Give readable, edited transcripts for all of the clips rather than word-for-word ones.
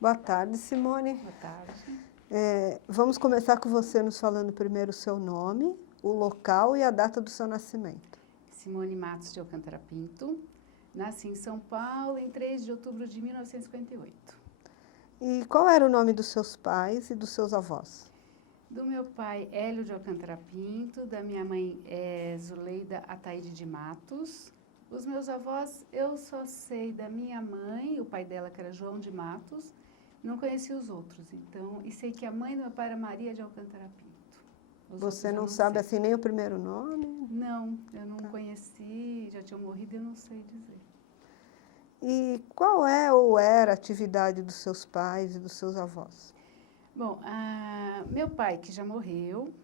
Boa tarde, Simone. Boa tarde. Vamos começar com você nos falando primeiro o seu nome, o local e a data do seu nascimento. Simone Matos de Alcântara Pinto. Nasci em São Paulo em 3 de outubro de 1958. E qual era o nome dos seus pais e dos seus avós? Do meu pai, Hélio de Alcântara Pinto. Da minha mãe, Zuleida Ataíde de Matos. Os meus avós, eu só sei da minha mãe, o pai dela que era João de Matos. Não conheci os outros, então, e sei que a mãe do meu pai era Maria de Alcântara Pinto. Você não sabe assim nem o primeiro nome? Não, eu não conheci, já tinham morrido e eu não sei dizer. E qual é ou era a atividade dos seus pais e dos seus avós? Bom, meu pai, que já morreu,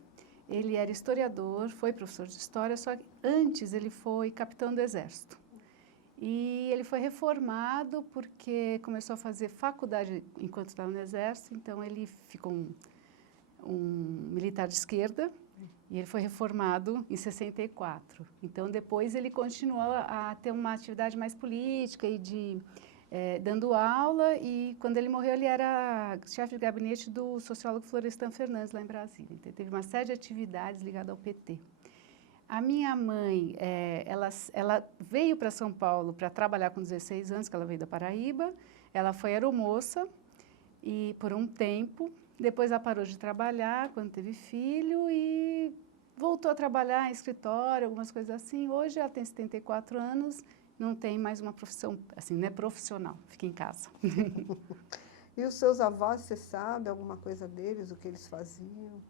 ele era historiador, foi professor de história, só que antes ele foi capitão do exército. E ele foi reformado porque começou a fazer faculdade enquanto estava no exército, então ele ficou um militar de esquerda e ele foi reformado em 64. Então depois ele continuou a ter uma atividade mais política e dando aula, e quando ele morreu ele era chefe de gabinete do sociólogo Florestan Fernandes lá em Brasília. Então teve uma série de atividades ligadas ao PT. A minha mãe, ela veio para São Paulo para trabalhar com 16 anos, que ela veio da Paraíba. Ela foi aeromoça e por um tempo, depois ela parou de trabalhar quando teve filho e voltou a trabalhar em escritório, algumas coisas assim. Hoje ela tem 74 anos, não tem mais uma profissão, assim, não é profissional, fica em casa. E os seus avós, você sabe alguma coisa deles, o que eles faziam?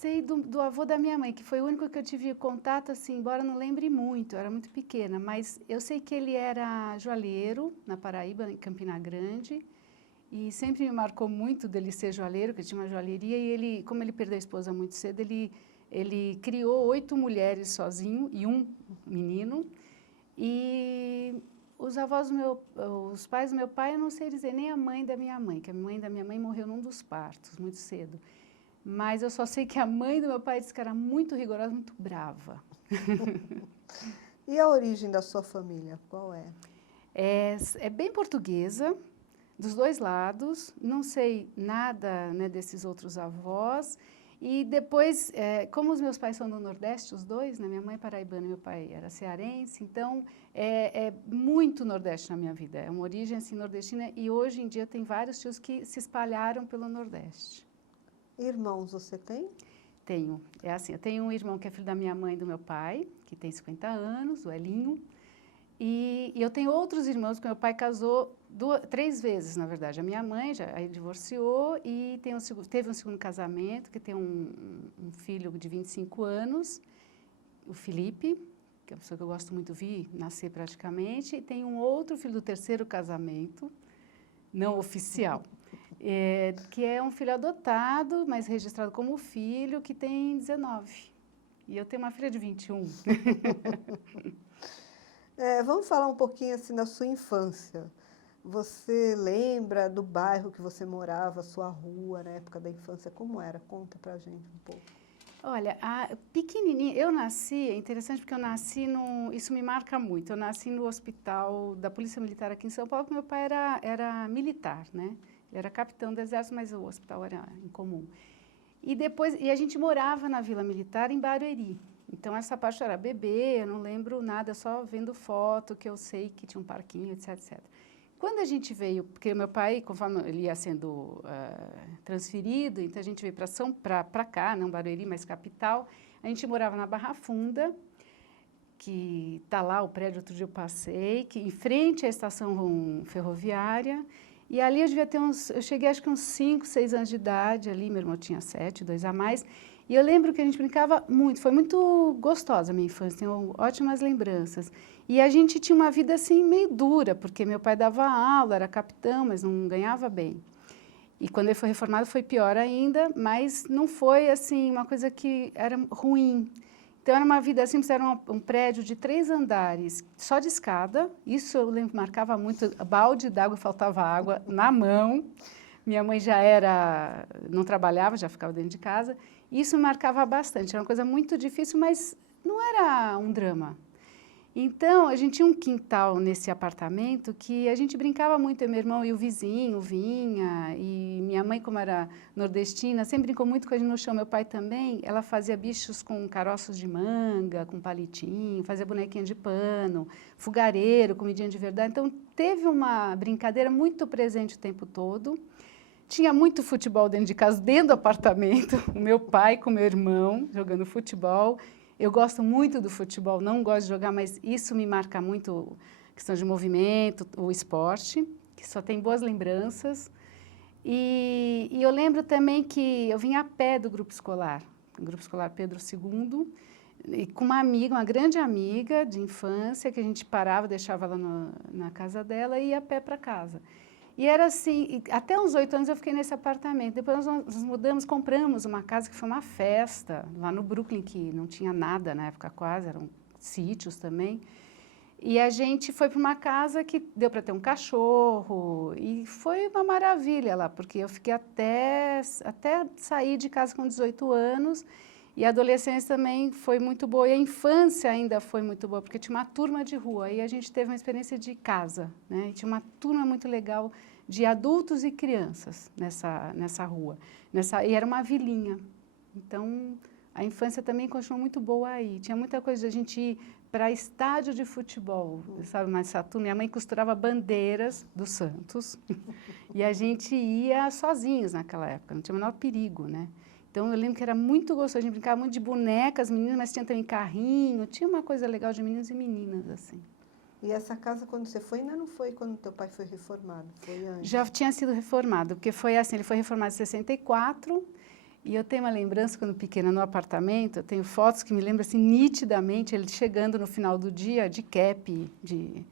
Sei do avô da minha mãe, que foi o único que eu tive contato, assim, embora não lembre muito, eu era muito pequena, mas eu sei que ele era joalheiro na Paraíba, em Campina Grande, e sempre me marcou muito dele ser joalheiro, porque tinha uma joalheria, e ele, como ele perdeu a esposa muito cedo, ele criou 8 mulheres sozinho e um menino. E os pais do meu pai, eu não sei dizer, nem a mãe da minha mãe, que a mãe da minha mãe morreu num dos partos, muito cedo. Mas eu só sei que a mãe do meu pai disse que era muito rigorosa, muito brava. E a origem da sua família, qual é? É bem portuguesa, dos dois lados, não sei nada, né, desses outros avós. E depois, como os meus pais são do Nordeste, os dois, né, minha mãe é paraibana e meu pai era cearense, então é muito Nordeste na minha vida. É uma origem assim, nordestina, e hoje em dia tem vários tios que se espalharam pelo Nordeste. Irmãos você tem? Tenho. É assim, eu tenho um irmão que é filho da minha mãe e do meu pai, que tem 50 anos, o Elinho. E eu tenho outros irmãos, porque meu pai casou 3 vezes, na verdade. A minha mãe já aí divorciou e teve um segundo casamento, que tem um filho de 25 anos, o Felipe, que é uma pessoa que eu gosto muito de ver nascer praticamente, e tem um outro filho do terceiro casamento, não oficial, que é um filho adotado, mas registrado como filho, que tem 19. E eu tenho uma filha de 21. Vamos falar um pouquinho assim da sua infância. Você lembra do bairro que você morava, sua rua, na época da infância? Como era? Conta pra gente um pouco. Olha, pequenininha, eu nasci, é interessante porque eu nasci isso me marca muito, eu nasci no hospital da Polícia Militar aqui em São Paulo, porque meu pai era militar, né? Ele era capitão do exército, mas o hospital era incomum. E a gente morava na Vila Militar, em Barueri. Então, essa parte era bebê, eu não lembro nada, só vendo foto, que eu sei que tinha um parquinho, etc, etc. Quando a gente veio, porque meu pai, conforme ele ia sendo transferido, então a gente veio para cá, não Barueri, mas capital, a gente morava na Barra Funda, que está lá o prédio, outro dia eu passei, que em frente à estação ferroviária, e ali eu devia ter eu cheguei acho que uns 5, 6 anos de idade, ali meu irmão tinha 7, 2 a mais, e eu lembro que a gente brincava muito, foi muito gostosa a minha infância, tenho ótimas lembranças. E a gente tinha uma vida assim meio dura, porque meu pai dava aula, era capitão, mas não ganhava bem. E quando ele foi reformado foi pior ainda, mas não foi assim uma coisa que era ruim. Então era uma vida assim, era um prédio de 3 andares, só de escada, isso eu lembro, marcava muito, balde d'água, faltava água na mão. Minha mãe não trabalhava, já ficava dentro de casa. Isso me marcava bastante, era uma coisa muito difícil, mas não era um drama. Então, a gente tinha um quintal nesse apartamento que a gente brincava muito, eu, meu irmão e o vizinho vinha, e minha mãe, como era nordestina, sempre brincou muito com a gente no chão, meu pai também, ela fazia bichos com caroços de manga, com palitinho, fazia bonequinha de pano, fogareiro, comidinha de verdade, então teve uma brincadeira muito presente o tempo todo. Tinha muito futebol dentro de casa, dentro do apartamento, o meu pai com o meu irmão jogando futebol. Eu gosto muito do futebol, não gosto de jogar, mas isso me marca muito, questão de movimento, o esporte, que só tem boas lembranças. E eu lembro também que eu vinha a pé do grupo escolar Pedro II, e com uma amiga, uma grande amiga de infância, que a gente parava, deixava ela na casa dela e ia a pé para casa. E era assim, até uns 8 anos eu fiquei nesse apartamento. Depois nós nos mudamos, compramos uma casa que foi uma festa, lá no Brooklyn, que não tinha nada na época quase, eram sítios também. E a gente foi para uma casa que deu para ter um cachorro, e foi uma maravilha lá, porque eu fiquei até sair de casa com 18 anos, e a adolescência também foi muito boa, e a infância ainda foi muito boa, porque tinha uma turma de rua, e a gente teve uma experiência de casa, né? E tinha uma turma muito legal de adultos e crianças nessa rua. E era uma vilinha. Então, a infância também continuou muito boa aí. Tinha muita coisa de a gente ir para estádio de futebol, sabe, mas Saturno, minha mãe costurava bandeiras do Santos, e a gente ia sozinhos naquela época, não tinha o menor perigo, né? Então, eu lembro que era muito gostoso, a gente brincava muito de bonecas, meninas, mas tinha também carrinho, tinha uma coisa legal de meninos e meninas, assim. E essa casa, quando você foi, ainda não foi quando teu pai foi reformado, foi antes? Já tinha sido reformado, porque foi assim, ele foi reformado em 64, e eu tenho uma lembrança, quando pequena, no apartamento, eu tenho fotos que me lembram assim, nitidamente, ele chegando no final do dia de cap, de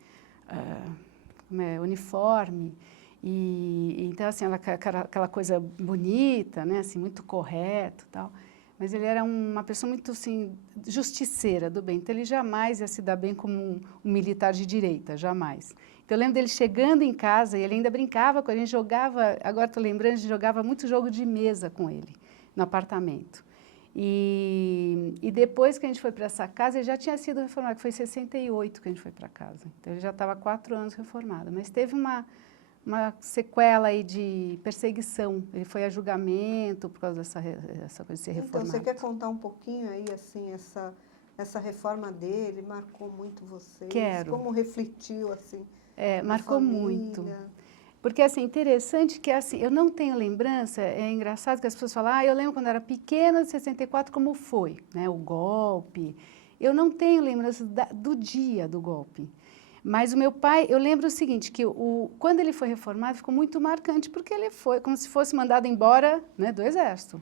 uniforme, e então, assim, aquela coisa bonita, né, assim, muito correto e tal, mas ele era uma pessoa muito, assim, justiceira do bem, então ele jamais ia se dar bem como um militar de direita, jamais. Então, eu lembro dele chegando em casa, e ele ainda brincava com a gente, jogava, agora estou lembrando, a gente jogava muito jogo de mesa com ele, no apartamento. E depois que a gente foi para essa casa, ele já tinha sido reformado, que foi em 68 que a gente foi para casa. Então, ele já estava 4 anos reformado. Mas teve uma sequela aí de perseguição. Ele foi a julgamento por causa dessa coisa de ser reformado. Então, você quer contar um pouquinho aí, assim, essa reforma dele, marcou muito vocês? Quero. Como refletiu, assim, marcou muito. Porque, assim, interessante que, assim, eu não tenho lembrança, é engraçado que as pessoas falam, eu lembro quando era pequena, de 64, como foi, né, o golpe. Eu não tenho lembrança do dia do golpe. Mas o meu pai, eu lembro o seguinte, que quando ele foi reformado, ficou muito marcante, porque ele foi como se fosse mandado embora, né, do exército.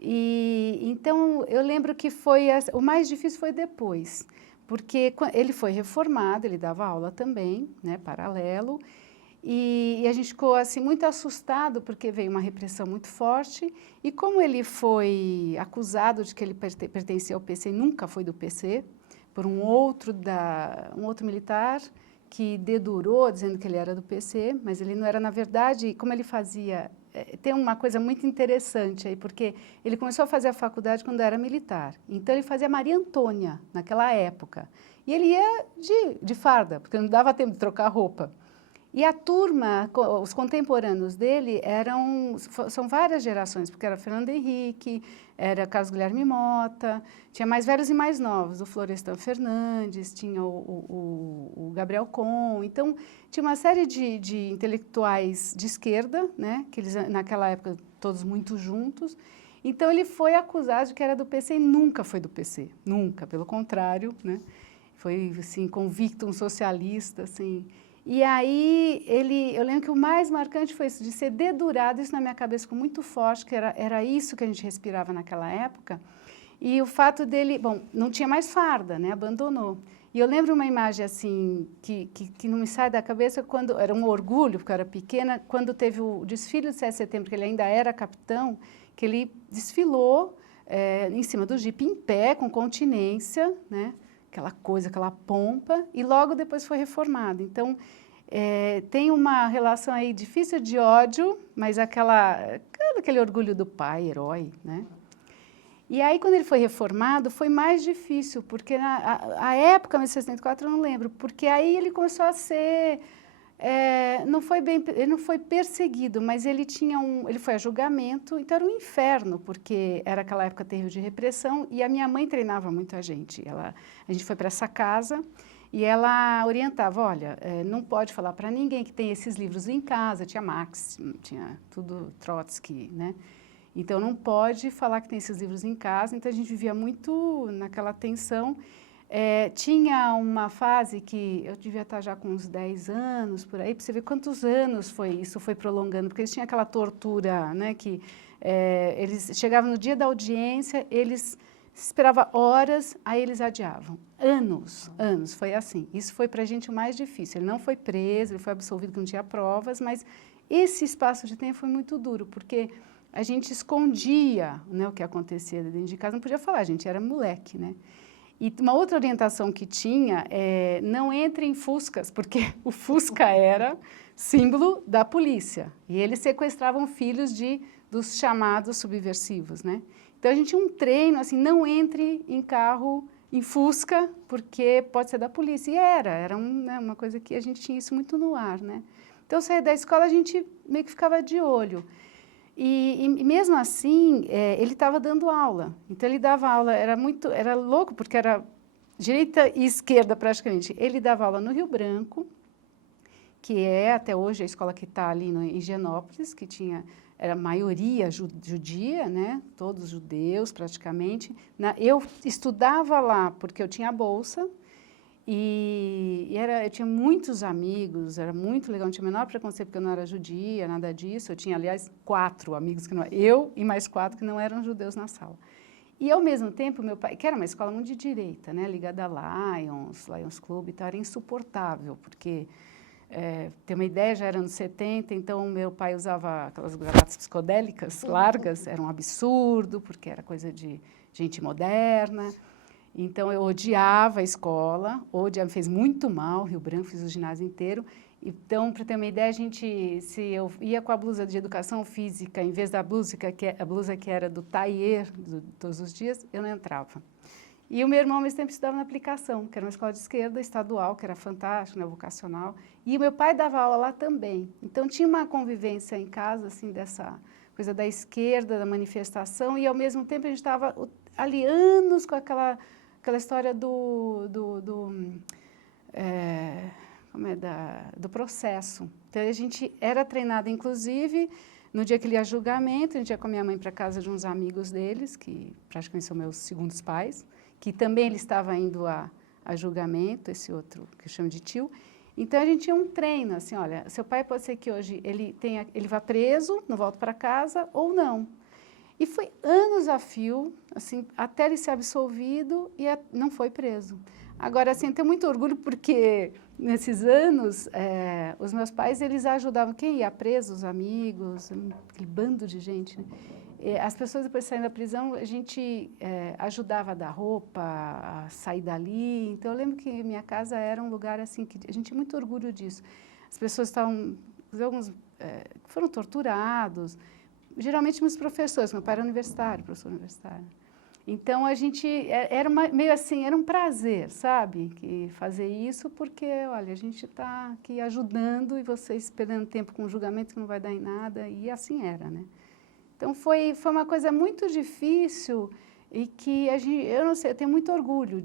E então, eu lembro que o mais difícil foi depois, porque ele foi reformado, ele dava aula também, né, paralelo, e a gente ficou assim, muito assustado, porque veio uma repressão muito forte, e como ele foi acusado de que ele pertencia ao PC, nunca foi do PC, por um outro militar que dedurou, dizendo que ele era do PC, mas ele não era, na verdade, como ele fazia... Tem uma coisa muito interessante aí, porque ele começou a fazer a faculdade quando era militar, então ele fazia Maria Antônia, naquela época, e ele ia de farda, porque não dava tempo de trocar roupa. E a turma, os contemporâneos dele são várias gerações, porque era Fernando Henrique, era Carlos Guilherme Mota, tinha mais velhos e mais novos, o Florestan Fernandes, tinha o Gabriel Com, então tinha uma série de intelectuais de esquerda, né, que eles naquela época todos muito juntos, então ele foi acusado de que era do PC e nunca foi do PC, nunca, pelo contrário, né, foi assim, convicto, um socialista, assim. E aí, eu lembro que o mais marcante foi isso, de ser dedurado, isso na minha cabeça ficou muito forte, que era isso que a gente respirava naquela época, e o fato dele, bom, não tinha mais farda, né, abandonou. E eu lembro uma imagem, assim, que não me sai da cabeça, quando era um orgulho, porque eu era pequena, quando teve o desfile do 7 de setembro, que ele ainda era capitão, que ele desfilou em cima do jipe, em pé, com continência, né, aquela coisa, aquela pompa, e logo depois foi reformado. Então, tem uma relação aí difícil de ódio, mas aquele orgulho do pai, herói, né? E aí, quando ele foi reformado, foi mais difícil, porque a época, em 1964, eu não lembro, porque aí ele começou a ser, não foi bem, ele não foi perseguido, mas ele ele foi a julgamento, então era um inferno, porque era aquela época terrível de repressão, e a minha mãe treinava muito a gente. A gente foi para essa casa e ela orientava, olha, não pode falar para ninguém que tem esses livros em casa, tinha Marx, tinha tudo Trotsky, né? Então, não pode falar que tem esses livros em casa, então a gente vivia muito naquela tensão. Tinha uma fase que eu devia estar já com uns 10 anos, por aí, para você ver quantos anos isso foi prolongando, porque eles tinham aquela tortura, né, que eles chegavam no dia da audiência, eles esperavam horas, aí eles adiavam. Anos, foi assim. Isso foi para a gente o mais difícil. Ele não foi preso, ele foi absolvido que não tinha provas, mas esse espaço de tempo foi muito duro, porque a gente escondia, né, o que acontecia dentro de casa, não podia falar, a gente era moleque, né? E uma outra orientação que tinha é não entre em Fuscas, porque o Fusca era símbolo da polícia. E eles sequestravam filhos dos chamados subversivos, né? Então a gente tinha um treino assim, não entre em carro, em Fusca, porque pode ser da polícia. E era né, uma coisa que a gente tinha isso muito no ar, né? Então, saía da escola, a gente meio que ficava de olho. E mesmo assim, ele estava dando aula. Então, ele dava aula, era louco, porque era direita e esquerda praticamente. Ele dava aula no Rio Branco, que é até hoje a escola que está ali em Higienópolis, que era a maioria judia, né? Todos judeus praticamente. Eu estudava lá porque eu tinha bolsa, eu tinha muitos amigos, era muito legal, não tinha o menor preconceito porque eu não era judia, nada disso. Eu tinha, aliás, 4 amigos, eu e mais 4 que não eram judeus na sala. E, ao mesmo tempo, meu pai, que era uma escola muito de direita, né, ligada a Lions Club e tal, era insuportável, porque, ter uma ideia, já era anos 70, então meu pai usava aquelas gravatas psicodélicas largas, era um absurdo, porque era coisa de gente moderna. Então, eu odiava a escola, me fez muito mal, Rio Branco, fiz o ginásio inteiro. Então, para ter uma ideia, se eu ia com a blusa de educação física, em vez da a blusa que era do tailleur, todos os dias, eu não entrava. E o meu irmão, ao mesmo tempo, estudava na Aplicação, que era uma escola de esquerda estadual, que era fantástica, né, vocacional. E o meu pai dava aula lá também. Então, tinha uma convivência em casa, assim, dessa coisa da esquerda, da manifestação, e, ao mesmo tempo, a gente estava ali anos com aquela história do processo. Então, a gente era treinada, inclusive, no dia que ele ia a julgamento, a gente ia com a minha mãe para a casa de uns amigos deles, que praticamente são meus segundos pais, que também ele estava indo a julgamento, esse outro que eu chamo de tio. Então, a gente tinha um treino, assim, olha, seu pai pode ser que hoje ele vá preso, não volta para casa, ou não. E foi anos a fio, assim, até ele ser absolvido e não foi preso. Agora, assim, eu tenho muito orgulho porque, nesses anos, os meus pais, eles ajudavam. Quem ia preso, os amigos, aquele bando de gente, né? As pessoas, depois de sair da prisão, a gente ajudava a dar roupa, a sair dali. Então, eu lembro que minha casa era um lugar, assim, que a gente tinha muito orgulho disso. As pessoas alguns foram torturados. Geralmente, meus professores, meu pai era universitário, professor universitário. Então, a gente, meio assim, era um prazer, sabe, fazer isso, porque, olha, a gente está aqui ajudando e vocês perdendo tempo com um julgamento que não vai dar em nada, e assim era, né? Então, foi uma coisa muito difícil e que eu não sei, eu tenho muito orgulho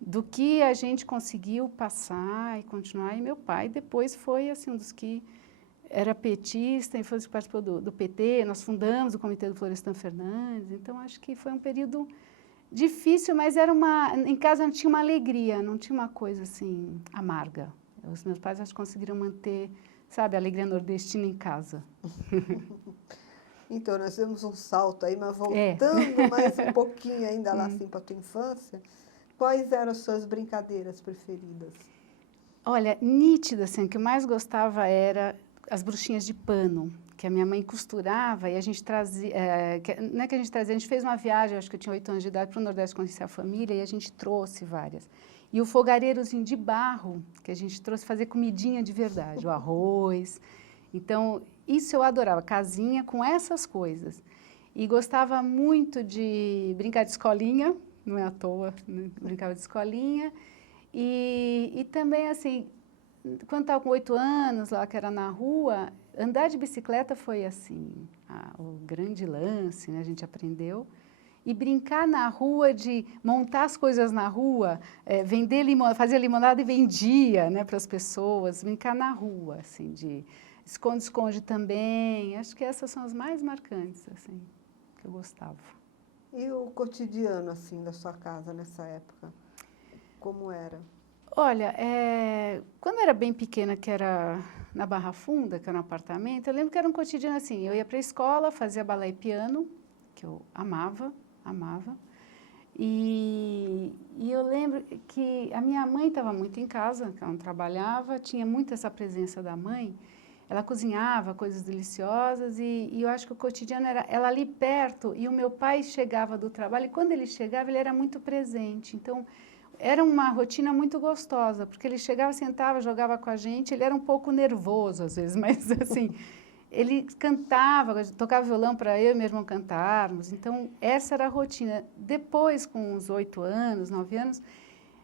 do que a gente conseguiu passar e continuar, e meu pai depois foi, assim, um dos que era petista e participou do PT, nós fundamos o Comitê do Florestan Fernandes, então acho que foi um período difícil, mas em casa tinha uma alegria, não tinha uma coisa assim amarga. Os meus pais acho que conseguiram manter, sabe, a alegria nordestina em casa. Então, nós demos um salto aí, mas voltando mais um pouquinho ainda lá assim para a tua infância, quais eram as suas brincadeiras preferidas? Olha, nítida, assim, o que eu mais gostava era as bruxinhas de pano, que a minha mãe costurava e a gente trazia, não é que a gente trazia, a gente fez uma viagem, acho que eu tinha 8 anos de idade, para o Nordeste conhecer a família e a gente trouxe várias. E o fogareirozinho de barro, que a gente trouxe fazer comidinha de verdade, o arroz. Então, isso eu adorava, casinha com essas coisas. E gostava muito de brincar de escolinha, não é à toa, né? Brincava de escolinha. E também, assim, quando estava com 8 anos, lá que era na rua, andar de bicicleta foi, assim, o grande lance, né? A gente aprendeu. E brincar na rua de montar as coisas na rua, vender fazia limonada e vendia, né, para as pessoas, brincar na rua, assim, de esconde-esconde também. Acho que essas são as mais marcantes, assim, que eu gostava. E o cotidiano, assim, da sua casa nessa época? Como era? Olha, quando eu era bem pequena, que era na Barra Funda, que era um apartamento, eu lembro que era um cotidiano assim, eu ia para a escola, fazia balé e piano, que eu amava, amava. E eu lembro que a minha mãe estava muito em casa, que ela não trabalhava, tinha muito essa presença da mãe. Ela cozinhava coisas deliciosas e eu acho que o cotidiano era ela ali perto e o meu pai chegava do trabalho e quando ele chegava ele era muito presente. Então era uma rotina muito gostosa, porque ele chegava, sentava, jogava com a gente, ele era um pouco nervoso às vezes, mas assim, ele cantava, tocava violão para eu e meu irmão cantarmos, então essa era a rotina. Depois, com uns 8 anos, 9 anos,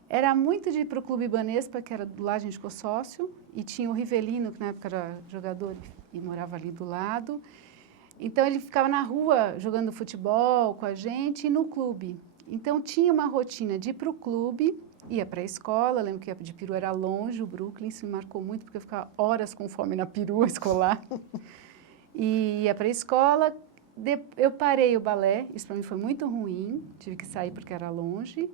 era muito de ir para o Clube Ibanespa, que era do lado, a gente ficou sócio, e tinha o Rivelino, que na época era jogador e morava ali do lado. Então ele ficava na rua jogando futebol com a gente e no clube. Então tinha uma rotina de ir para o clube, ia para a escola, lembro que ia de perua era longe, o Brooklyn, isso me marcou muito, porque eu ficava horas com fome na perua escolar. E ia para a escola, eu parei o balé, isso para mim foi muito ruim, tive que sair porque era longe.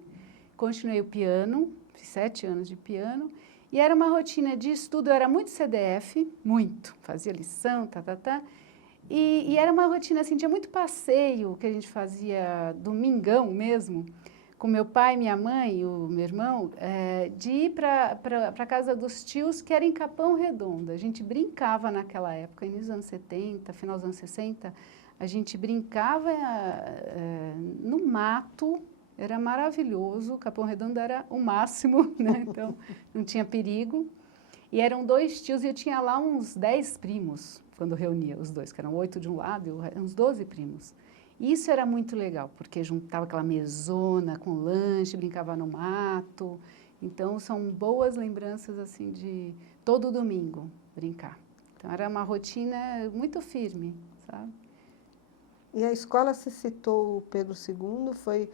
Continuei o piano, fiz 7 anos de piano, e era uma rotina de estudo, eu era muito CDF, muito, fazia lição, tá. E era uma rotina assim, tinha muito passeio que a gente fazia domingão mesmo, com meu pai, minha mãe e o meu irmão, de ir para a casa dos tios, que era em Capão Redondo. A gente brincava naquela época, início dos anos 70, final dos anos 60, a gente brincava no mato, era maravilhoso, Capão Redondo era o máximo, né? Então não tinha perigo. E eram 2 tios e eu tinha lá uns 10 primos, quando reunia os dois, que eram 8 de um lado e uns 12 primos. E isso era muito legal, porque juntava aquela mesona com lanche, brincava no mato. Então, são boas lembranças, assim, de todo domingo brincar. Então, era uma rotina muito firme, sabe? E a escola, se citou o Pedro II, foi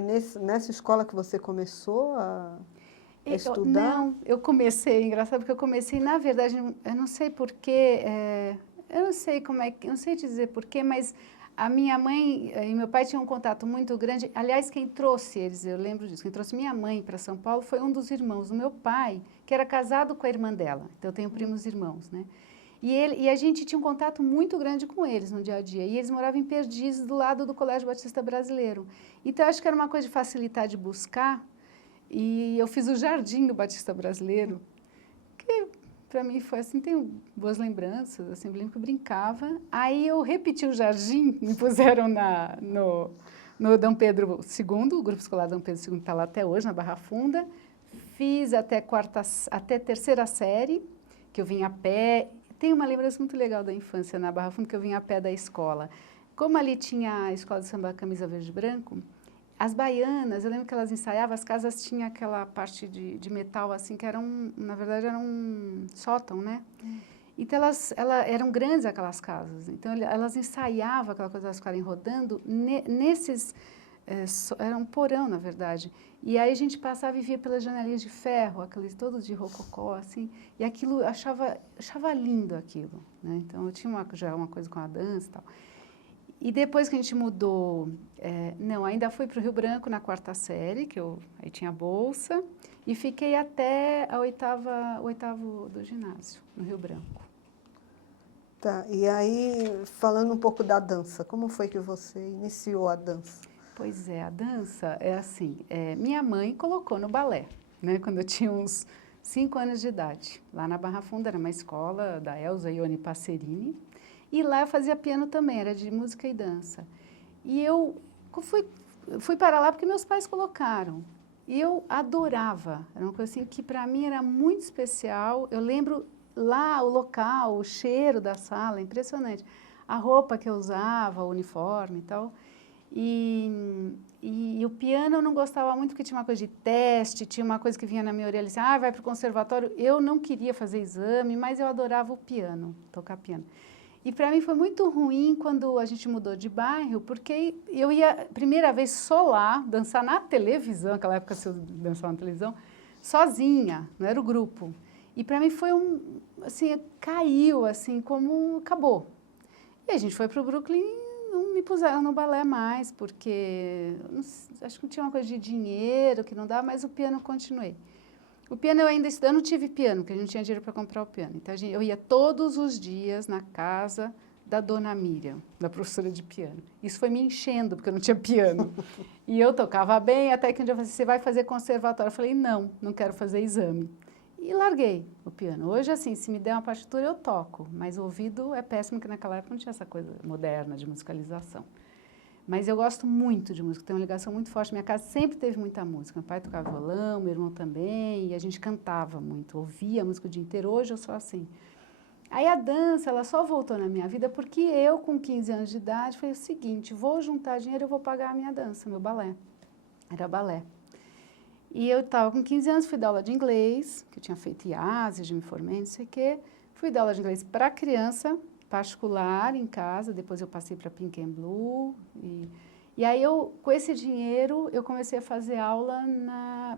nessa escola que você começou a estudar? Não, eu comecei, engraçado, porque eu comecei, na verdade, eu não sei porquê, eu não sei como é que, eu não sei dizer porquê, mas a minha mãe e meu pai tinham um contato muito grande. Aliás, quem trouxe eles, eu lembro disso, quem trouxe minha mãe para São Paulo foi um dos irmãos do meu pai, que era casado com a irmã dela. Então, eu tenho primos irmãos, né? E a gente tinha um contato muito grande com eles no dia a dia. E eles moravam em Perdizes, do lado do Colégio Batista Brasileiro. Então, eu acho que era uma coisa de facilitar de buscar. E eu fiz o Jardim do Batista Brasileiro, que para mim foi assim, tenho boas lembranças, assim, eu lembro que eu brincava. Aí eu repeti o Jardim, me puseram no Dom Pedro II, o Grupo Escolar Dom Pedro II está lá até hoje, na Barra Funda. Fiz até terceira série, que eu vinha a pé. Tem uma lembrança muito legal da infância na Barra Funda, que eu vinha a pé da escola. Como ali tinha a escola de samba Camisa Verde e Branco, as baianas, eu lembro que elas ensaiavam, as casas tinham aquela parte de metal, assim, que era na verdade, era um sótão, né? Então, elas eram grandes aquelas casas. Então, elas ensaiavam aquela coisa, elas ficarem rodando nesses... era um porão, na verdade. E aí a gente passava e via pelas janelinhas de ferro, aqueles todos de rococó, assim. E aquilo, achava lindo aquilo, né? Então, eu tinha já uma coisa com a dança e tal. E depois que a gente mudou, não, ainda fui para o Rio Branco na 4ª série, que aí tinha bolsa, e fiquei até o oitavo do ginásio, no Rio Branco. Tá, e aí, falando um pouco da dança, como foi que você iniciou a dança? Pois é, a dança é assim, minha mãe colocou no balé, né, quando eu tinha uns 5 anos de idade. Lá na Barra Funda, era uma escola da Elza Ione Passerini, e lá eu fazia piano também, era de música e dança. E eu fui para lá porque meus pais colocaram. E eu adorava, era uma coisa assim que para mim era muito especial. Eu lembro lá o local, o cheiro da sala, impressionante. a roupa que eu usava, o uniforme e tal. E o piano eu não gostava muito porque tinha uma coisa de teste, tinha uma coisa que vinha na minha orelha assim, vai para o conservatório. Eu não queria fazer exame, mas eu adorava o piano, tocar piano. E para mim foi muito ruim quando a gente mudou de bairro, porque eu ia, primeira vez, só lá, dançar na televisão, naquela época se eu dançava na televisão, sozinha, não era o grupo. E para mim foi assim, caiu, assim, como acabou. E a gente foi para o Brooklyn e não me puseram no balé mais, porque acho que não tinha uma coisa de dinheiro, que não dá, mas o piano continuei. O piano eu não tive piano, porque a gente não tinha dinheiro para comprar o piano. Então eu ia todos os dias na casa da dona Miriam, da professora de piano. Isso foi me enchendo, porque eu não tinha piano. E eu tocava bem, até que um dia eu falei, você vai fazer conservatório? Eu falei, não quero fazer exame. E larguei o piano. Hoje, assim, se me der uma partitura, eu toco. Mas o ouvido é péssimo, porque naquela época não tinha essa coisa moderna de musicalização. Mas eu gosto muito de música, tenho uma ligação muito forte. Minha casa sempre teve muita música. Meu pai tocava violão, meu irmão também, e a gente cantava muito, ouvia música o dia inteiro. Hoje eu sou assim. Aí a dança, ela só voltou na minha vida porque eu, com 15 anos de idade, falei o seguinte, vou juntar dinheiro, eu vou pagar a minha dança, meu balé. Era balé. E eu estava com 15 anos, fui dar aula de inglês, que eu tinha feito IASE, já me formei, não sei o quê. Fui dar aula de inglês para criança, particular, em casa, depois eu passei para Pink and Blue. E aí, com esse dinheiro, eu comecei a fazer aula,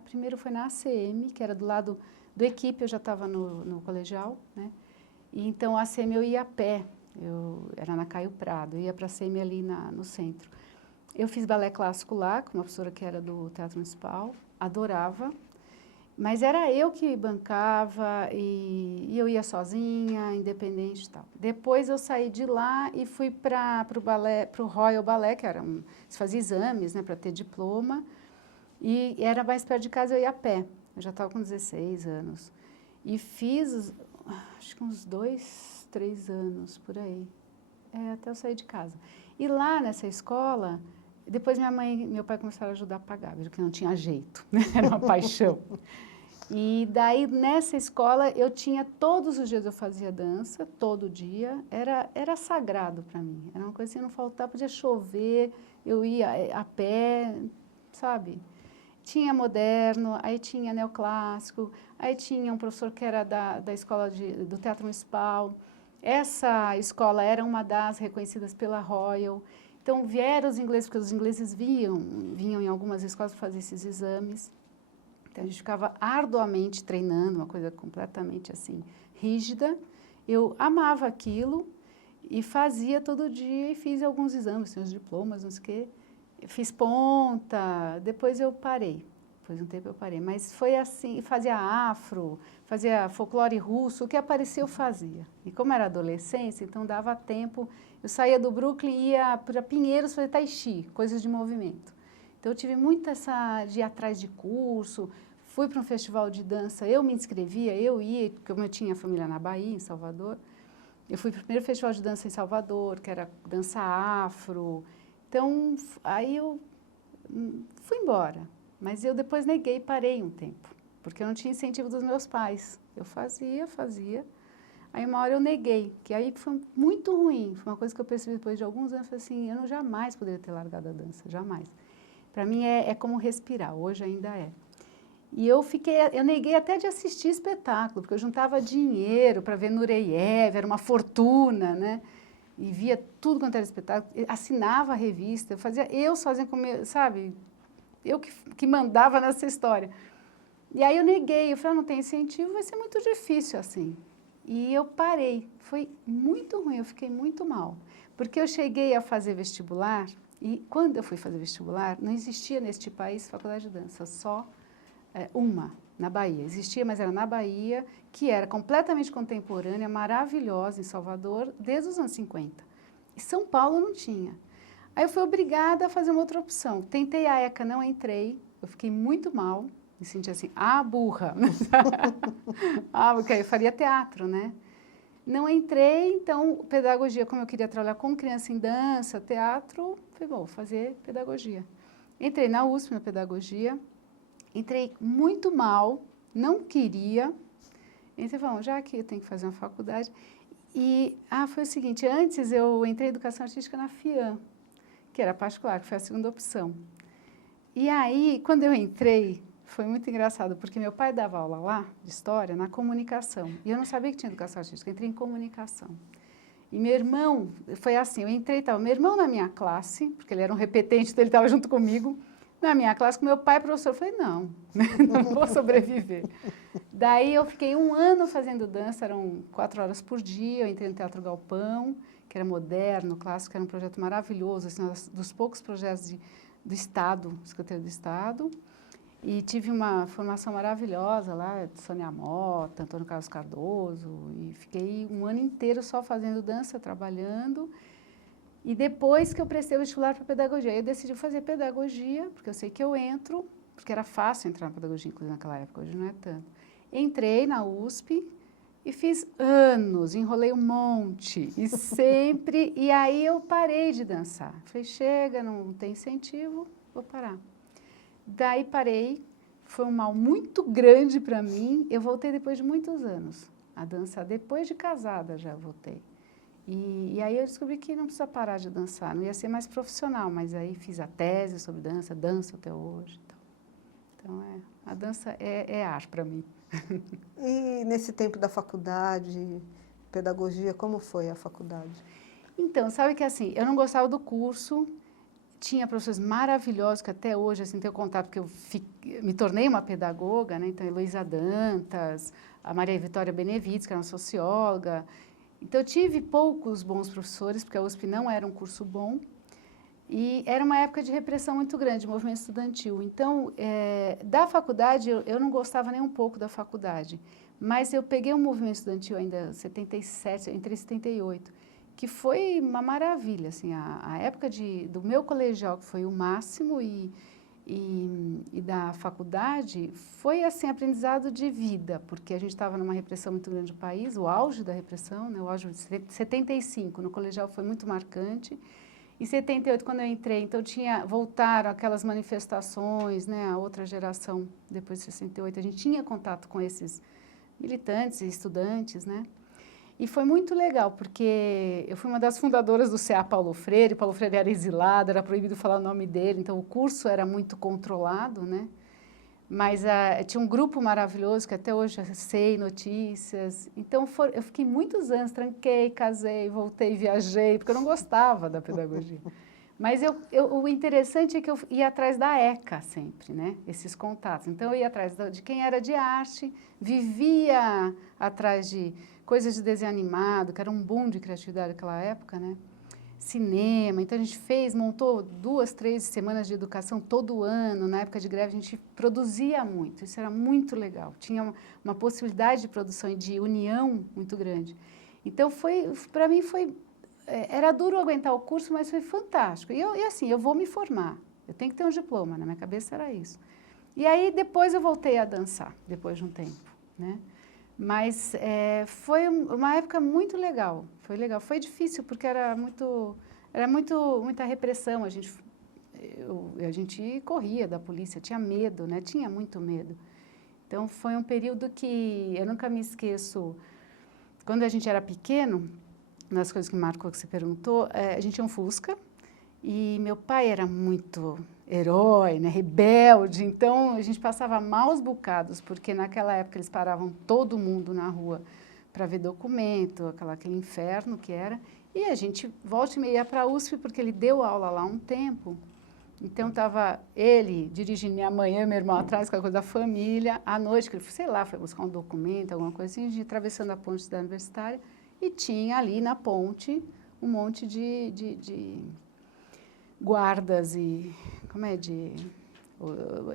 primeiro foi na ACM, que era do lado do Equipe, eu já estava no colegial, né? E então, a ACM eu ia a pé, era na Caio Prado, eu ia para a ACM ali no centro. Eu fiz balé clássico lá, com uma professora que era do Teatro Municipal, adorava, mas era eu que bancava e eu ia sozinha, independente e tal. Depois eu saí de lá e fui para o balé, para o Royal Ballet, que era se fazia exames, né, para ter diploma, e era mais perto de casa, eu ia a pé. Eu já estava com 16 anos. E fiz, acho que uns 2, 3 anos, por aí, até eu sair de casa. E lá nessa escola, depois minha mãe e meu pai começaram a ajudar a pagar, porque não tinha jeito, né? Era uma paixão. E daí, nessa escola, eu tinha, todos os dias eu fazia dança, todo dia, era sagrado para mim, era uma coisa assim, não faltava, podia chover, eu ia a pé, sabe? Tinha moderno, aí tinha neoclássico, aí tinha um professor que era da escola do Teatro Municipal. Essa escola era uma das reconhecidas pela Royal. Então, vieram os ingleses, porque os ingleses vinham em algumas escolas para fazer esses exames. Então, a gente ficava arduamente treinando, uma coisa completamente assim, rígida. Eu amava aquilo e fazia todo dia e fiz alguns exames, os diplomas, não sei o quê. Fiz ponta, depois eu parei. Depois de um tempo eu parei. Mas foi assim, fazia afro, fazia folclore russo, o que aparecia eu fazia. E como era adolescência, então dava tempo. Eu saía do Brooklyn e ia para Pinheiros fazer tai chi, coisas de movimento. Então eu tive muito essa de ir atrás de curso, fui para um festival de dança, eu me inscrevia, eu ia, porque eu tinha família na Bahia, em Salvador. Eu fui para o primeiro festival de dança em Salvador, que era dança afro. Então, aí eu fui embora, mas eu depois neguei e parei um tempo, porque eu não tinha incentivo dos meus pais. Eu fazia, aí uma hora eu neguei, que aí foi muito ruim, foi uma coisa que eu percebi depois de alguns anos, eu falei assim, eu não jamais poderia ter largado a dança, jamais. Para mim é como respirar, hoje ainda é. E eu neguei até de assistir espetáculo, porque eu juntava dinheiro para ver Nureyev, era uma fortuna, né? E via tudo quanto era espetáculo, assinava a revista, eu sozinha, sabe? Eu que mandava nessa história. E aí eu neguei, eu falei, não tem incentivo, vai ser muito difícil assim. E eu parei, foi muito ruim, eu fiquei muito mal. Porque eu cheguei a fazer vestibular, e quando eu fui fazer vestibular, não existia neste país faculdade de dança, só uma, na Bahia. Existia, mas era na Bahia, que era completamente contemporânea, maravilhosa em Salvador, desde os anos 50. Em São Paulo não tinha. Aí eu fui obrigada a fazer uma outra opção. Tentei a ECA, não entrei, eu fiquei muito mal, me senti assim, burra. Porque eu faria teatro, né? Não entrei, então, pedagogia, como eu queria trabalhar com criança em dança, teatro, falei, bom, vou fazer pedagogia. Entrei na USP, na pedagogia, entrei muito mal, não queria. Entrei, bom, já que eu tenho que fazer uma faculdade. E a Ah, foi o seguinte, antes eu entrei em educação artística na FIAM, que era particular, que foi a segunda opção. E aí, quando eu entrei, foi muito engraçado, porque meu pai dava aula lá, de história, na comunicação. E eu não sabia que tinha educação artística, eu entrei em comunicação. E meu irmão, foi assim, eu entrei, estava meu irmão na minha classe, porque ele era um repetente, então ele estava junto comigo, na minha classe com meu pai, professor. Eu falei, não, não vou sobreviver. Daí eu fiquei 1 ano fazendo dança, eram 4 horas por dia, eu entrei no Teatro Galpão, que era moderno, clássico, era um projeto maravilhoso, assim, dos poucos projetos do Estado, Secretaria do Estado. E tive uma formação maravilhosa lá, de Sônia Mota, Antônio Carlos Cardoso, e fiquei 1 ano inteiro só fazendo dança, trabalhando. E depois que eu prestei o vestibular para pedagogia, eu decidi fazer pedagogia, porque eu sei que eu entro, porque era fácil entrar na pedagogia, inclusive naquela época, hoje não é tanto. Entrei na USP e fiz anos, enrolei um monte, e sempre, e aí eu parei de dançar. Falei, chega, não tem incentivo, vou parar. Daí parei, foi um mal muito grande para mim, eu voltei depois de muitos anos a dançar, depois de casada já voltei. E aí eu descobri que não precisa parar de dançar, não ia ser mais profissional, mas aí fiz a tese sobre dança, danço até hoje. Então a dança é arte para mim. E nesse tempo da faculdade, pedagogia, como foi a faculdade? Então, sabe que assim, eu não gostava do curso, tinha professores maravilhosos que até hoje assim, tenho contato, porque me tornei uma pedagoga, né? Então, Heloísa Dantas, a Maria Vitória Benevides, que era uma socióloga. Então, eu tive poucos bons professores, porque a USP não era um curso bom, e era uma época de repressão muito grande, de movimento estudantil. Então, da faculdade, eu não gostava nem um pouco da faculdade, mas eu peguei um movimento estudantil ainda em 77, entrei em 78, que foi uma maravilha, assim, a época do meu colegial, que foi o máximo, e da faculdade, foi, assim, aprendizado de vida, porque a gente estava numa repressão muito grande do país, o auge da repressão, né, o auge de 75, no colegial foi muito marcante. Em 78, quando eu entrei, então voltaram aquelas manifestações, né, a outra geração, depois de 68, a gente tinha contato com esses militantes e estudantes, né? E foi muito legal, porque eu fui uma das fundadoras do CA Paulo Freire era exilado, era proibido falar o nome dele, então o curso era muito controlado, né? Mas tinha um grupo maravilhoso, que até hoje eu sei notícias. Então, eu fiquei muitos anos, tranquei, casei, voltei, viajei, porque eu não gostava da pedagogia. Mas o interessante é que eu ia atrás da ECA sempre, né? Esses contatos. Então, eu ia atrás de quem era de arte, vivia atrás de coisas de desenho animado, que era um boom de criatividade naquela época, né? Cinema, então a gente montou 2, 3 semanas de educação todo ano, na época de greve a gente produzia muito, isso era muito legal, tinha uma possibilidade de produção e de união muito grande. Então para mim era duro aguentar o curso, mas foi fantástico. E assim, eu vou me formar, eu tenho que ter um diploma, na minha cabeça era isso. E aí depois eu voltei a dançar, depois de um tempo, né? Mas foi uma época muito legal, foi legal. Foi difícil porque era muita repressão, a gente corria da polícia, tinha medo, né? Tinha muito medo. Então foi um período que eu nunca me esqueço. Quando a gente era pequeno, uma das coisas que marcou que você perguntou, a gente tinha um Fusca e meu pai era muito herói, né, rebelde, então a gente passava maus bocados, porque naquela época eles paravam todo mundo na rua para ver documento, aquele inferno que era, e a gente volta e meia ia para a USP, porque ele deu aula lá um tempo, então estava ele dirigindo, minha mãe e meu irmão atrás, com a coisa da família, à noite, que ele, sei lá, foi buscar um documento, alguma coisa assim, a gente atravessando a ponte da Universitária, e tinha ali na ponte um monte de guardas e,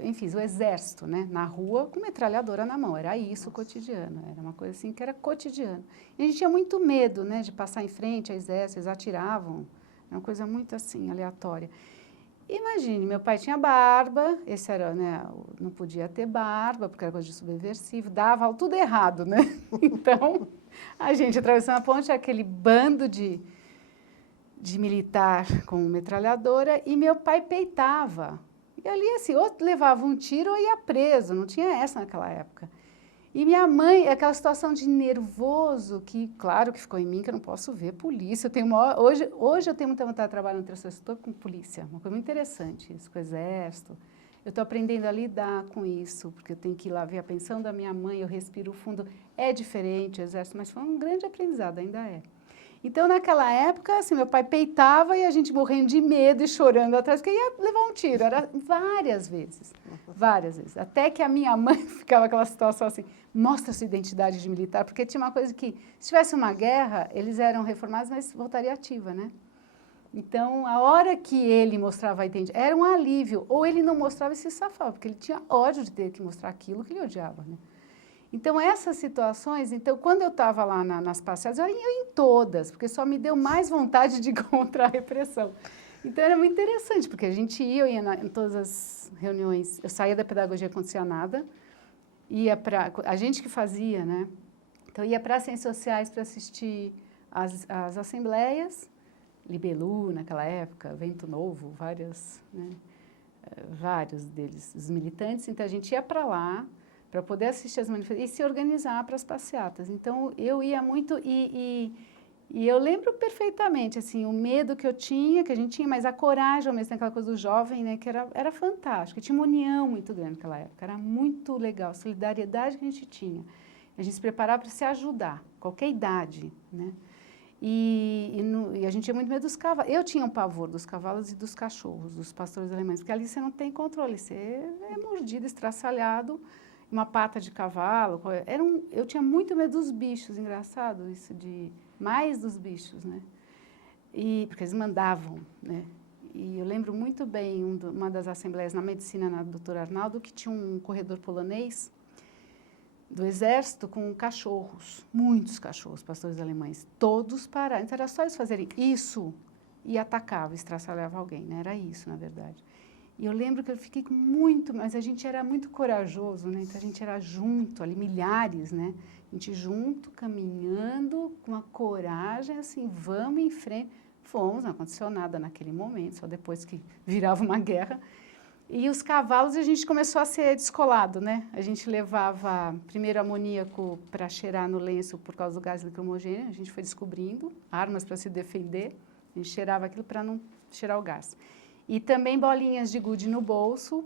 enfim, o exército, né, na rua com metralhadora na mão, era isso o cotidiano, era uma coisa assim que era cotidiano. E a gente tinha muito medo, né, de passar em frente ao exército, eles atiravam, era uma coisa muito assim, aleatória. Imagine, meu pai tinha barba, esse era, né, não podia ter barba, porque era coisa de subversivo, dava tudo errado, né, então a gente atravessando a ponte, aquele bando de militar com metralhadora, e meu pai peitava. E ali, assim, ou levava um tiro ou ia preso, não tinha essa naquela época. E minha mãe, aquela situação de nervoso, que claro que ficou em mim, que eu não posso ver polícia. Eu tenho hoje eu tenho muita vontade de trabalhar no terceiro setor com polícia, uma coisa muito interessante isso, com o exército. Eu estou aprendendo a lidar com isso, porque eu tenho que ir lá ver a pensão da minha mãe, eu respiro fundo. É diferente o exército, mas foi um grande aprendizado, ainda é. Então, naquela época, assim, meu pai peitava e a gente morrendo de medo e chorando atrás, porque ia levar um tiro. Era várias vezes, até que a minha mãe ficava aquela situação assim, mostra sua identidade de militar, porque tinha uma coisa que, se tivesse uma guerra, eles eram reformados, mas voltaria ativa, né? Então, a hora que ele mostrava a identidade, era um alívio, ou ele não mostrava e se safava, porque ele tinha ódio de ter que mostrar aquilo que ele odiava, né? Então, essas situações, então, quando eu estava lá nas passeadas, eu ia em todas, porque só me deu mais vontade de ir contra a repressão. Então, era muito interessante, porque a gente ia, em todas as reuniões, eu saía da pedagogia condicionada, ia para, a gente que fazia, né? Então, ia para as ciências sociais para assistir as assembleias, Libelu, naquela época, Vento Novo, né? Vários deles, os militantes, então a gente ia para lá, para poder assistir as manifestações e se organizar para as passeatas. Então, eu ia muito e eu lembro perfeitamente, assim, o medo que eu tinha, que a gente tinha, mas a coragem, ao mesmo tempo, aquela coisa do jovem, né, que era fantástico. Tinha uma união muito grande naquela época, era muito legal, a solidariedade que a gente tinha. A gente se preparava para se ajudar, qualquer idade, né? E a gente tinha muito medo dos cavalos. Eu tinha um pavor dos cavalos e dos cachorros, dos pastores alemães, porque ali você não tem controle, você é mordido, estraçalhado, uma pata de cavalo. Eu tinha muito medo dos bichos, engraçado isso, mais dos bichos, né? Porque eles mandavam, né? E eu lembro muito bem uma das assembleias na medicina, na doutora Arnaldo, que tinha um corredor polonês do exército com cachorros, muitos cachorros, pastores alemães, todos pararam. Então, era só eles fazerem isso e atacavam, estraçalhavam alguém, né? Era isso, na verdade. E eu lembro que eu fiquei com mas a gente era muito corajoso, né? Então, a gente era junto, ali, milhares, né? A gente junto, caminhando, com uma coragem, assim, vamos em frente. Fomos, não aconteceu nada naquele momento, só depois que virava uma guerra. E os cavalos, a gente começou a ser descolado, né? A gente levava primeiro amoníaco para cheirar no lenço por causa do gás lacrimogêneo, a gente foi descobrindo armas para se defender, a gente cheirava aquilo para não cheirar o gás. E também bolinhas de gude no bolso,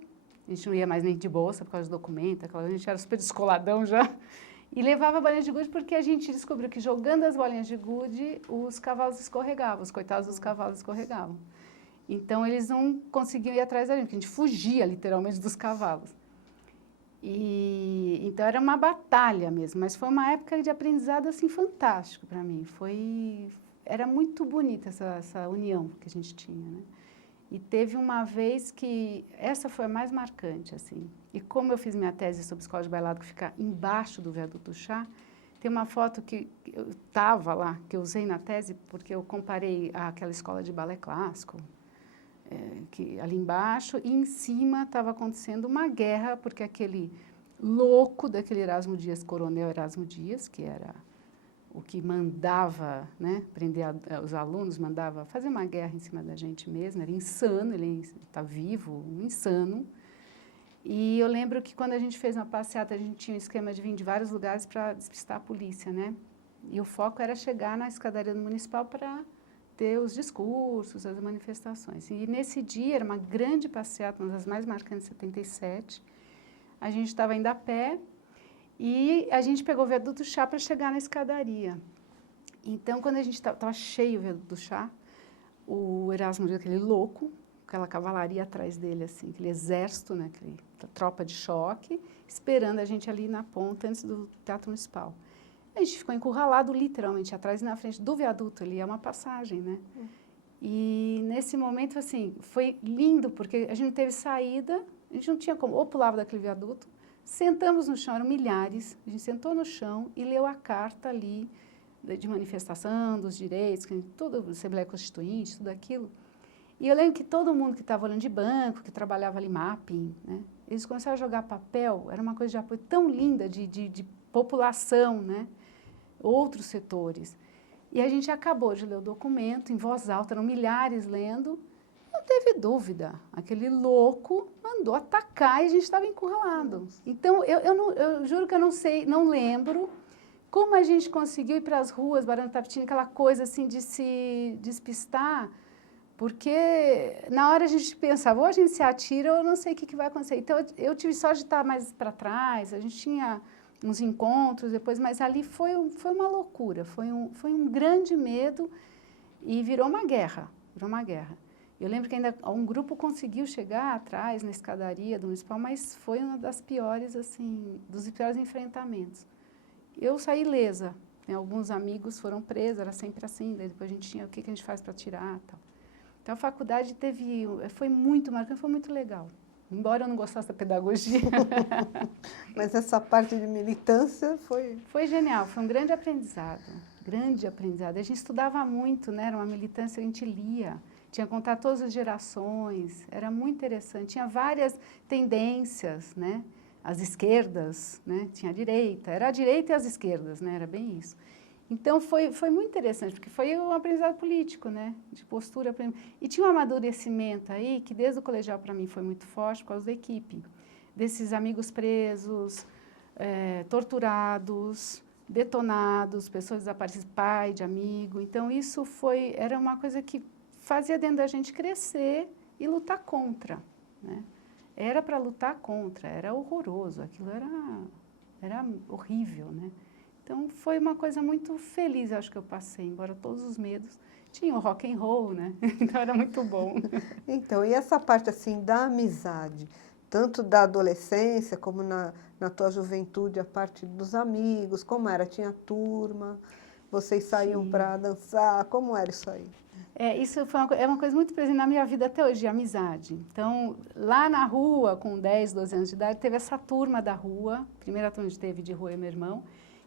a gente não ia mais nem de bolsa por causa do documento, a gente era super descoladão já. E levava bolinhas de gude porque a gente descobriu que jogando as bolinhas de gude, os cavalos escorregavam, os coitados dos cavalos escorregavam. Então, eles não conseguiam ir atrás da gente, porque a gente fugia, literalmente, dos cavalos. Então, era uma batalha mesmo, mas foi uma época de aprendizado, assim, fantástico para mim. Era muito bonita essa união que a gente tinha, né? E teve uma vez que, essa foi a mais marcante, assim. E como eu fiz minha tese sobre escola de bailado, que fica embaixo do viaduto do Chá, tem uma foto que eu estava lá, que eu usei na tese, porque eu comparei àquela escola de balé clássico, que ali embaixo, e em cima estava acontecendo uma guerra, porque aquele louco daquele Erasmo Dias, Coronel Erasmo Dias, que era o que mandava, né, prender os alunos, mandava fazer uma guerra em cima da gente mesmo, era insano, ele está vivo, um insano. E eu lembro que quando a gente fez uma passeata, a gente tinha um esquema de vir de vários lugares para despistar a polícia, né? E o foco era chegar na escadaria do municipal para ter os discursos, as manifestações. E nesse dia, era uma grande passeata, uma das mais marcantes de 77, a gente estava indo a pé e a gente pegou o viaduto do Chá para chegar na escadaria. Então, quando a gente estava cheio o viaduto do Chá, o Erasmo Dias, aquele louco, aquela cavalaria atrás dele, assim, aquele exército, né, aquela tropa de choque, esperando a gente ali na ponta, antes do Teatro Municipal. A gente ficou encurralado, literalmente, atrás e na frente do viaduto, ali é uma passagem, né? E nesse momento, assim, foi lindo, porque a gente não teve saída, a gente não tinha como, ou pulava daquele viaduto, sentamos no chão, eram milhares, a gente sentou no chão e leu a carta ali de manifestação, dos direitos, tudo, Assembleia Constituinte, tudo aquilo. E eu lembro que todo mundo que estava olhando de banco, que trabalhava ali mapping, né? Eles começaram a jogar papel, era uma coisa de apoio tão linda, de população, né? Outros setores. E a gente acabou de ler o documento em voz alta, eram milhares lendo, não teve dúvida, aquele louco mandou atacar e a gente estava encurralado. Então, eu juro que eu não sei, não lembro como a gente conseguiu ir para as ruas, Barão de Itapetininga, aquela coisa assim de se despistar, porque na hora a gente pensava, ou a gente se atira ou eu não sei o que vai acontecer. Então, eu tive sorte de estar mais para trás, a gente tinha uns encontros depois, mas ali foi uma loucura, foi um grande medo e virou uma guerra, Eu lembro que ainda um grupo conseguiu chegar atrás na escadaria do municipal, mas foi uma das piores, assim, dos piores enfrentamentos. Eu saí ilesa, né? Alguns amigos foram presos, era sempre assim, daí depois a gente tinha o que a gente faz para tirar e tal. Então a faculdade foi muito marcante, foi muito legal. Embora eu não gostasse da pedagogia. Mas essa parte de militância foi... Foi genial, foi um grande aprendizado, grande aprendizado. A gente estudava muito, né? Era uma militância, a gente lia, tinha que contar todas as gerações, era muito interessante. Tinha várias tendências, né? As esquerdas, né? Tinha a direita, era a direita e as esquerdas, né? Era bem isso. Então, foi muito interessante, porque foi um aprendizado político, né? De postura. E tinha um amadurecimento aí, que desde o colegial para mim foi muito forte, por causa da equipe. Desses amigos presos, torturados, detonados, pessoas desaparecidas, pai de amigo. Então, isso era uma coisa que fazia dentro da gente crescer e lutar contra, né? Era para lutar contra, era horroroso, aquilo era horrível, né? Então, foi uma coisa muito feliz, acho que eu passei, embora todos os medos. Tinha o rock and roll, né? Então, era muito bom. Então, e essa parte, assim, da amizade, tanto da adolescência como na tua juventude, a parte dos amigos, como era? Tinha turma, vocês saíam para dançar, como era isso aí? Isso é uma coisa muito presente na minha vida até hoje, de amizade. Então, lá na rua, com 10, 12 anos de idade, teve essa turma da rua, primeira turma que teve de rua, eu e meu irmão,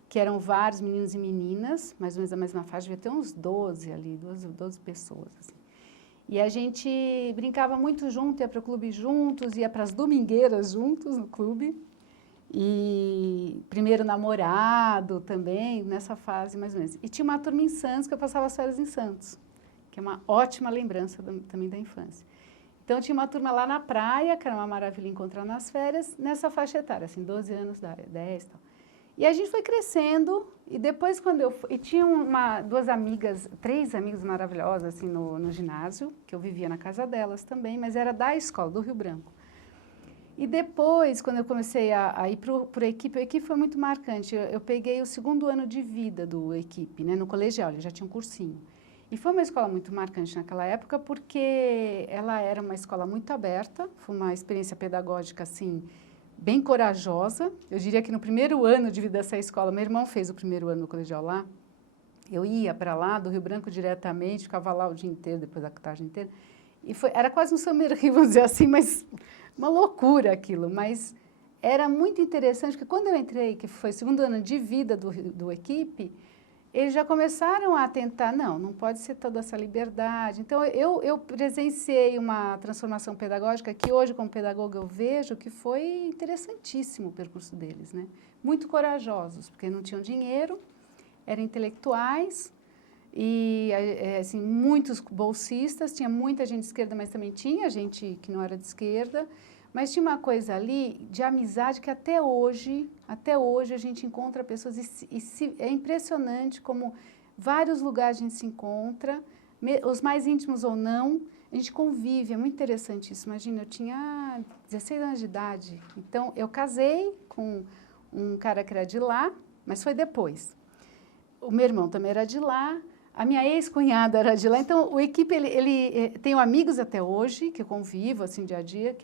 que eram vários meninos e meninas, mais ou menos da mesma faixa, devia ter uns 12 ali, 12 pessoas, assim. E a gente brincava muito junto, ia para o clube juntos, ia para as domingueiras juntos no clube. E primeiro namorado também, nessa fase mais ou menos. E tinha uma turma em Santos, que eu passava as férias em Santos, que é uma ótima lembrança também da infância. Então, tinha uma turma lá na praia, que era uma maravilha encontrar nas férias, nessa faixa etária, assim, 12 anos, 10 e tal. E a gente foi crescendo, e depois quando e tinha duas amigas, 3 amigas maravilhosas, assim, no ginásio, que eu vivia na casa delas também, mas era da escola, do Rio Branco. E depois, quando eu comecei a ir para a equipe foi muito marcante. Eu peguei o 2º ano de vida do equipe, né, no colegial, ele já tinha um cursinho. E foi uma escola muito marcante naquela época, porque ela era uma escola muito aberta, foi uma experiência pedagógica, assim, bem corajosa. Eu diria que no primeiro ano de vida dessa escola, meu irmão fez o primeiro ano no colegial lá, eu ia para lá, do Rio Branco diretamente, ficava lá o dia inteiro, depois da tarde inteira. E era quase um summer Rio, vamos dizer assim, mas uma loucura aquilo. Mas era muito interessante, porque quando eu entrei, que foi o 2º ano de vida do equipe, eles já começaram a tentar, não pode ser toda essa liberdade. Então, eu presenciei uma transformação pedagógica que hoje, como pedagoga, eu vejo que foi interessantíssimo o percurso deles, né? Muito corajosos, porque não tinham dinheiro, eram intelectuais e, assim, muitos bolsistas, tinha muita gente de esquerda, mas também tinha gente que não era de esquerda. Mas tinha uma coisa ali de amizade que até hoje a gente encontra pessoas é impressionante como vários lugares a gente se encontra, os mais íntimos ou não, a gente convive, é muito interessante isso. Imagina, eu tinha 16 anos de idade, então eu casei com um cara que era de lá, mas foi depois. O meu irmão também era de lá. A minha ex-cunhada era de lá, então o equipe, tenho amigos até hoje, que eu convivo, assim, dia a dia,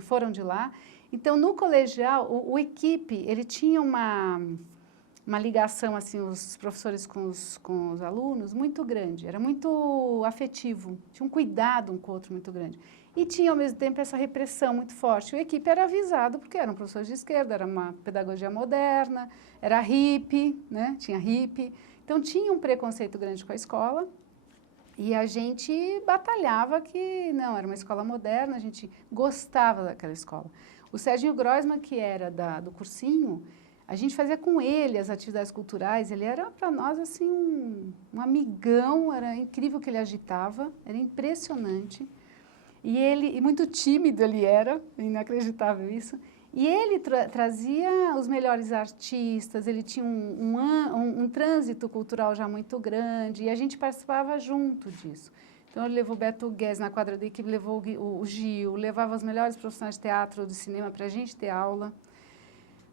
foram de lá. Então, no colegial, o equipe, ele tinha uma ligação, assim, os professores com os alunos, muito grande, era muito afetivo, tinha um cuidado um com o outro muito grande. E tinha, ao mesmo tempo, essa repressão muito forte. O equipe era avisado, porque eram professores de esquerda, era uma pedagogia moderna, era hippie, né? Tinha hippie. Então, tinha um preconceito grande com a escola e a gente batalhava que, não, era uma escola moderna, a gente gostava daquela escola. O Serginho Groisman, que era do cursinho, a gente fazia com ele as atividades culturais, ele era para nós, assim, um amigão, era incrível o que ele agitava, era impressionante. E muito tímido ele era, inacreditável isso. E ele trazia os melhores artistas, ele tinha um trânsito cultural já muito grande, e a gente participava junto disso. Então, ele levou o Beto Guedes na quadra da equipe, levou o Gil, levava os melhores profissionais de teatro ou de cinema para a gente ter aula.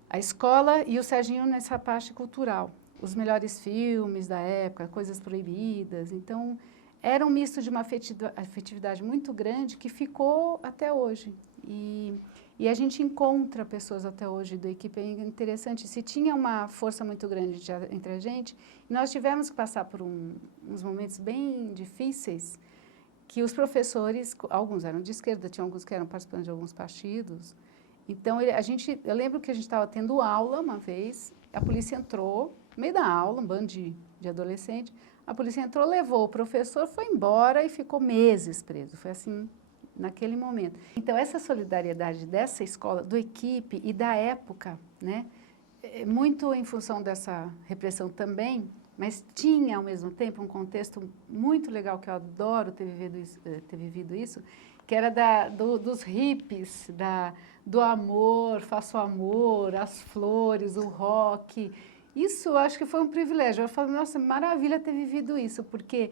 A escola e o Serginho nessa parte cultural. Os melhores filmes da época, coisas proibidas. Então, era um misto de uma afetividade muito grande que ficou até hoje. E a gente encontra pessoas até hoje da equipe, é interessante. Se tinha uma força muito grande entre a gente, nós tivemos que passar por uns momentos bem difíceis, que os professores, alguns eram de esquerda, tinha alguns que eram participantes de alguns partidos. Então, eu lembro que a gente estava tendo aula uma vez, a polícia entrou, no meio da aula, um bando de adolescente, a polícia entrou, levou o professor, foi embora e ficou meses preso. Foi assim, naquele momento. Então, essa solidariedade dessa escola, do equipe e da época, né, muito em função dessa repressão também, mas tinha, ao mesmo tempo, um contexto muito legal, que eu adoro ter vivido isso, que era dos hippies, do amor, faço amor, as flores, o rock. Isso, eu acho que foi um privilégio. Eu falo, nossa, maravilha ter vivido isso, porque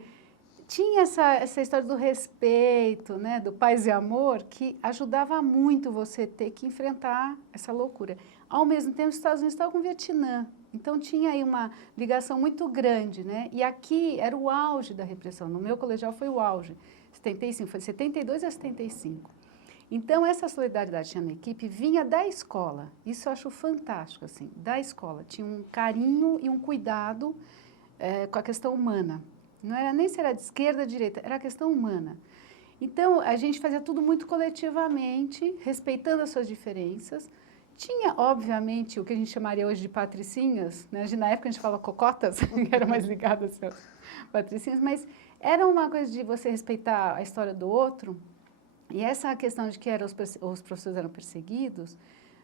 tinha essa história do respeito, né, do paz e amor, que ajudava muito você ter que enfrentar essa loucura. Ao mesmo tempo, os Estados Unidos estavam com o Vietnã, então tinha aí uma ligação muito grande, né? E aqui era o auge da repressão. No meu colegial foi o auge. 75, foi 72 a 75. Então, essa solidariedade que tinha na equipe vinha da escola. Isso eu acho fantástico, assim, da escola. Tinha um carinho e um cuidado com a questão humana. Não era nem se era de esquerda ou de direita, era a questão humana. Então, a gente fazia tudo muito coletivamente, respeitando as suas diferenças. Tinha, obviamente, o que a gente chamaria hoje de patricinhas, né? Na época a gente falava cocotas, que era mais ligado assim, patricinhas, mas era uma coisa de você respeitar a história do outro. E essa questão de que os professores eram perseguidos,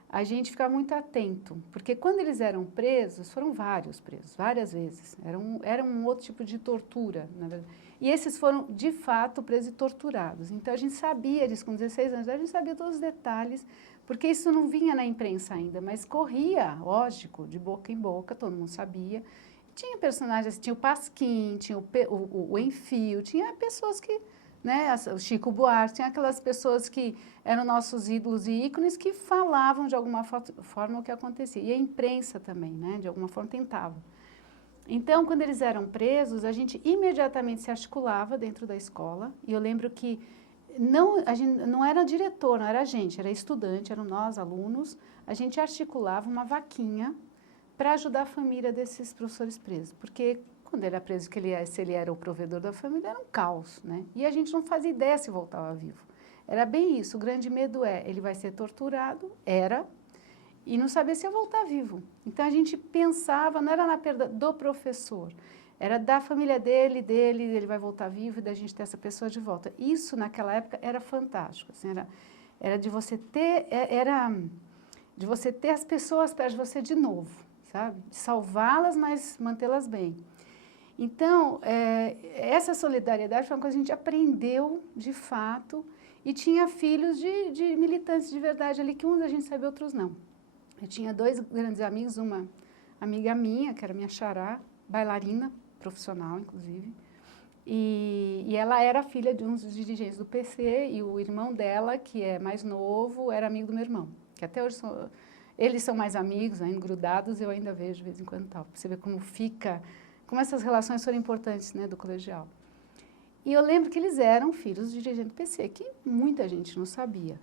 a gente ficava muito atento, porque quando eles eram presos, foram vários presos, várias vezes. Era um outro tipo de tortura, na verdade. E esses foram, de fato, presos e torturados. Então, a gente sabia, eles com 16 anos, a gente sabia todos os detalhes, porque isso não vinha na imprensa ainda, mas corria, lógico, de boca em boca, todo mundo sabia. Tinha personagens, tinha o Pasquim, tinha o Enfio, tinha pessoas que, né, o Chico Buarque, tinha aquelas pessoas que eram nossos ídolos e ícones que falavam de alguma forma o que acontecia. E a imprensa também, né, de alguma forma tentava. Então, quando eles eram presos, a gente imediatamente se articulava dentro da escola. E eu lembro que a gente não era diretor, não era a gente, era estudante, eram nós, alunos. A gente articulava uma vaquinha para ajudar a família desses professores presos. Porque quando ele era preso, se ele era o provedor da família, era um caos, né? E a gente não fazia ideia se voltava vivo. Era bem isso, o grande medo ele vai ser torturado, e não sabia se ia voltar vivo. Então, a gente pensava, não era na perda do professor, era da família dele, ele vai voltar vivo e da gente ter essa pessoa de volta. Isso, naquela época, era fantástico. Assim, era de você ter, de você ter as pessoas perto de você de novo, sabe? Salvá-las, mas mantê-las bem. Então, essa solidariedade foi uma coisa que a gente aprendeu, de fato, e tinha filhos de militantes de verdade ali, que uns a gente sabia, outros não. Eu tinha 2 grandes amigos, uma amiga minha, que era minha xará, bailarina, profissional, inclusive, e ela era filha de uns dos dirigentes do PC, e o irmão dela, que é mais novo, era amigo do meu irmão, que até hoje eles são mais amigos, ainda grudados, eu ainda vejo de vez em quando tal, pra você ver como essas relações foram importantes, né, do colegial. E eu lembro que eles eram filhos de dirigente do PC, que muita gente não sabia.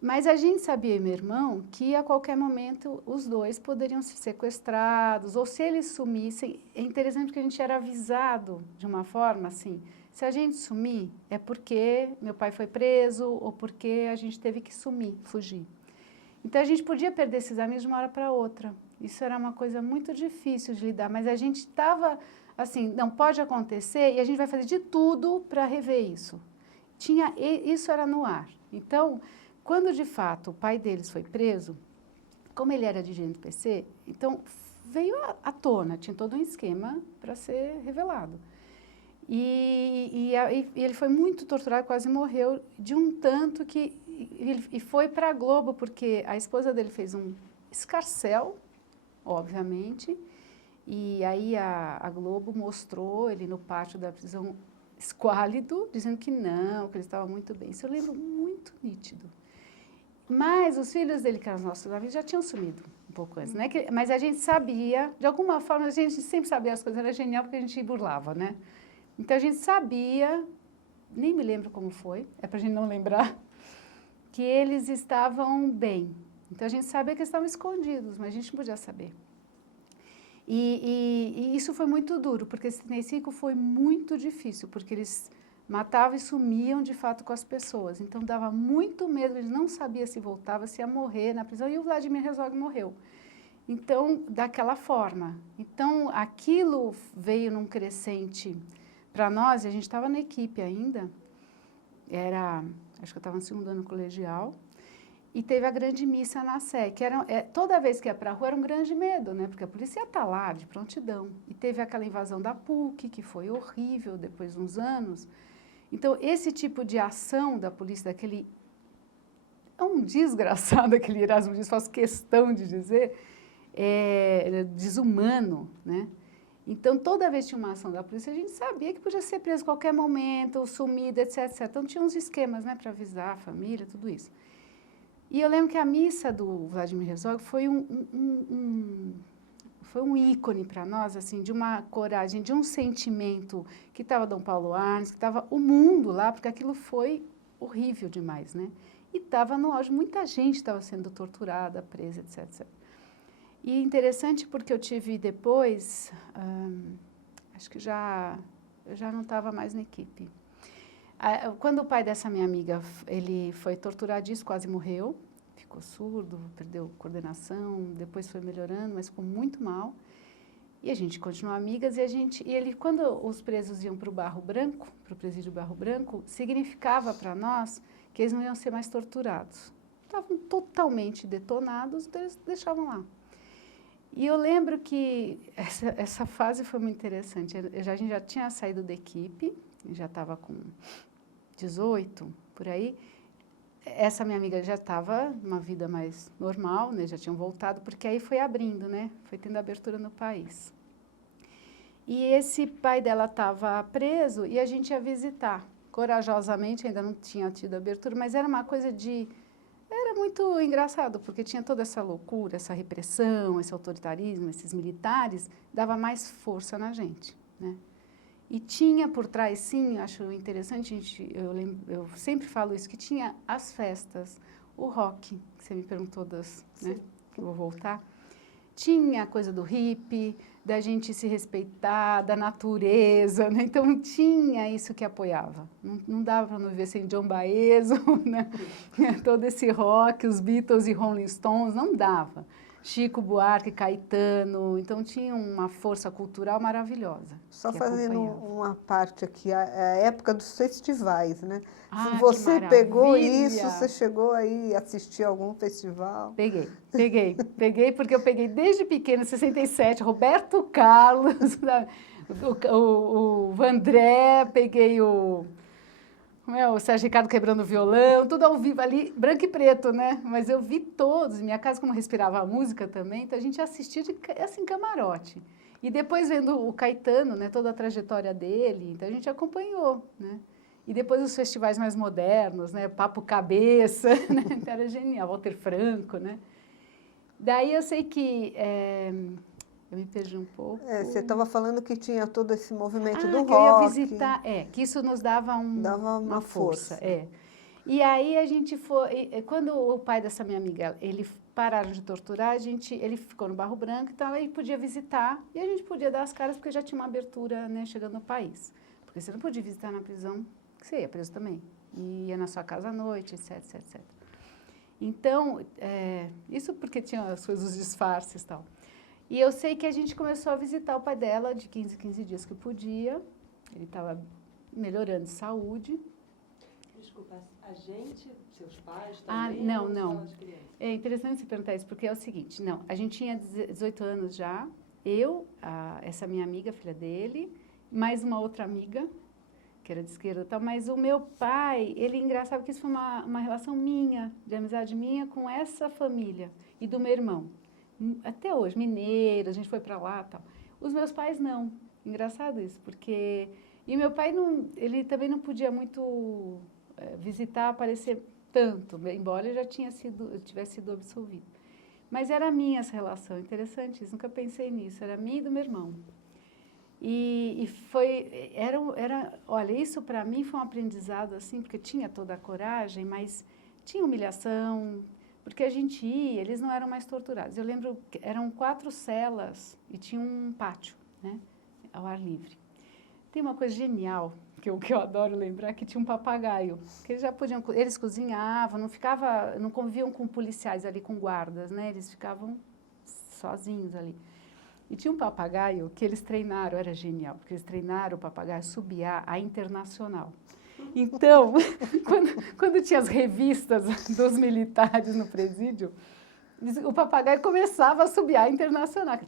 Mas a gente sabia, eu e meu irmão, que a qualquer momento os dois poderiam ser sequestrados, ou se eles sumissem, é interessante porque a gente era avisado de uma forma assim, se a gente sumir é porque meu pai foi preso ou porque a gente teve que sumir, fugir. Então a gente podia perder esses amigos de uma hora para outra. Isso era uma coisa muito difícil de lidar, mas a gente estava assim, não pode acontecer e a gente vai fazer de tudo para rever isso. Isso era no ar. Então, quando, de fato, o pai deles foi preso, como ele era dirigente do PC, então veio à tona, tinha todo um esquema para ser revelado. E ele foi muito torturado, quase morreu, de um tanto que... E foi para a Globo, porque a esposa dele fez um escarcéu, obviamente, e aí a Globo mostrou ele no pátio da prisão esquálido, dizendo que não, que ele estava muito bem. Isso eu lembro muito nítido. Mas os filhos dele, que eram os nossos amigos, já tinham sumido um pouco antes, né? Mas a gente sabia, de alguma forma, a gente sempre sabia as coisas, era genial porque a gente burlava, né? Então a gente sabia, nem me lembro como foi, é para a gente não lembrar, que eles estavam bem. Então a gente sabia que eles estavam escondidos, mas a gente não podia saber. E isso foi muito duro, porque esse 35 foi muito difícil, porque eles matavam e sumiam de fato com as pessoas. Então dava muito medo, eles não sabiam se voltava, se ia morrer na prisão, e o Vladimir Herzog morreu. Então, daquela forma. Então, aquilo veio num crescente para nós, e a gente estava na equipe ainda, acho que eu estava no 2º ano colegial, e teve a grande missa na Sé, que toda vez que ia para a rua era um grande medo, né? Porque a polícia ia estar lá, de prontidão. E teve aquela invasão da PUC, que foi horrível depois de uns anos. Então, esse tipo de ação da polícia, é um desgraçado aquele Erasmo Dias, faço questão de dizer, desumano, né? Então, toda vez que tinha uma ação da polícia, a gente sabia que podia ser preso a qualquer momento, sumido, etc, etc. Então, tinha uns esquemas, né, para avisar a família, tudo isso. E eu lembro que a missa do Vladimir Herzog foi foi um ícone para nós, assim, de uma coragem, de um sentimento que estava Dom Paulo Arnes, que estava o mundo lá, porque aquilo foi horrível demais, né? E estava no auge, muita gente estava sendo torturada, presa, etc, etc. E interessante porque eu tive depois, acho que eu já não estava mais na equipe. Quando o pai dessa minha amiga, ele foi torturadíssimo, quase morreu, ficou surdo, perdeu coordenação, depois foi melhorando, mas ficou muito mal. E a gente continuou amigas e ele, quando os presos iam para o Barro Branco, para o presídio Barro Branco, significava para nós que eles não iam ser mais torturados. Estavam totalmente detonados, então eles deixavam lá. E eu lembro que essa fase foi muito interessante. A gente já tinha saído da equipe, já estava com 18, por aí. Essa minha amiga já estava numa vida mais normal, né? Já tinham voltado, porque aí foi abrindo, né? Foi tendo abertura no país. E esse pai dela estava preso e a gente ia visitar. Corajosamente, ainda não tinha tido abertura, mas era uma coisa Era muito engraçado, porque tinha toda essa loucura, essa repressão, esse autoritarismo, esses militares, dava mais força na gente, né? E tinha por trás, sim, acho interessante, eu sempre falo isso, que tinha as festas, o rock, que você me perguntou né, que eu vou voltar. Tinha a coisa do hippie, da gente se respeitar, da natureza, né? Então tinha isso que apoiava. Não dava para não viver sem John Baez, né? Todo esse rock, os Beatles e Rolling Stones, não dava. Chico Buarque, Caetano, então tinha uma força cultural maravilhosa. Só fazendo uma parte aqui, a época dos festivais, né? Ah, Você pegou isso, você chegou aí a assistir algum festival? Peguei porque eu peguei desde pequena, 67, Roberto Carlos, o Vandré, peguei o Sérgio Ricardo quebrando o violão, tudo ao vivo ali, branco e preto, né? Mas eu vi todos, minha casa como respirava a música também, então a gente assistia assim, camarote. E depois vendo o Caetano, né, toda a trajetória dele, então a gente acompanhou, né? E depois os festivais mais modernos, né, Papo Cabeça, né? Então era genial, Walter Franco, né? Daí eu sei que, eu me perdi um pouco. Você estava falando que tinha todo esse movimento do rock. Que eu ia visitar, que isso nos dava uma força. E aí a gente foi, quando o pai dessa minha amiga, ele pararam de torturar, ele ficou no Barro Branco, então ele podia visitar e a gente podia dar as caras porque já tinha uma abertura, né, chegando no país. Porque você não podia visitar na prisão, que você ia preso também. E ia na sua casa à noite, etc, etc, etc. Então, isso porque tinha as coisas, os disfarces e tal. E eu sei que a gente começou a visitar o pai dela de 15 dias que podia. Ele estava melhorando de saúde. Desculpa, a gente, seus pais também? Não. É interessante você perguntar isso, porque é o seguinte, a gente tinha 18 anos já, essa minha amiga, filha dele, mais uma outra amiga, que era de esquerda e tal, mas o meu pai, ele engraçado que isso foi uma relação minha, de amizade minha com essa família e do meu irmão. Até hoje, mineiro, a gente foi para lá e tal. Os meus pais não. Engraçado isso, porque... E meu pai, não, ele também não podia muito visitar, aparecer tanto, embora ele já tivesse sido absolvido. Mas era minha essa relação, interessante isso, nunca pensei nisso, era minha e do meu irmão. E foi, olha, isso para mim foi um aprendizado, assim, porque tinha toda a coragem, mas tinha humilhação, porque a gente ia, eles não eram mais torturados. Eu lembro que eram 4 celas e tinha um pátio, né, ao ar livre. Tem uma coisa genial, que eu adoro lembrar, que tinha um papagaio, que eles já podiam, eles cozinhavam, não conviviam com policiais ali, com guardas, né, eles ficavam sozinhos ali. E tinha um papagaio que eles treinaram, era genial, porque eles treinaram o papagaio a assobiar a Internacional. Então, quando tinha as revistas dos militares no presídio, o papagaio começava a assobiar a Internacional.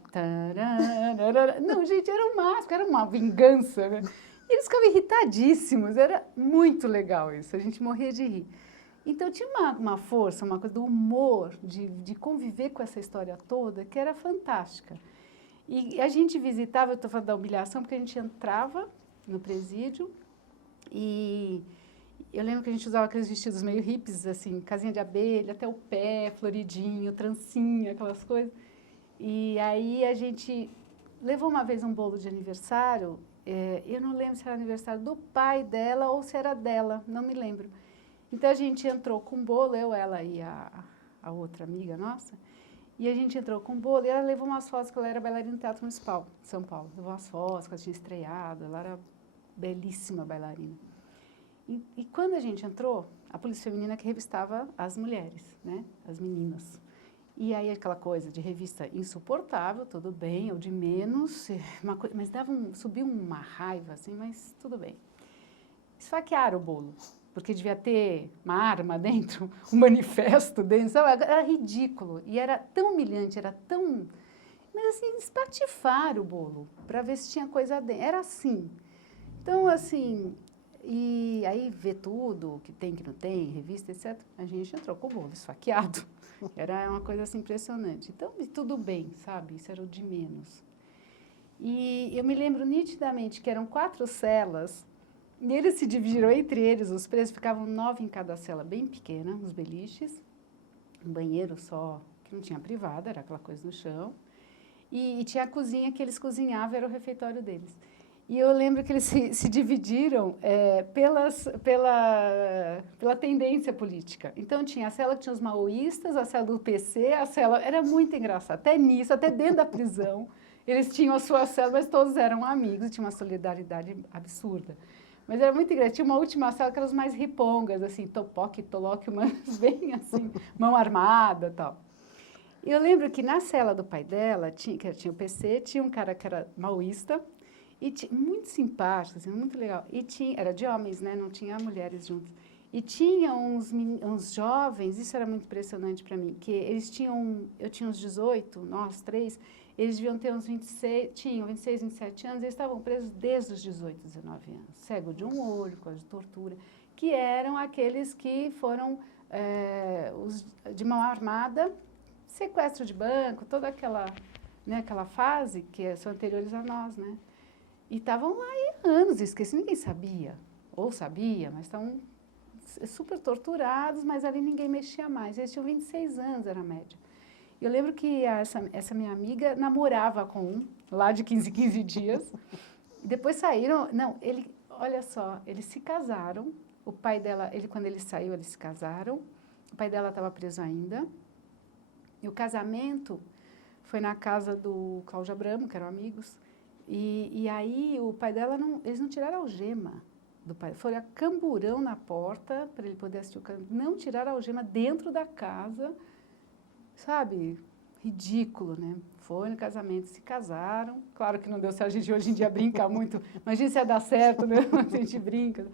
Não, gente, era o máximo, era uma vingança, né? E eles ficavam irritadíssimos, era muito legal isso, a gente morria de rir. Então, tinha uma força, uma coisa do humor, de conviver com essa história toda, que era fantástica. E a gente visitava, eu estou falando da humilhação, porque a gente entrava no presídio e eu lembro que a gente usava aqueles vestidos meio hippies, assim, casinha de abelha, até o pé, floridinho, trancinha, aquelas coisas. E aí a gente levou uma vez um bolo de aniversário, eu não lembro se era aniversário do pai dela ou se era dela, não me lembro. Então a gente entrou com o bolo, eu, ela e a outra amiga nossa, e a gente entrou com o bolo e ela levou umas fotos, que ela era bailarina do Teatro Municipal de São Paulo. Levou umas fotos que ela tinha estreado, ela era belíssima bailarina. E quando a gente entrou, a polícia feminina que revistava as mulheres, né, as meninas. E aí aquela coisa de revista insuportável, tudo bem, ou de menos, mas subiu uma raiva, assim, mas tudo bem. Esfaquearam o bolo, porque devia ter uma arma dentro, um manifesto dentro, sabe? Era ridículo, e era tão humilhante, era tão... Mas assim, espatifaram o bolo, para ver se tinha coisa dentro, era assim. Então, assim, e aí vê tudo, que tem, que não tem, revista, etc. A gente entrou com o bolo esfaqueado, era uma coisa assim impressionante. Então, tudo bem, sabe? Isso era o de menos. E eu me lembro nitidamente que eram 4 celas, e eles se dividiram entre eles, os presos ficavam 9 em cada cela, bem pequena, os beliches, um banheiro só, que não tinha privada, era aquela coisa no chão, e tinha a cozinha que eles cozinhavam, era o refeitório deles. E eu lembro que eles se dividiram pela tendência política. Então, tinha a cela que tinha os maoístas, a cela do PC, a cela... Era muito engraçado, até nisso, até dentro da prisão, eles tinham a sua cela, mas todos eram amigos, tinha uma solidariedade absurda. Mas era muito engraçado. Tinha uma última cela que eram os mais ripongas, assim, topoque, toloque, mas bem assim, mão armada e tal. E eu lembro que na cela do pai dela, tinha o PC, tinha um cara que era maoísta, e muito simpático, assim, muito legal. E era de homens, né? Não tinha mulheres juntos. E tinha uns jovens, isso era muito impressionante para mim, que eles eu tinha uns 18, nós 3, eles deviam ter uns 26, 27 anos, eles estavam presos desde os 18, 19 anos, cego de um olho, por causa de tortura, que eram aqueles que foram os de mão armada, sequestro de banco, toda aquela fase que são anteriores a nós, né? E estavam lá há anos, esqueci, ninguém sabia, ou sabia, mas estavam super torturados, mas ali ninguém mexia mais. Eles tinham 26 anos, era a média. Eu lembro que essa minha amiga namorava com um, lá de 15 dias, depois saíram, olha só, eles se casaram, o pai dela, quando ele saiu, eles se casaram, o pai dela estava preso ainda, e o casamento foi na casa do Cláudio Abramo, que eram amigos, e aí o pai dela, eles não tiraram a algema do pai, foram a camburão na porta para ele poder assistir o casamento, não tiraram a algema dentro da casa, sabe, ridículo, né? Foi no casamento, se casaram, claro que não deu certo, a gente hoje em dia brinca muito, imagina se ia dar certo, né? A gente brinca.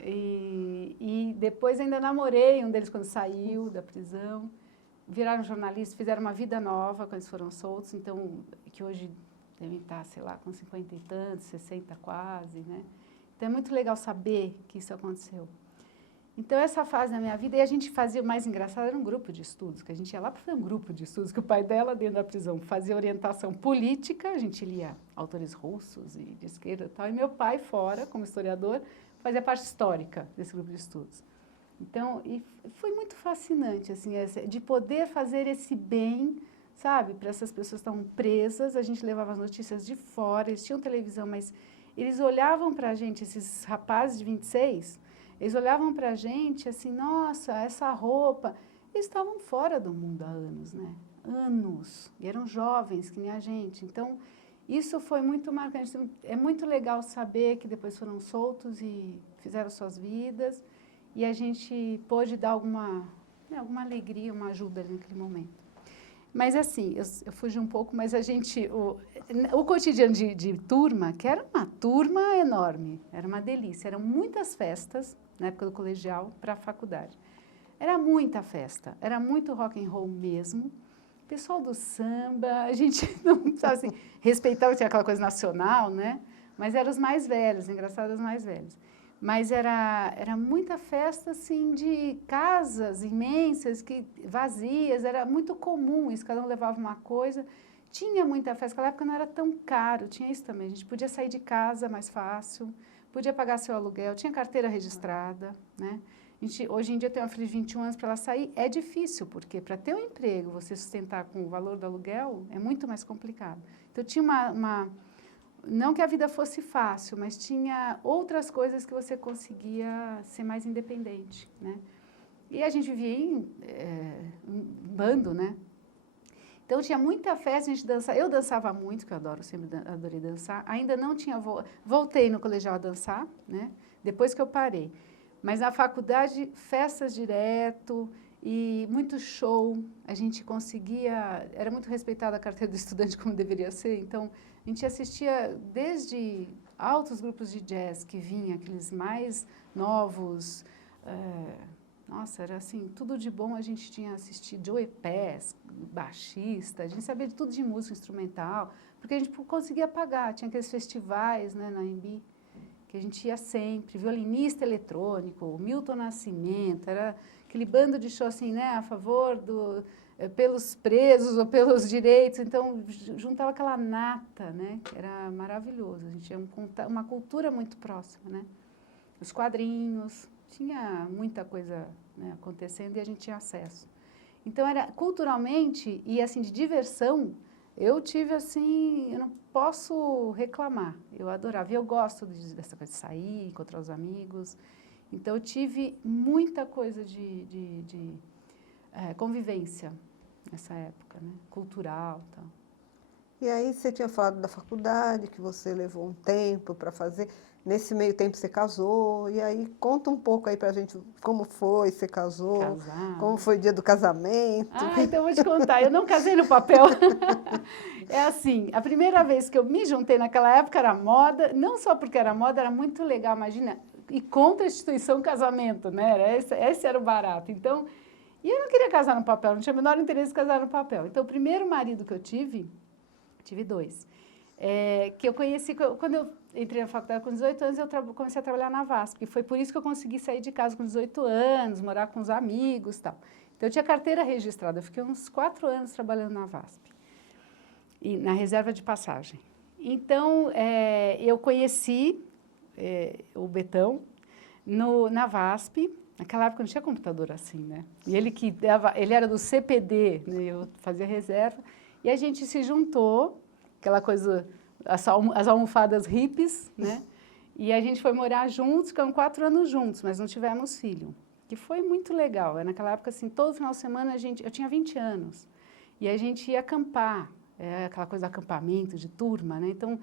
E depois ainda namorei um deles quando saiu da prisão, viraram jornalistas, fizeram uma vida nova quando eles foram soltos, então, que hoje devem estar, sei lá, com 50 e tantos, 60 quase, né? Então, é muito legal saber que isso aconteceu. Então, essa fase da minha vida, e a gente fazia, o mais engraçado, era um grupo de estudos, que a gente ia lá para fazer um grupo de estudos, que o pai dela, dentro da prisão, fazia orientação política, a gente lia autores russos e de esquerda e tal, e meu pai, fora, como historiador, fazia parte histórica desse grupo de estudos. Então, e foi muito fascinante, assim, de poder fazer esse bem, sabe, para essas pessoas que estavam presas, a gente levava as notícias de fora, eles tinham televisão, mas eles olhavam para a gente, esses rapazes de 26, eles olhavam para a gente assim, nossa, essa roupa. Eles estavam fora do mundo há anos, né? Anos. E eram jovens, que nem a gente. Então, isso foi muito marcante. É muito legal saber que depois foram soltos e fizeram suas vidas. E a gente pôde dar alguma alegria, uma ajuda ali naquele momento. Mas assim, eu fugi um pouco, mas a gente... O cotidiano de turma, que era uma turma enorme, era uma delícia. Eram muitas festas, na época do colegial, para a faculdade. Era muita festa, era muito rock and roll mesmo. Pessoal do samba, a gente não sabe assim, respeitava, tinha aquela coisa nacional, né? Mas eram os mais velhos, engraçado, os mais velhos. Mas era muita festa, assim, de casas imensas, vazias, era muito comum isso, cada um levava uma coisa. Tinha muita festa, naquela época não era tão caro, tinha isso também, a gente podia sair de casa mais fácil, podia pagar seu aluguel, tinha carteira registrada, né? Hoje em dia tem uma filha de 21 anos, para ela sair é difícil, porque para ter um emprego, você sustentar com o valor do aluguel, é muito mais complicado. Então tinha não que a vida fosse fácil, mas tinha outras coisas que você conseguia ser mais independente, né? E a gente vivia em bando, né? Então, tinha muita festa, a gente dançava. Eu dançava muito, que eu sempre adorei dançar. Ainda não tinha... Voltei no colegial a dançar, né? Depois que eu parei. Mas na faculdade, festas direto e muito show. A gente conseguia... Era muito respeitada a carteira do estudante, como deveria ser. Então, a gente assistia desde altos grupos de jazz que vinham, aqueles mais novos... Nossa, era assim, tudo de bom a gente tinha assistido. Joey Pass, baixista, a gente sabia de tudo de música instrumental, porque a gente conseguia pagar. Tinha aqueles festivais, né, na AMB, que a gente ia sempre. Violinista eletrônico, Milton Nascimento, era aquele bando de show assim, né, a favor pelos presos ou pelos direitos. Então, juntava aquela nata, né, que era maravilhoso. A gente tinha uma cultura muito próxima, né. Os quadrinhos... Tinha muita coisa, né, acontecendo e a gente tinha acesso. Então, era culturalmente e, assim, de diversão, eu tive, assim, eu não posso reclamar. Eu adorava. E eu gosto dessa coisa de sair, encontrar os amigos. Então, eu tive muita coisa de convivência nessa época, né, cultural e tal. E aí você tinha falado da faculdade, que você levou um tempo para fazer. Nesse meio tempo você casou, e aí conta um pouco aí pra gente como foi, você casou, como foi o dia do casamento. Ah, então eu vou te contar, eu não casei no papel. É assim, a primeira vez que eu me juntei naquela época era moda, não só porque era moda, era muito legal, imagina, e contra a instituição casamento, né? Esse era o barato. Então, e eu não queria casar no papel, não tinha o menor interesse em casar no papel. Então, o primeiro marido que eu tive dois, que eu conheci quando eu entrei na faculdade com 18 anos, eu comecei a trabalhar na VASP, e foi por isso que eu consegui sair de casa com 18 anos, morar com os amigos e tal. Então, eu tinha carteira registrada, eu fiquei uns 4 anos trabalhando na VASP, e na reserva de passagem. Então, eu conheci o Betão na VASP, naquela época não tinha computador assim, né? E ele era do CPD, né? Eu fazia reserva, e a gente se juntou, aquela coisa, as almofadas hippies, né? E a gente foi morar juntos, ficamos 4 anos juntos, mas não tivemos filho, que foi muito legal. Naquela época, assim, todo final de semana, eu tinha 20 anos, e a gente ia acampar, aquela coisa de acampamento, de turma, né? Então,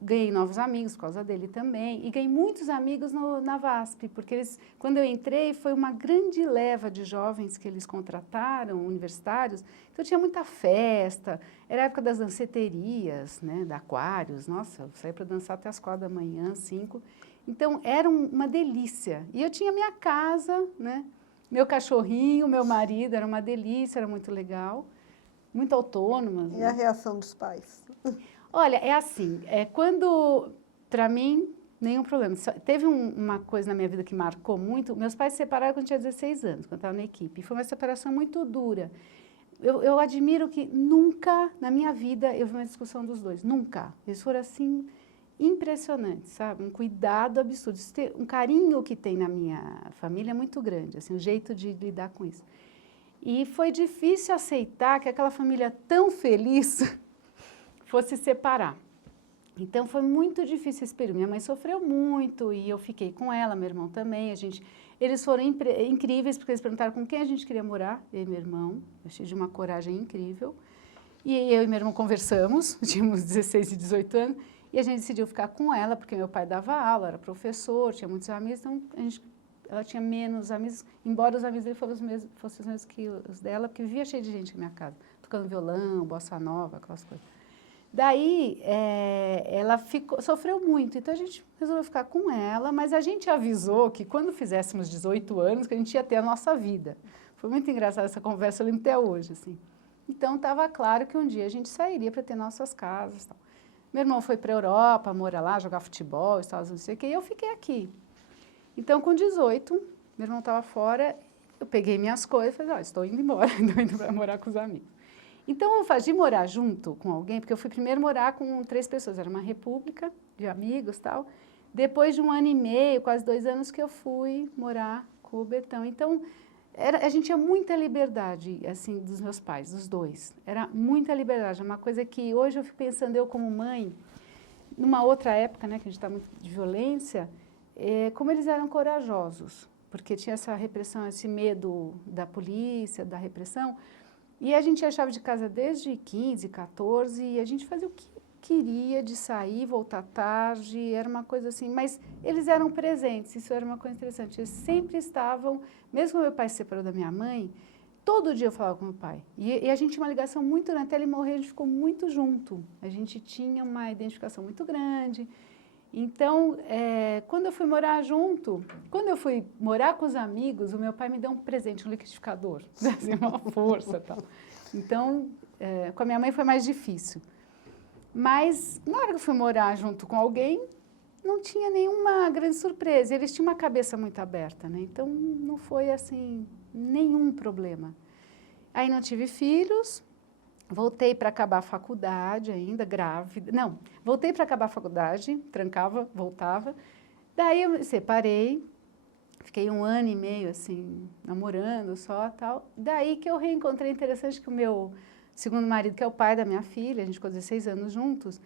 ganhei novos amigos por causa dele também, e ganhei muitos amigos na VASP, porque quando eu entrei, foi uma grande leva de jovens que eles contrataram, universitários, então tinha muita festa, era a época das danceterias, né, da Aquários, nossa, eu saía para dançar até as 4 da manhã, 5, então era uma delícia, e eu tinha minha casa, né, meu cachorrinho, meu marido, era uma delícia, era muito legal, muito autônoma. E a reação dos pais? Olha, é assim, quando, para mim, nenhum problema. Teve uma coisa na minha vida que marcou muito. Meus pais se separaram quando eu tinha 16 anos, quando eu estava na equipe. E foi uma separação muito dura. Eu admiro que nunca, na minha vida, eu vi uma discussão dos dois. Nunca. Eles foram, assim, impressionantes, sabe? Um cuidado absurdo. Um carinho que tem na minha família é muito grande, assim, o jeito de lidar com isso. E foi difícil aceitar que aquela família tão feliz fosse separar. Então, foi muito difícil esse período. Minha mãe sofreu muito e eu fiquei com ela, meu irmão também. Eles foram incríveis, porque eles perguntaram com quem a gente queria morar, eu e meu irmão. Eu achei de uma coragem incrível. E eu e meu irmão conversamos, tínhamos 16 e 18 anos, e a gente decidiu ficar com ela, porque meu pai dava aula, era professor, tinha muitos amigos, então ela tinha menos amigos, embora os amigos dele fossem os mesmos que os dela, porque vivia cheio de gente na minha casa, tocando violão, bossa nova, aquelas coisas. Daí, ela sofreu muito, então a gente resolveu ficar com ela, mas a gente avisou que quando fizéssemos 18 anos, que a gente ia ter a nossa vida. Foi muito engraçada essa conversa, eu lembro até hoje, assim. Então, estava claro que um dia a gente sairia para ter nossas casas. Tal. Meu irmão foi para a Europa, morar lá, jogar futebol, Estados Unidos, não sei o quê, e eu fiquei aqui. Então, com 18, meu irmão estava fora, eu peguei minhas coisas e falei, estou indo embora, estou indo para morar com os amigos. Então, eu fazia morar junto com alguém, porque eu fui primeiro morar com 3 pessoas, era uma república de amigos e tal. Depois de 1 ano e meio, quase 2 anos, que eu fui morar com o Betão. Então, a gente tinha muita liberdade, assim, dos meus pais, dos dois. Era muita liberdade, uma coisa que hoje eu fico pensando, eu como mãe, numa outra época, né, que a gente está muito de violência, como eles eram corajosos, porque tinha essa repressão, esse medo da polícia, da repressão. E a gente ia chave de casa desde 15, 14, e a gente fazia o que queria de sair, voltar tarde, era uma coisa assim, mas eles eram presentes, isso era uma coisa interessante, eles sempre estavam, mesmo quando meu pai se separou da minha mãe, todo dia eu falava com meu pai, e a gente tinha uma ligação muito grande, até ele morrer a gente ficou muito junto, a gente tinha uma identificação muito grande. Então, quando eu fui morar junto, quando eu fui morar com os amigos, o meu pai me deu um presente, um liquidificador, assim, uma força e tal. Então, com a minha mãe foi mais difícil. Mas, na hora que eu fui morar junto com alguém, não tinha nenhuma grande surpresa. Eles tinham uma cabeça muito aberta, né? Então, não foi, assim, nenhum problema. Aí não tive filhos. Voltei para acabar a faculdade ainda, grávida. Não, voltei para acabar a faculdade, trancava, voltava. Daí eu me separei, fiquei 1 ano e meio, assim, namorando só, tal. Daí que eu reencontrei, interessante que o meu segundo marido, que é o pai da minha filha, a gente ficou 16 anos juntos,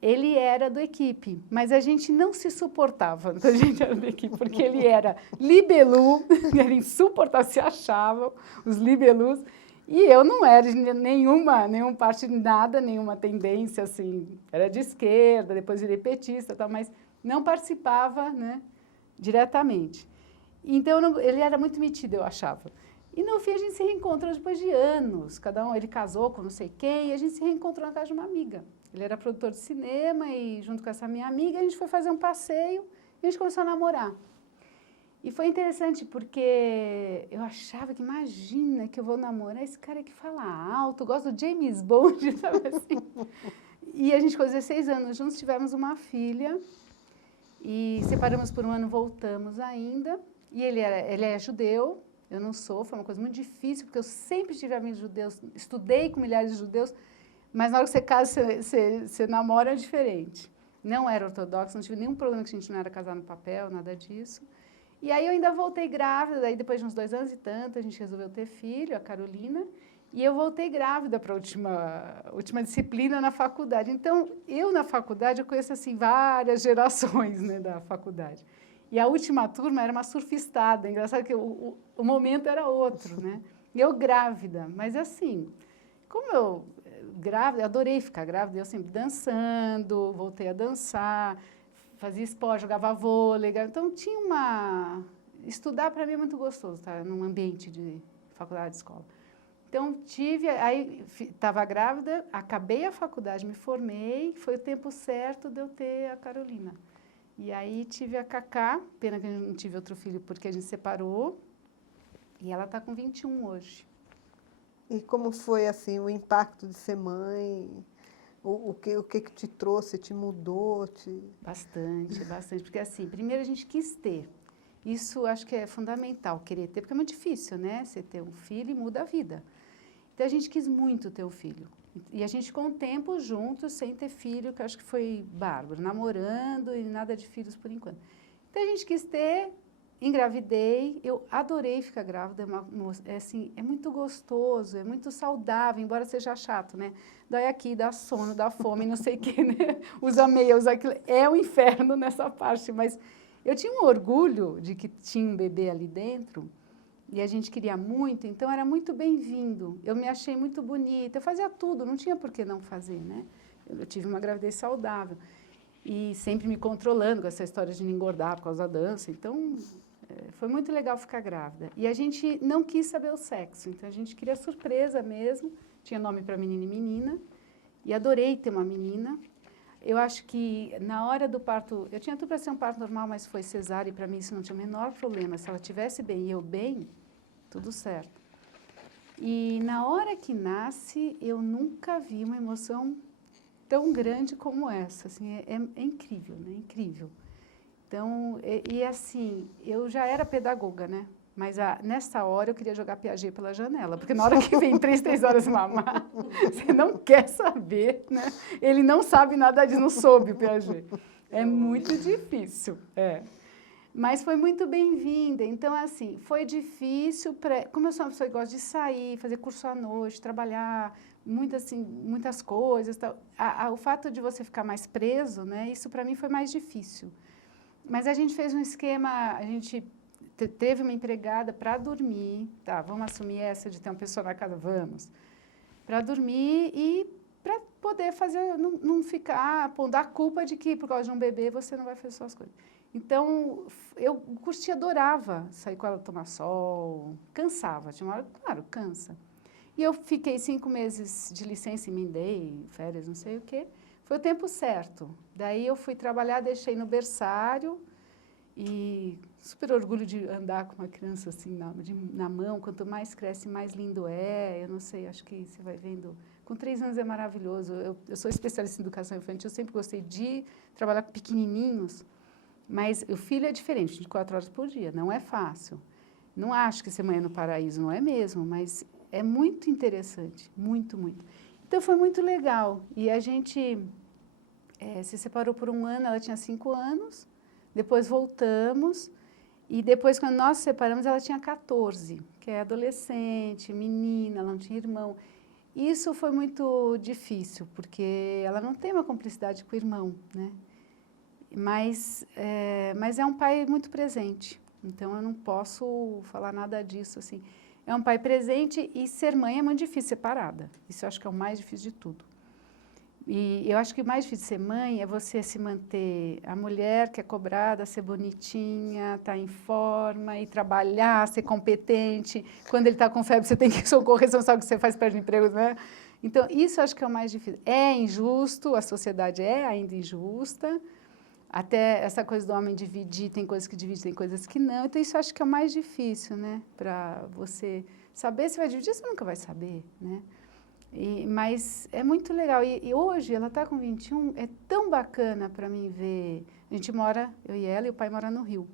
ele era do equipe, mas a gente não se suportava, então a gente era do equipe, porque ele era libelu, era insuportável, se achavam, os libelus, e eu não era de nenhuma parte de nada, nenhuma tendência, assim, era de esquerda, depois virei petista, tal, mas não participava, né, diretamente. Então, ele era muito metido, eu achava. E, no fim, a gente se reencontrou depois de anos, ele casou com não sei quem, e a gente se reencontrou na casa de uma amiga. Ele era produtor de cinema e, junto com essa minha amiga, a gente foi fazer um passeio e a gente começou a namorar. E foi interessante porque eu achava que, imagina que eu vou namorar esse cara que fala alto, gosta do James Bond, sabe assim? E a gente, com 16 anos juntos, tivemos uma filha e separamos por 1 ano, voltamos ainda. E ele é judeu, eu não sou, foi uma coisa muito difícil, porque eu sempre tive amigos judeus, estudei com milhares de judeus, mas na hora que você casa, você namora, é diferente. Não era ortodoxo, não tive nenhum problema que a gente não era casar no papel, nada disso. E aí eu ainda voltei grávida, daí depois de uns 2 anos e tanto, a gente resolveu ter filho, a Carolina, e eu voltei grávida para a última disciplina na faculdade. Então, eu na faculdade, eu conheço assim várias gerações, né, da faculdade. E a última turma era uma surfistada, engraçado que o momento era outro, né? E eu grávida, mas assim, como eu grávida, eu adorei ficar grávida, eu sempre dançando, voltei a dançar, fazia esporte, jogava vôlei, então tinha estudar para mim é muito gostoso, tá? Num ambiente de faculdade, de escola. Então aí estava grávida, acabei a faculdade, me formei, foi o tempo certo de eu ter a Carolina. E aí tive a Cacá, pena que eu não tive outro filho porque a gente separou, e ela está com 21 hoje. E como foi, assim, o impacto de ser mãe? O que te trouxe, te mudou? Bastante, bastante. Porque, assim, primeiro a gente quis ter. Isso acho que é fundamental, querer ter, porque é muito difícil, né? Você ter um filho e muda a vida. Então, a gente quis muito ter um filho. E a gente ficou um tempo juntos, sem ter filho, que eu acho que foi bárbaro. Namorando e nada de filhos por enquanto. Então, a gente quis ter, engravidei. Eu adorei ficar grávida. Assim, é muito gostoso, é muito saudável, embora seja chato, né? Dói aqui, dá sono, dá fome, não sei o quê, né? Usa meia, usa aquilo. É um inferno nessa parte, mas eu tinha um orgulho de que tinha um bebê ali dentro e a gente queria muito, então era muito bem-vindo. Eu me achei muito bonita, eu fazia tudo, não tinha por que não fazer, né? Eu tive uma gravidez saudável e sempre me controlando com essa história de não engordar por causa da dança, então foi muito legal ficar grávida. E a gente não quis saber o sexo, então a gente queria surpresa mesmo, tinha nome para menino e menina, e adorei ter uma menina. Eu acho que na hora do parto, eu tinha tudo para ser um parto normal, mas foi cesárea e para mim isso não tinha o menor problema. Se ela estivesse bem e eu bem, tudo certo. E na hora que nasce, eu nunca vi uma emoção tão grande como essa. Assim, é incrível, né? Incrível. Então, assim, eu já era pedagoga, né? Mas nessa hora eu queria jogar Piaget pela janela, porque na hora que vem 3 horas mamar, você não quer saber, né? Ele não sabe nada disso, não soube o Piaget. É muito difícil, Mas foi muito bem-vinda. Então, assim, foi difícil, como eu sou uma pessoa que gosta de sair, fazer curso à noite, trabalhar, muitas coisas, tal. O fato de você ficar mais preso, né? Isso para mim foi mais difícil. Mas a gente fez um esquema, a gente teve uma empregada para dormir, tá, vamos assumir essa de ter uma pessoa na casa, vamos, para dormir e para poder fazer, não ficar pondo a culpa de que por causa de um bebê você não vai fazer suas coisas. Então, eu curtia, adorava sair com ela tomar sol, cansava, tinha uma hora, claro, cansa. E eu fiquei 5 meses de licença, emendei, férias, não sei o quê, foi o tempo certo. Daí eu fui trabalhar, deixei no berçário e super orgulho de andar com uma criança assim na mão. Quanto mais cresce, mais lindo é. Eu não sei, acho que você vai vendo. Com 3 anos é maravilhoso. Eu sou especialista em educação infantil, eu sempre gostei de trabalhar com pequenininhos. Mas o filho é diferente, 24 horas por dia, não é fácil. Não acho que ser mãe é no paraíso, não é mesmo, mas é muito interessante, muito, muito. Então, foi muito legal. E a gente se separou por 1 ano, ela tinha 5 anos, depois voltamos, e depois, quando nós nos separamos, ela tinha 14, que é adolescente, menina, ela não tinha irmão. Isso foi muito difícil, porque ela não tem uma cumplicidade com o irmão, né? Mas é um pai muito presente, então eu não posso falar nada disso, assim. É um pai presente e ser mãe é muito difícil, separada. Isso eu acho que é o mais difícil de tudo. E eu acho que o mais difícil de ser mãe é você se manter a mulher que é cobrada, ser bonitinha, estar em forma e trabalhar, ser competente. Quando ele está com febre, você tem que socorrer, você não sabe o que você faz, perde emprego, né? Então, isso eu acho que é o mais difícil. É injusto, a sociedade é ainda injusta. Até essa coisa do homem dividir, tem coisas que divide, tem coisas que não. Então, isso eu acho que é o mais difícil, né? Para você saber se vai dividir, você nunca vai saber, né? Mas é muito legal. E hoje, ela está com 21, é tão bacana para mim ver. A gente mora, eu e ela, e o pai mora no Rio.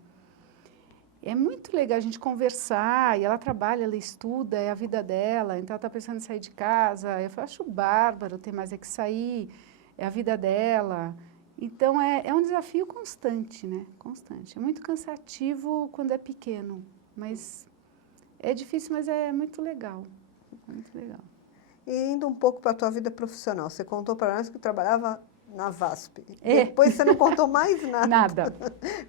É muito legal a gente conversar, e ela trabalha, ela estuda, é a vida dela, então ela está pensando em sair de casa. Eu acho bárbaro, tem mais é que sair, é a vida dela. Então, é um desafio constante, né? Constante. É muito cansativo quando é pequeno, mas é difícil, mas é muito legal. Muito legal. E indo um pouco para a tua vida profissional, você contou para nós que trabalhava na VASP. Depois você não contou mais nada. Nada.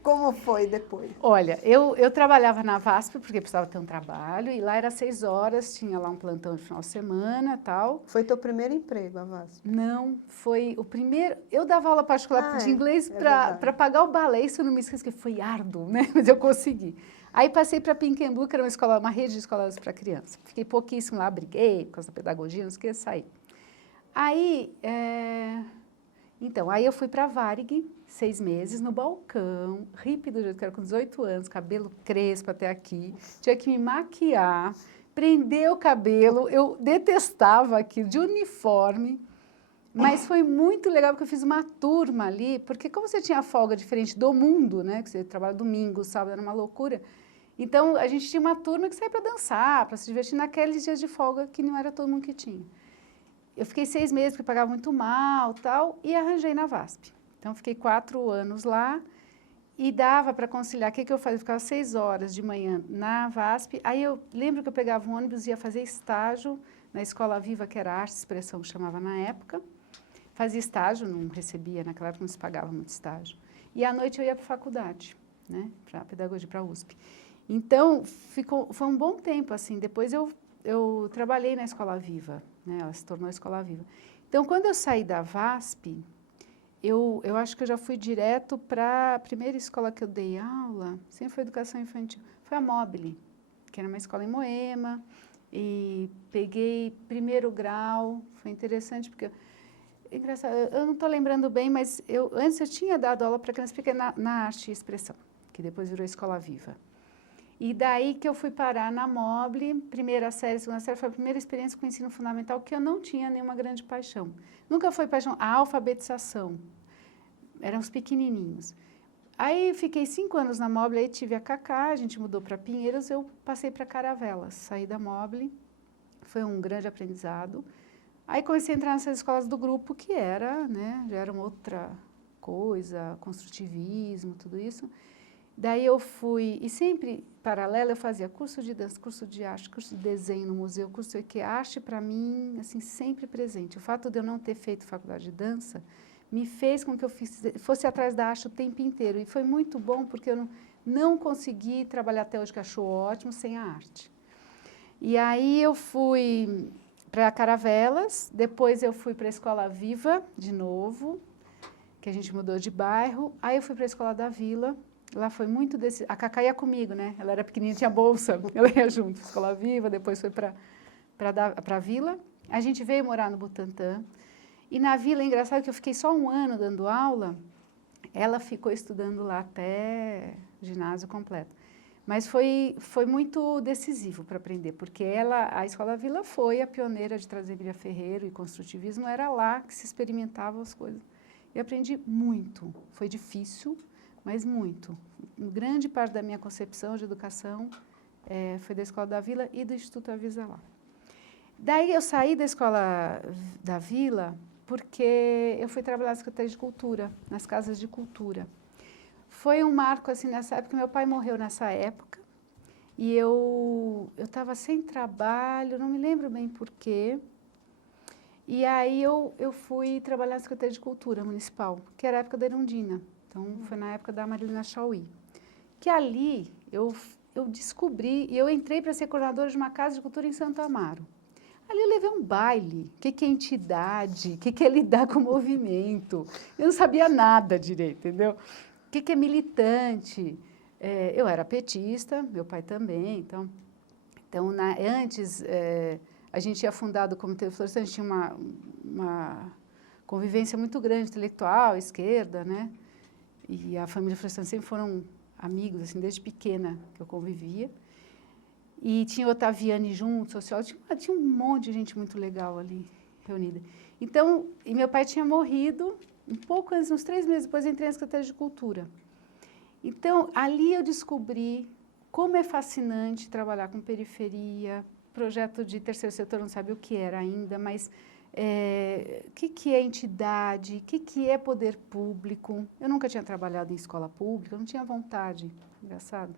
Como foi depois? Olha, eu trabalhava na VASP porque precisava ter um trabalho, e lá era 6 horas, tinha lá um plantão de final de semana e tal. Foi teu primeiro emprego, a VASP? Não, foi o primeiro. Eu dava aula particular de inglês para pagar o balé, isso eu não me esqueço, que foi árduo, né? Mas eu consegui. Aí passei para Pink and Blue, que era uma rede de escolas para criança. Fiquei pouquíssimo lá, briguei por causa da pedagogia, não sei o que, saí. Aí, então, aí eu fui para a Varig, 6 meses, no balcão, hippie do jeito que era, com 18 anos, cabelo crespo até aqui, tinha que me maquiar, prender o cabelo, eu detestava aquilo, de uniforme. Mas foi muito legal, porque eu fiz uma turma ali, porque como você tinha folga diferente do mundo, né, que você trabalha domingo, sábado, era uma loucura, então a gente tinha uma turma que saía para dançar, para se divertir naqueles dias de folga que não era todo mundo que tinha. Eu fiquei 6 meses, porque pagava muito mal, tal, e arranjei na VASP. Então, fiquei 4 anos lá e dava para conciliar. O que eu fazia? Eu ficava 6 horas de manhã na VASP. Aí, eu lembro que eu pegava um ônibus e ia fazer estágio na Escola Viva, que era Arte e Expressão, que chamava na época. Fazia estágio, não recebia, naquela época não se pagava muito estágio. E, à noite, eu ia para a faculdade, né, para pedagogia, para a USP. Então, foi um bom tempo, assim. Depois, eu trabalhei na Escola Viva, né, ela se tornou a Escola Viva. Então, quando eu saí da VASP, eu acho que eu já fui direto para a primeira escola que eu dei aula, sempre foi educação infantil, foi a Mobile, que era uma escola em Moema, e peguei primeiro grau, foi interessante porque, engraçado, eu não estou lembrando bem, mas antes eu tinha dado aula para crianças pequenas na Arte e Expressão, que depois virou Escola Viva. E daí que eu fui parar na Mobile, primeira série, segunda série, foi a primeira experiência com o ensino fundamental que eu não tinha nenhuma grande paixão. Nunca foi paixão, a alfabetização, eram os pequenininhos. Aí fiquei 5 anos na Mobile, aí tive a Cacá, a gente mudou para Pinheiros, eu passei para Caravelas, saí da Mobile, foi um grande aprendizado. Aí comecei a entrar nessas escolas do grupo, que era, né, já era uma outra coisa, construtivismo, tudo isso. Daí eu fui, e sempre, paralelo, eu fazia curso de dança, curso de arte, curso de desenho no museu, curso de arte, para mim, assim, sempre presente. O fato de eu não ter feito faculdade de dança me fez com que eu fosse atrás da arte o tempo inteiro. E foi muito bom, porque eu não consegui trabalhar até hoje, que achou ótimo, sem a arte. E aí eu fui para Caravelas, depois eu fui para a Escola Viva, de novo, que a gente mudou de bairro. Aí eu fui para a Escola da Vila. Lá foi muito desse... A Cacá ia comigo, né? Ela era pequenininha, tinha bolsa. Ela ia junto, Escola Viva, depois foi para a Vila. A gente veio morar no Butantã. E na Vila, é engraçado que eu fiquei só 1 ano dando aula. Ela ficou estudando lá até ginásio completo. Mas foi muito decisivo para aprender, porque a Escola Vila foi a pioneira de trazer Miriam Ferreiro e construtivismo. Era lá que se experimentavam as coisas. E aprendi muito. Foi difícil, mas muito. Grande parte da minha concepção de educação foi da Escola da Vila e do Instituto Avisa Lá. Daí eu saí da Escola da Vila porque eu fui trabalhar na Secretaria de Cultura, nas casas de cultura. Foi um marco, assim, nessa época, meu pai morreu nessa época, e eu estava sem trabalho, não me lembro bem porquê, e aí eu fui trabalhar na Secretaria de Cultura Municipal, que era a época da Erundina. Então, foi na época da Marilena Chauí. Que ali eu descobri, e eu entrei para ser coordenadora de uma casa de cultura em Santo Amaro. Ali eu levei um baile, o que é entidade, o que é lidar com o movimento. Eu não sabia nada direito, entendeu? O que é militante. Eu era petista, meu pai também, então antes a gente tinha fundado o Comitê de Florestan, a gente tinha uma convivência muito grande, intelectual, esquerda, né? E a família Florestan sempre foram amigos, assim, desde pequena que eu convivia. E tinha o Otaviani junto, sociólogo, tinha um monte de gente muito legal ali reunida. Então, e meu pai tinha morrido, um pouco antes, uns 3 meses depois, eu entrei na Secretaria de Cultura. Então, ali eu descobri como é fascinante trabalhar com periferia, projeto de terceiro setor, não sabe o que era ainda, mas o que é entidade, o que é poder público. Eu nunca tinha trabalhado em escola pública, eu não tinha vontade, engraçado.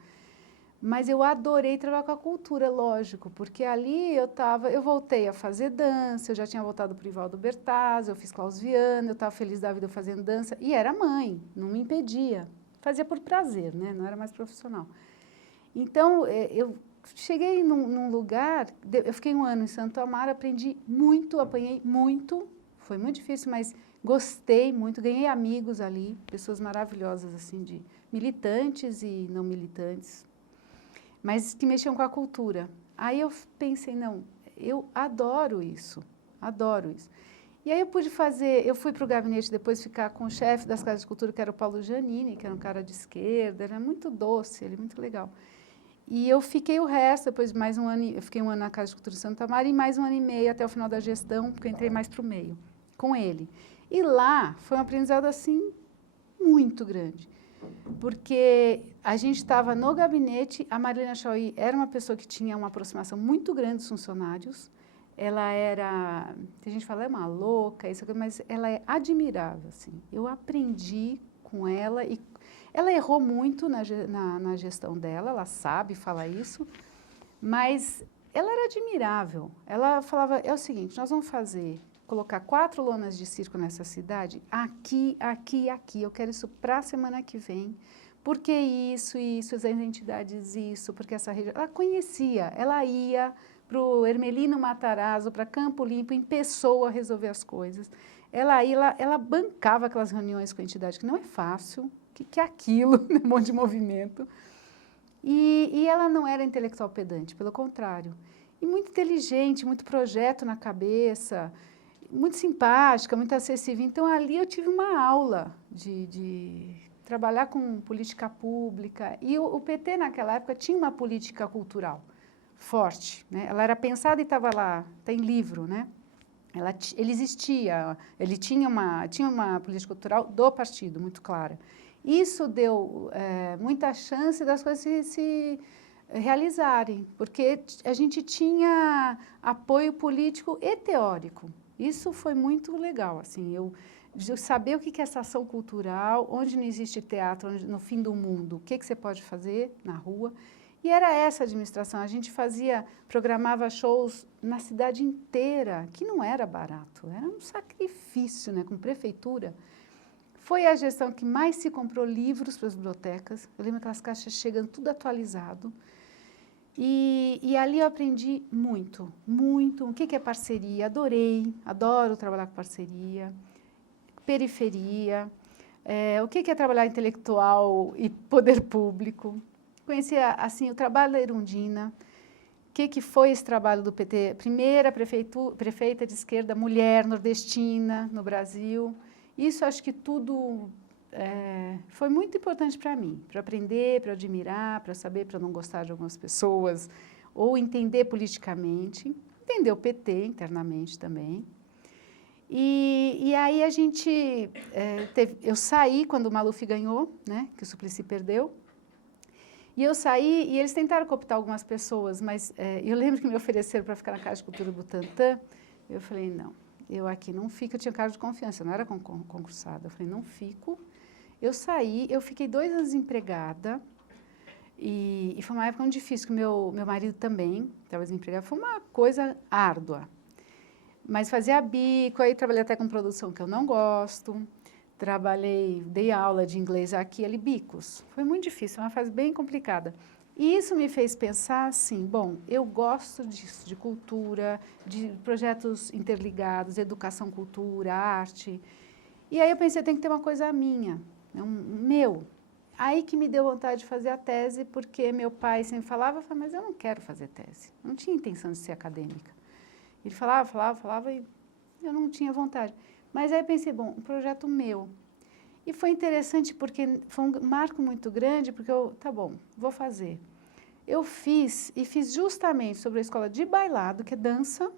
Mas eu adorei trabalhar com a cultura, lógico, porque ali eu voltei a fazer dança, eu já tinha voltado para o Ivaldo Bertazzi, eu fiz Clausiana, eu estava feliz da vida fazendo dança, e era mãe, não me impedia, fazia por prazer, né? Não era mais profissional. Então, eu cheguei num lugar, eu fiquei 1 ano em Santo Amaro, aprendi muito, apanhei muito, foi muito difícil, mas gostei muito, ganhei amigos ali, pessoas maravilhosas, assim, de militantes e não militantes, mas que mexiam com a cultura. Aí eu pensei, não, eu adoro isso, adoro isso. E aí eu fui para o gabinete depois ficar com o chefe das casas de cultura, que era o Paulo Giannini, que era um cara de esquerda, era muito doce, ele muito legal. E eu fiquei o resto, depois de mais 1 ano, eu fiquei 1 ano na Casa de Cultura de Santa Maria e mais 1 ano e meio até o final da gestão, porque eu entrei mais para o meio. com ele. E lá foi um aprendizado, assim, muito grande. Porque a gente estava no gabinete, a Marilena Chaui era uma pessoa que tinha uma aproximação muito grande dos funcionários. Ela era, tem gente que fala, é uma louca, isso, mas ela é admirável, assim. Eu aprendi com ela e ela errou muito na gestão dela, ela sabe falar isso, mas ela era admirável. Ela falava, é o seguinte, nós vamos colocar 4 lonas de circo nessa cidade, aqui, aqui e aqui, eu quero isso para a semana que vem, porque isso, as identidades, isso, porque essa região... Ela conhecia, ela ia para o Hermelino Matarazzo, para Campo Limpo, em pessoa resolver as coisas. Ela bancava aquelas reuniões com a entidade, que não é fácil, que é aquilo, um monte de movimento. E ela não era intelectual pedante, pelo contrário. E muito inteligente, muito projeto na cabeça, muito simpática, muito acessível. Então, ali eu tive uma aula de trabalhar com política pública. E o PT, naquela época, tinha uma política cultural forte, né? Ela era pensada e estava lá, tem livro, né? Ele existia, ele tinha uma política cultural do partido, muito clara. Isso deu muita chance das coisas se realizarem, porque a gente tinha apoio político e teórico. Isso foi muito legal, assim, de saber o que é essa ação cultural, onde não existe teatro, no fim do mundo, o que você pode fazer na rua. E era essa a administração, a gente programava shows na cidade inteira, que não era barato, era um sacrifício, né, com prefeitura. Foi a gestão que mais se comprou livros para as bibliotecas, eu lembro aquelas caixas chegando tudo atualizado. E ali eu aprendi muito, muito, o que é parceria, adoro trabalhar com parceria, periferia, o que é trabalhar intelectual e poder público. Conheci, assim, o trabalho da Erundina, o que foi esse trabalho do PT, primeira prefeita de esquerda mulher nordestina no Brasil. Isso acho que tudo foi muito importante para mim, para aprender, para admirar, para saber, para não gostar de algumas pessoas, ou entender politicamente, entender o PT internamente também. E aí a gente, eu saí quando o Maluf ganhou, né, que o Suplicy perdeu, e eu saí, e eles tentaram cooptar algumas pessoas, mas eu lembro que me ofereceram para ficar na Casa de Cultura Butantã, eu falei, não, eu aqui não fico, eu tinha cargo de confiança, eu não era concursada, eu falei, não fico. Eu saí, eu fiquei 2 anos desempregada, e foi uma época muito difícil, porque meu marido também estava desempregado, foi uma coisa árdua. Mas fazia bico, aí trabalhei até com produção que eu não gosto, dei aula de inglês aqui, ali, bicos. Foi muito difícil, uma fase bem complicada. E isso me fez pensar assim, bom, eu gosto disso, de cultura, de projetos interligados, educação, cultura, arte. E aí eu pensei, tem que ter uma coisa minha, meu. Aí que me deu vontade de fazer a tese, porque meu pai sempre falava, mas eu não quero fazer tese. Eu não tinha intenção de ser acadêmica. Ele falava e eu não tinha vontade. Mas aí eu pensei, bom, um projeto meu. E foi interessante porque foi um marco muito grande, porque tá bom, vou fazer. Eu fiz justamente sobre a escola de bailado, que é dança,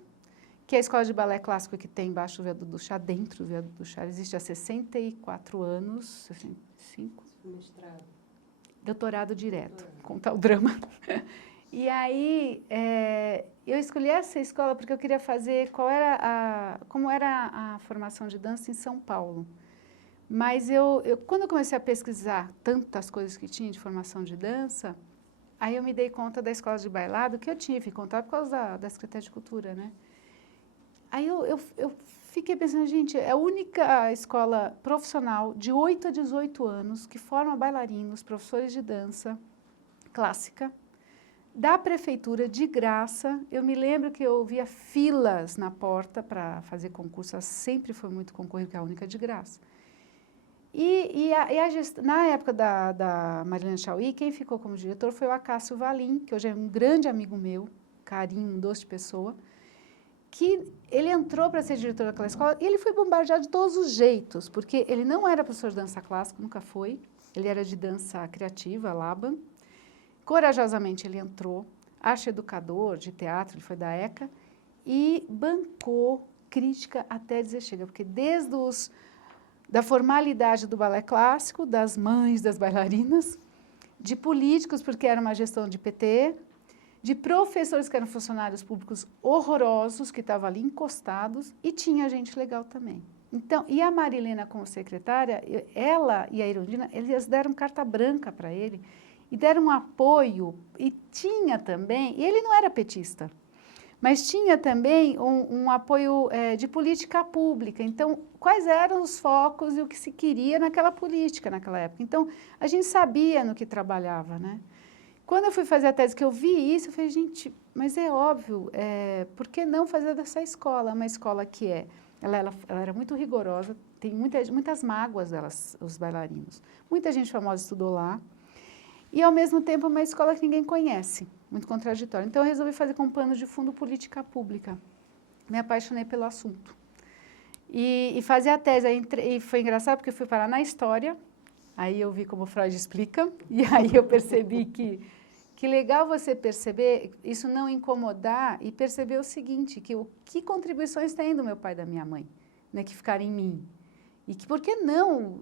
que é a escola de balé clássico que tem embaixo do Viaduto do Chá, dentro do Viaduto do Chá, existe há 64 anos, 65. Mestrado. Doutorado direto, contar o drama. E aí, eu escolhi essa escola porque eu queria fazer como era a formação de dança em São Paulo. Mas quando eu comecei a pesquisar tantas coisas que tinha de formação de dança, aí eu me dei conta da escola de bailado que eu tive contato por causa da Secretaria de Cultura, né? Aí eu fiquei pensando, gente, é a única escola profissional de 8 a 18 anos que forma bailarinos, professores de dança clássica, da prefeitura, de graça. Eu me lembro que eu via filas na porta para fazer concurso, ela sempre foi muito concorrida, que é a única de graça. Na época da Marilena Chaui, quem ficou como diretor foi o Acácio Valim, que hoje é um grande amigo meu, carinho, um doce de pessoa, que ele entrou para ser diretor daquela escola e ele foi bombardeado de todos os jeitos, porque ele não era professor de dança clássica, nunca foi, ele era de dança criativa, Laban. Corajosamente ele entrou, arte educador de teatro, ele foi da ECA, e bancou, crítica até dizer chega, porque desde da formalidade do balé clássico, das mães das bailarinas, de políticos, porque era uma gestão de PT, de professores que eram funcionários públicos horrorosos, que estavam ali encostados, e tinha gente legal também. Então, e a Marilena como secretária, ela e a Irondina, eles deram carta branca para ele, e deram um apoio, e tinha também, e ele não era petista, mas tinha também um apoio de política pública. Então, quais eram os focos e o que se queria naquela política, naquela época? Então, a gente sabia no que trabalhava, né? Quando eu fui fazer a tese, que eu vi isso, eu falei, gente, mas é óbvio, por que não fazer dessa escola? Uma escola que ela era muito rigorosa, tem muitas mágoas delas, os bailarinos. Muita gente famosa estudou lá, e ao mesmo tempo uma escola que ninguém conhece, muito contraditória. Então eu resolvi fazer com pano de fundo política pública. Me apaixonei pelo assunto. E fazer a tese, e foi engraçado porque eu fui parar na história, aí eu vi como Freud explica, e aí eu percebi que legal você perceber, isso não incomodar, e perceber o seguinte, que contribuições tem do meu pai e da minha mãe, né, que ficaram em mim. E que por que não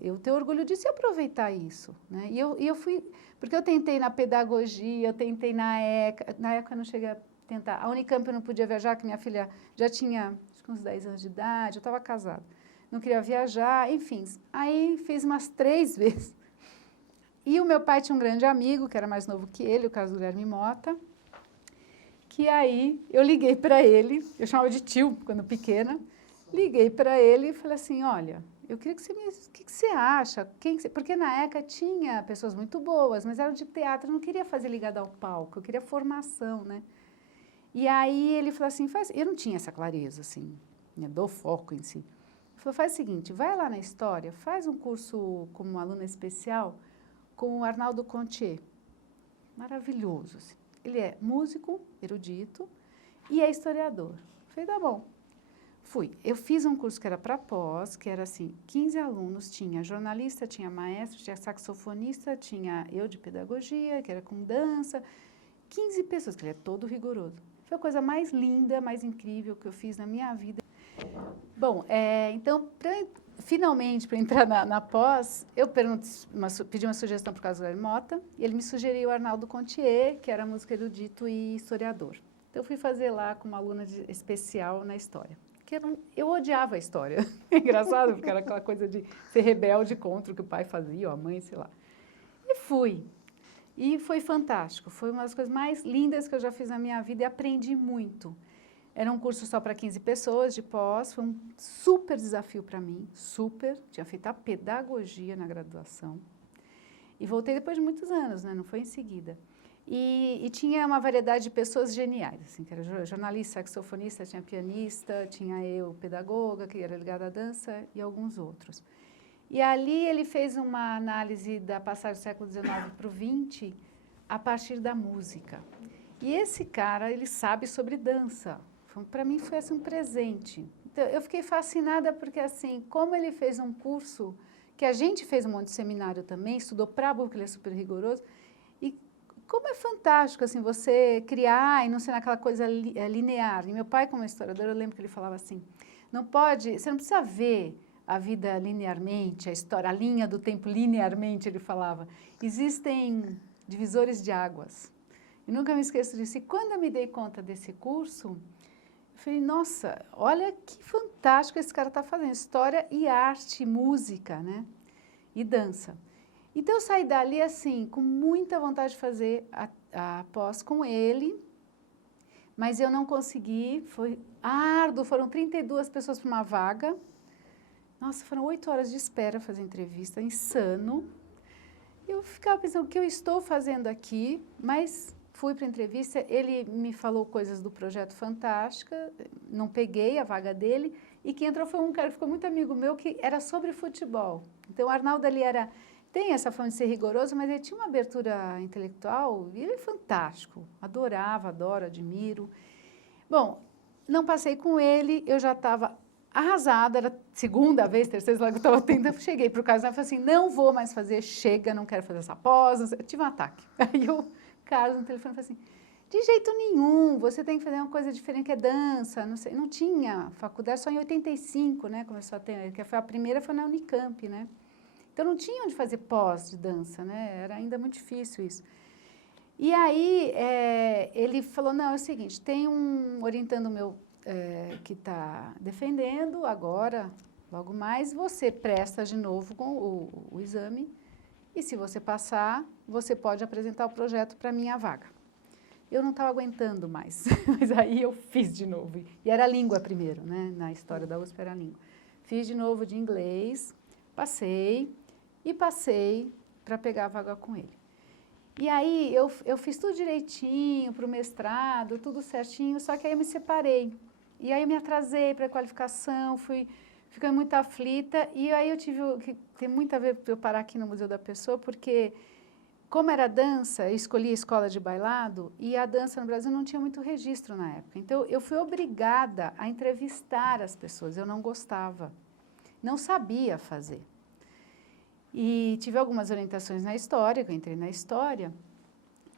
eu ter orgulho disso e aproveitar isso, né? E eu fui, porque eu tentei na pedagogia, eu tentei na época eu não cheguei a tentar, a Unicamp eu não podia viajar, que minha filha já tinha acho que uns 10 anos de idade, eu estava casada, não queria viajar, enfim, aí fiz umas 3 vezes. E o meu pai tinha um grande amigo, que era mais novo que ele, o Carlos Guilherme Mota, que aí eu liguei para ele, eu chamava de tio quando pequena, liguei para ele e falei assim, olha, eu queria que você o que você acha? Porque na ECA tinha pessoas muito boas, mas era de teatro, eu não queria fazer ligado ao palco, eu queria formação, né? E aí ele falou assim, eu não tinha essa clareza, assim, né, do foco em si. Ele falou, faz o seguinte, vai lá na história, faz um curso como aluna especial com o Arnaldo Contier. Maravilhoso, assim. Ele é músico, erudito e é historiador. Eu falei, tá bom. Fui. Eu fiz um curso que era para pós, que era assim, 15 alunos, tinha jornalista, tinha maestro, tinha saxofonista, tinha eu de pedagogia, que era com dança, 15 pessoas, que ele é todo rigoroso. Foi a coisa mais linda, mais incrível que eu fiz na minha vida. Bom, então, finalmente, para entrar na pós, eu pedi uma sugestão para o Carlos Guilherme Mota, e ele me sugeriu o Arnaldo Contier, que era músico erudito e historiador. Então, eu fui fazer lá com uma aluna especial na história. Eu odiava a história. É engraçado, porque era aquela coisa de ser rebelde contra o que o pai fazia, ou a mãe, sei lá. E fui. E foi fantástico. Foi uma das coisas mais lindas que eu já fiz na minha vida e aprendi muito. Era um curso só para 15 pessoas de pós, foi um super desafio para mim, super. Tinha feito a pedagogia na graduação. E voltei depois de muitos anos, né? Não foi em seguida. E tinha uma variedade de pessoas geniais, assim, que era jornalista, saxofonista, tinha pianista, tinha eu, pedagoga, que era ligada à dança, e alguns outros. E ali ele fez uma análise da passagem do século XIX para o XX a partir da música. E esse cara, ele sabe sobre dança. Para mim foi assim, um presente. Então, eu fiquei fascinada porque, assim, como ele fez um curso, que a gente fez um monte de seminário também, estudou para a porque ele é super rigoroso, e como é fantástico, assim, você criar e não ser naquela coisa linear. E meu pai, como historiador, eu lembro que ele falava assim, você não precisa ver a vida linearmente, a história, a linha do tempo linearmente, ele falava. Existem divisores de águas. E nunca me esqueço disso. E quando eu me dei conta desse curso, eu falei, nossa, olha que fantástico esse cara está fazendo. História e arte, música, né? E dança. Então, eu saí dali, assim, com muita vontade de fazer a pós com ele, mas eu não consegui, foi árduo, foram 32 pessoas para uma vaga. Nossa, foram 8 horas de espera fazer entrevista, insano. Eu ficava pensando, o que eu estou fazendo aqui? Mas fui para a entrevista, ele me falou coisas do Projeto Fantástica, não peguei a vaga dele, e quem entrou foi um cara que ficou muito amigo meu, que era sobre futebol. Então, o Arnaldo ali tem essa fama de ser rigoroso, mas ele tinha uma abertura intelectual, e ele é fantástico, adoro, admiro. Bom, não passei com ele, eu já estava arrasada, era segunda vez, terceira vez que eu estava tentando, cheguei para o Carlos e falei assim, não vou mais fazer, chega, não quero fazer essa pós, eu tive um ataque. Aí o Carlos no telefone falou assim, de jeito nenhum, você tem que fazer uma coisa diferente, que é dança, não sei, não tinha faculdade, só em 85, né, começou a ter, que foi a primeira foi na Unicamp, né, então não tinha onde fazer pós de dança, né, era ainda muito difícil isso. E aí, ele falou, não, é o seguinte, tem um orientando meu que está defendendo agora, logo mais, você presta de novo com o exame e se você passar, você pode apresentar o projeto para a minha vaga. Eu não estava aguentando mais, mas aí eu fiz de novo. E era a língua primeiro, né? Na história da USP era a língua. Fiz de novo de inglês, passei para pegar a vaga com ele. E aí eu fiz tudo direitinho para o mestrado, tudo certinho, só que aí eu me separei. E aí eu me atrasei para a qualificação, fiquei muito aflita. E aí eu tive que tem muito a ver para eu parar aqui no Museu da Pessoa, porque como era dança, eu escolhi a escola de bailado e a dança no Brasil não tinha muito registro na época. Então, eu fui obrigada a entrevistar as pessoas, eu não gostava, não sabia fazer. E tive algumas orientações na história, que eu entrei na história,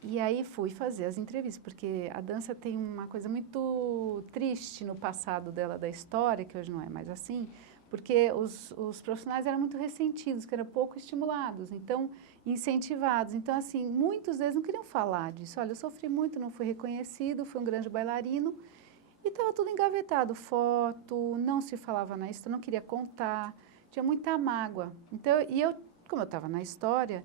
e aí fui fazer as entrevistas, porque a dança tem uma coisa muito triste no passado dela, da história, que hoje não é mais assim, porque os profissionais eram muito ressentidos, que eram pouco estimulados, então, incentivados. Então, assim, muitos deles não queriam falar disso. Olha, eu sofri muito, não fui reconhecido, fui um grande bailarino, e estava tudo engavetado, foto, não se falava na história, não queria contar, tinha muita mágoa. Então, como eu estava na história,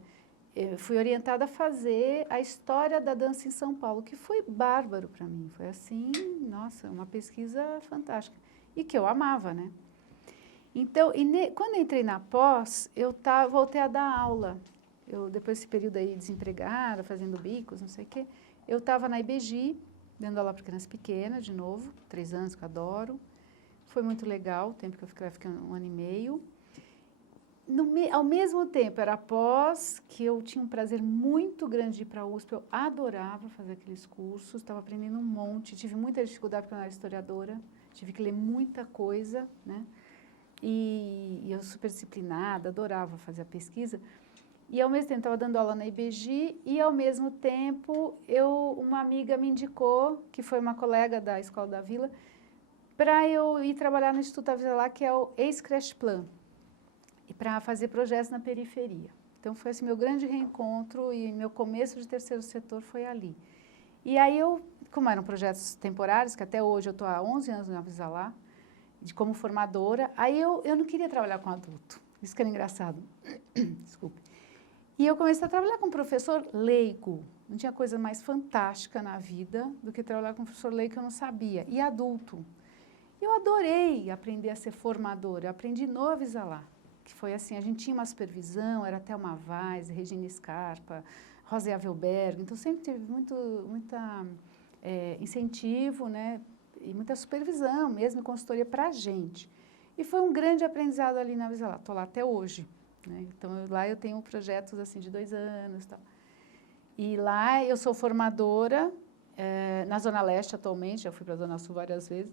eu fui orientada a fazer a história da dança em São Paulo, que foi bárbaro para mim, foi assim, nossa, uma pesquisa fantástica, e que eu amava, né? Então, quando eu entrei na pós, voltei a dar aula. Depois desse período aí desempregada, fazendo bicos, não sei o quê, eu estava na IBGI, dando aula para crianças pequenas, de novo, 3 anos que eu adoro. Foi muito legal, o tempo que eu fiquei 1 ano e meio. Ao mesmo tempo, era pós, que eu tinha um prazer muito grande de ir para a USP, eu adorava fazer aqueles cursos, estava aprendendo um monte, tive muita dificuldade porque eu não era historiadora, tive que ler muita coisa, né? E eu super disciplinada, adorava fazer a pesquisa. E, ao mesmo tempo, estava dando aula na IBGI e, ao mesmo tempo, uma amiga me indicou, que foi uma colega da Escola da Vila, para eu ir trabalhar no Instituto Avisalá, que é o ex-Creche Plan, e para fazer projetos na periferia. Então, foi esse meu grande reencontro e meu começo de terceiro setor foi ali. E aí, como eram projetos temporários, que até hoje eu estou há 11 anos no Avisalá, como formadora, aí eu não queria trabalhar com adulto, isso que era engraçado, desculpe. E eu comecei a trabalhar com um professor leigo, não tinha coisa mais fantástica na vida do que trabalhar com um professor leigo que eu não sabia, e adulto. Eu adorei aprender a ser formadora, eu aprendi no Avisalá, que foi assim, a gente tinha uma supervisão, era Thelma Vaz, Regina Scarpa, Rosa Avelberg, então sempre teve muito incentivo, né? E muita supervisão, mesmo consultoria para a gente. E foi um grande aprendizado ali na Avisalá. Estou lá até hoje, né? Então, lá eu tenho projetos assim de 2 anos. Tal. E lá eu sou formadora, na Zona Leste atualmente, já fui para a Zona Sul várias vezes,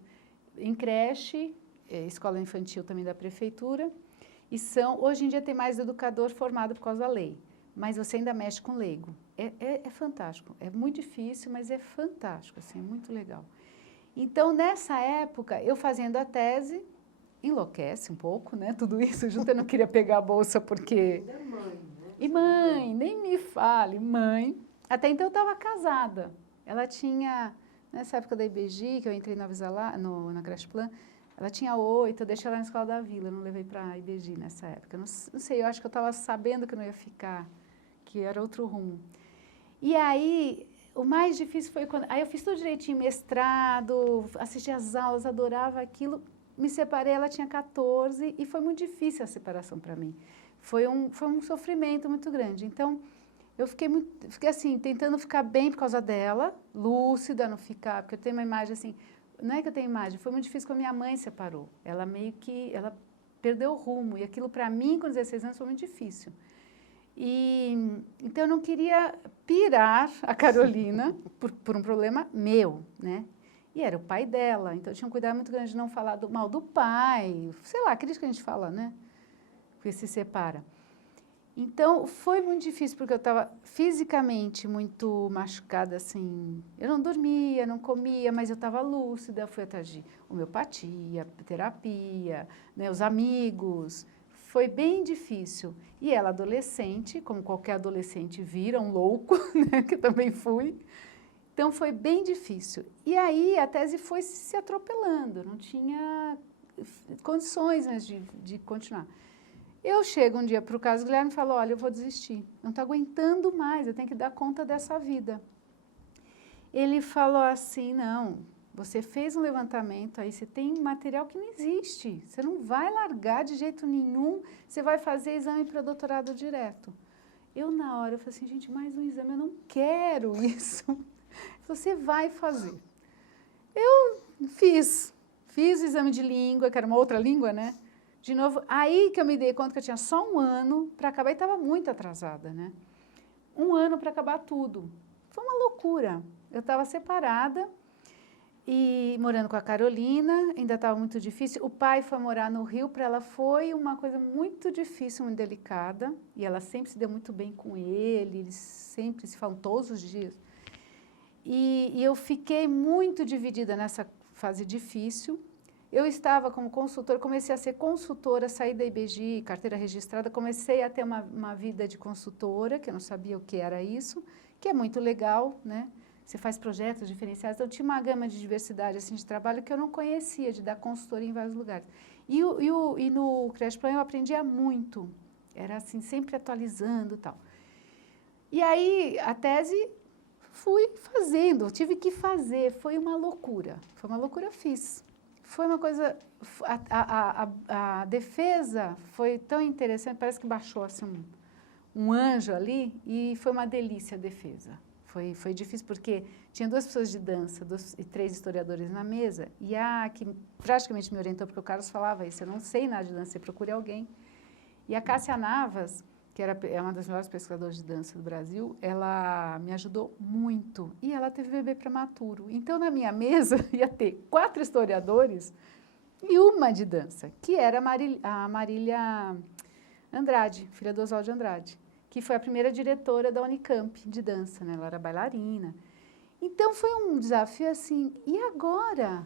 em creche, escola infantil também da prefeitura. E hoje em dia tem mais educador formado por causa da lei, mas você ainda mexe com leigo. É fantástico, é muito difícil, mas é fantástico, assim, é muito legal. Então, nessa época, eu fazendo a tese, enlouquece um pouco, né? Tudo isso junto, eu não queria pegar a bolsa porque... Ainda é mãe, né? E mãe, nem me fale, mãe. Até então eu estava casada. Ela tinha, nessa época da IBGI, que eu entrei na Avisalá, na Creche Plan, ela tinha 8, eu deixei ela na Escola da Vila, não levei para a IBGI nessa época. Não sei, eu acho que eu estava sabendo que eu não ia ficar, que era outro rumo. E aí... O mais difícil foi quando... Aí eu fiz tudo direitinho, mestrado, assisti às aulas, adorava aquilo. Me separei, ela tinha 14 e foi muito difícil a separação para mim. Foi um sofrimento muito grande. Então, eu fiquei assim, tentando ficar bem por causa dela, lúcida, não ficar... Porque eu tenho uma imagem assim... Não é que eu tenho imagem, foi muito difícil quando minha mãe separou. Ela meio que... Ela perdeu o rumo. E aquilo, para mim, com 16 anos, foi muito difícil. Então, eu não queria pirar a Carolina por um problema meu, né? E era o pai dela, então eu tinha um cuidado muito grande de não falar mal do pai, sei lá, aquilo que a gente fala, né? Que se separa. Então, foi muito difícil, porque eu estava fisicamente muito machucada, assim. Eu não dormia, não comia, mas eu estava lúcida, fui atrás de homeopatia, terapia, né, os amigos. Foi bem difícil. E ela, adolescente, como qualquer adolescente vira, um louco, né, que eu também fui. Então, foi bem difícil. E aí, a tese foi se atropelando, não tinha condições, né, de continuar. Eu chego um dia para o Carlos Guilherme e falo, olha, eu vou desistir, não estou aguentando mais, eu tenho que dar conta dessa vida. Ele falou assim, não, você fez um levantamento aí, você tem material que não existe, você não vai largar de jeito nenhum, você vai fazer exame para doutorado direto. Eu, na hora, eu falei assim, gente, mais um exame, eu não quero isso. Você vai fazer. Eu fiz o exame de língua, que era uma outra língua, né? De novo, aí que eu me dei conta que eu tinha só um ano para acabar, e estava muito atrasada, né? Um ano para acabar tudo. Foi uma loucura. Eu estava separada e morando com a Carolina, ainda estava muito difícil. O pai foi morar no Rio, para ela foi uma coisa muito difícil, muito delicada, e ela sempre se deu muito bem com ele, eles sempre se falam todos os dias. E eu fiquei muito dividida nessa fase difícil. Eu estava como consultora, comecei a ser consultora, saí da IBGI, carteira registrada, comecei a ter uma vida de consultora, que eu não sabia o que era isso, que é muito legal, né? Você faz projetos diferenciados, então tinha uma gama de diversidade assim, de trabalho que eu não conhecia, de dar consultoria em vários lugares. E no Creche Plan eu aprendia muito, era assim, sempre atualizando e tal. E aí, a tese, fui fazendo, tive que fazer, foi uma loucura, fiz. Foi uma coisa, a defesa foi tão interessante, parece que baixou assim, um anjo ali e foi uma delícia a defesa. Foi difícil porque tinha 2 pessoas de dança e 3 historiadores na mesa e a que praticamente me orientou, porque o Carlos falava isso, eu não sei nada de dança, você procure alguém. E a Cássia Navas, que é uma das melhores pesquisadoras de dança do Brasil, ela me ajudou muito. E ela teve bebê prematuro. Então, na minha mesa, ia ter 4 historiadores e uma de dança, que era a Marília Andrade, filha do Oswaldo Andrade, que foi a primeira diretora da Unicamp de dança, né? Ela era bailarina. Então, foi um desafio assim, e agora?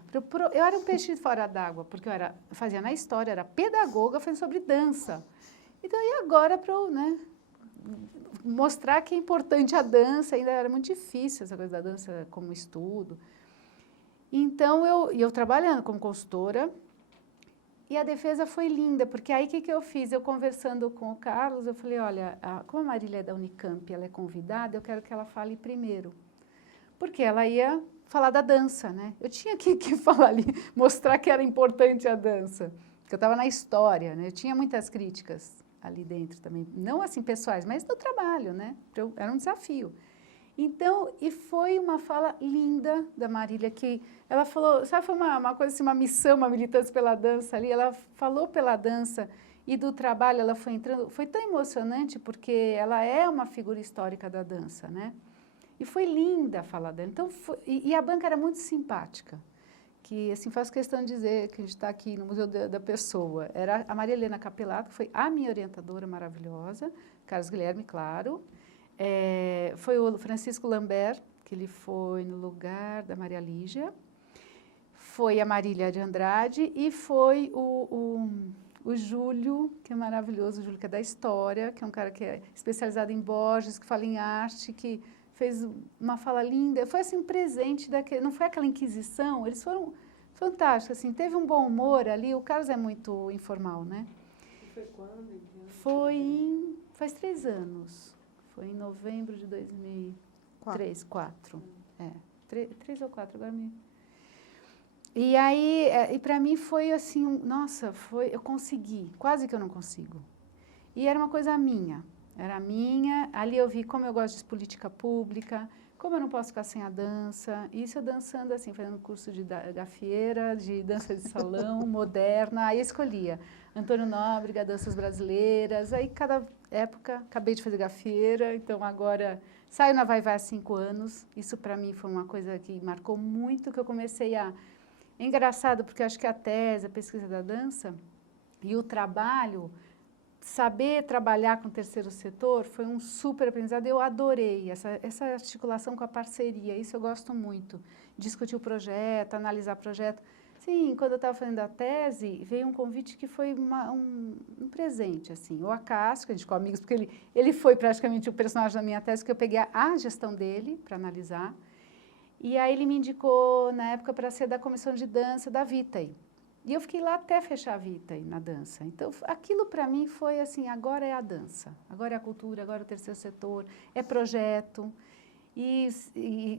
Eu era um peixe fora d'água, porque eu fazia na história, era pedagoga, fazendo sobre dança. Então, e agora para eu, né, mostrar que é importante a dança, ainda era muito difícil essa coisa da dança como estudo. Então, eu trabalhando como consultora, e a defesa foi linda, porque aí o que eu fiz? Eu conversando com o Carlos, eu falei, olha, como a Marília é da Unicamp, ela é convidada, eu quero que ela fale primeiro. Porque ela ia falar da dança, né? Eu tinha que falar ali, mostrar que era importante a dança, porque eu estava na história, né? Eu tinha muitas críticas ali dentro também, não assim pessoais, mas do trabalho, né? Era um desafio. Então, e foi uma fala linda da Marília, que ela falou, sabe, foi uma coisa assim, uma missão, uma militância pela dança ali, ela falou pela dança e do trabalho, ela foi entrando, foi tão emocionante, porque ela é uma figura histórica da dança, né? E foi linda a fala dela. Então, e a banca era muito simpática, que assim, faço questão de dizer que a gente está aqui no Museu da Pessoa. Era a Maria Helena Capelato, que foi a minha orientadora maravilhosa, Carlos Guilherme, claro. Foi o Francisco Lambert, que ele foi no lugar da Maria Lígia. Foi a Marília de Andrade e foi o Júlio, que é maravilhoso, o Júlio que é da história, que é um cara que é especializado em Borges, que fala em arte, que fez uma fala linda. Foi assim um presente daquele, não foi aquela inquisição, eles foram fantásticos, assim, teve um bom humor ali. O Carlos é muito informal, né? E foi quando? Faz 3 anos. Foi em novembro de 2003, 4. 3 ou 4, agora me... E aí, e para mim foi assim, nossa, eu consegui, quase que eu não consigo. E era uma coisa minha, ali eu vi como eu gosto de política pública, como eu não posso ficar sem a dança, isso eu dançando assim, fazendo curso de gafieira, de dança de salão, moderna, aí eu escolhia Antônio Nóbrega, danças brasileiras, aí cada época, acabei de fazer gafieira, então agora saio na Vai Vai há 5 anos, isso para mim foi uma coisa que marcou muito, que eu comecei a... É engraçado, porque eu acho que a tese, a pesquisa da dança e o trabalho saber trabalhar com o terceiro setor foi um super aprendizado. Eu adorei essa articulação com a parceria. Isso eu gosto muito. Discutir o projeto, analisar o projeto. Sim, quando eu estava fazendo a tese, veio um convite que foi um presente, assim. O Acácio, que a gente ficou amigos, porque ele foi praticamente o personagem da minha tese, que eu peguei a gestão dele para analisar. E aí ele me indicou, na época, para ser da comissão de dança da Vitae. E eu fiquei lá até fechar a Vitae na dança. Então, aquilo para mim foi assim, agora é a dança, agora é a cultura, agora é o terceiro setor, é projeto. E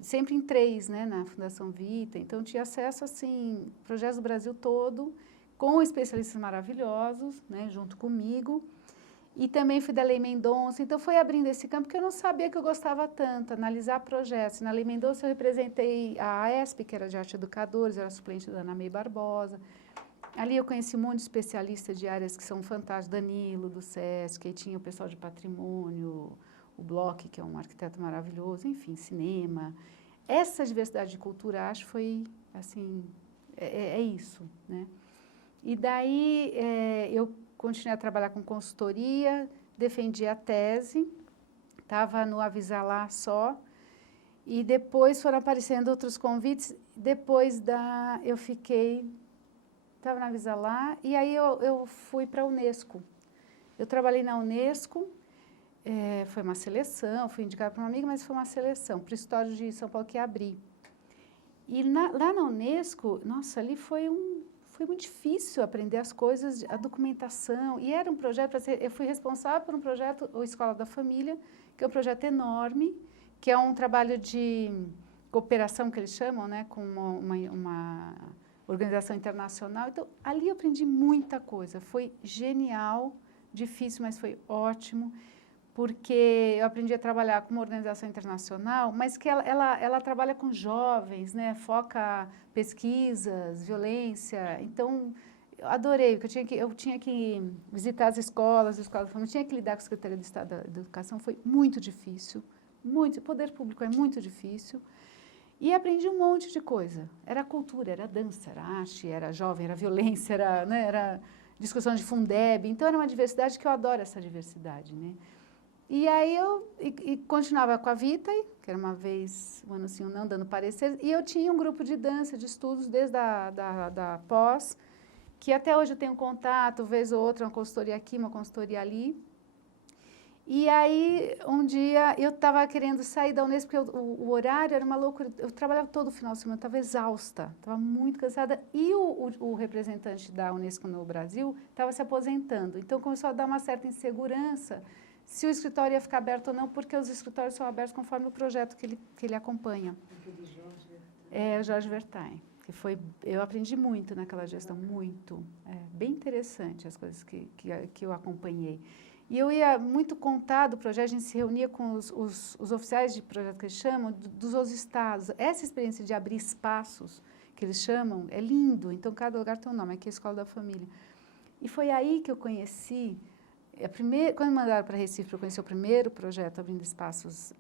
sempre em 3, né, na Fundação Vitae. Então, tinha acesso, assim, projetos do Brasil todo, com especialistas maravilhosos, né, junto comigo. E também fui da Lei Mendonça. Então, foi abrindo esse campo que eu não sabia que eu gostava tanto, analisar projetos. Na Lei Mendonça, eu representei a AESP, que era de arte educadores, eu era suplente da Ana May Barbosa. Ali eu conheci um monte de especialistas de áreas que são fantásticos, Danilo, do SESC, aí tinha o pessoal de patrimônio, o Bloch, que é um arquiteto maravilhoso, enfim, cinema. Essa diversidade de cultura, acho, foi, assim, é isso, né? E daí eu continuei a trabalhar com consultoria, defendi a tese, estava no Avisalá só, e depois foram aparecendo outros convites, eu fiquei, estava na Avisalá, e aí eu fui para a Unesco. Eu trabalhei na Unesco, foi uma seleção, fui indicada por uma amiga, mas foi uma seleção, para o História de São Paulo que ia abrir. E lá na Unesco, nossa, ali foi muito difícil aprender as coisas, a documentação, e era um projeto, eu fui responsável por um projeto, o Escola da Família, que é um projeto enorme, que é um trabalho de cooperação, que eles chamam, né, com uma organização internacional. Então, ali eu aprendi muita coisa, foi genial, difícil, mas foi ótimo, porque eu aprendi a trabalhar com uma organização internacional, mas que ela trabalha com jovens, né? Foca pesquisas, violência. Então, eu adorei, porque eu tinha que visitar as escolas tinha que lidar com a Secretaria de Estado da Educação, foi muito difícil, muito, o poder público é muito difícil. E aprendi um monte de coisa. Era cultura, era dança, era arte, era jovem, era violência, era discussão de Fundeb. Então, era uma diversidade que eu adoro, essa diversidade, né? E aí eu continuava com a Vitae, que era uma vez, um ano sim, um não, dando parecer, e eu tinha um grupo de dança, de estudos, desde da pós, que até hoje eu tenho contato, vez ou outra, uma consultoria aqui, uma consultoria ali. E aí, um dia, eu estava querendo sair da Unesco, porque o horário era uma loucura, eu trabalhava todo final de semana, estava exausta, estava muito cansada, e o representante da Unesco no Brasil estava se aposentando, então começou a dar uma certa insegurança, se o escritório ia ficar aberto ou não, porque os escritórios são abertos conforme o projeto que ele acompanha. Aquele Jorge Vertain. É, o Jorge Vertain, que foi, eu aprendi muito naquela gestão, muito. Bem interessante as coisas que eu acompanhei. E eu ia muito contar do projeto, a gente se reunia com os oficiais de projeto que eles chamam, dos outros estados. Essa experiência de abrir espaços, que eles chamam, é lindo, então cada lugar tem um nome, aqui é a Escola da Família. E foi aí que eu conheci... quando me mandaram para Recife, eu conheci o primeiro projeto abrindo espaços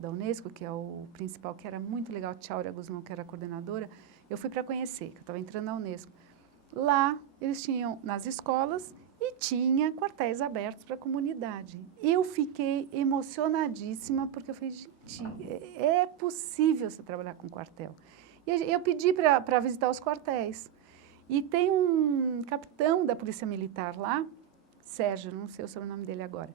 da Unesco, que é o principal, que era muito legal, Tchaura Guzmão, que era a coordenadora, eu fui para conhecer, que eu estava entrando na Unesco. Lá, eles tinham nas escolas e tinha quartéis abertos para a comunidade. Eu fiquei emocionadíssima, porque eu falei, gente, é possível você trabalhar com quartel. E eu pedi para visitar os quartéis. E tem um capitão da Polícia Militar lá, Sérgio, não sei o sobrenome dele agora,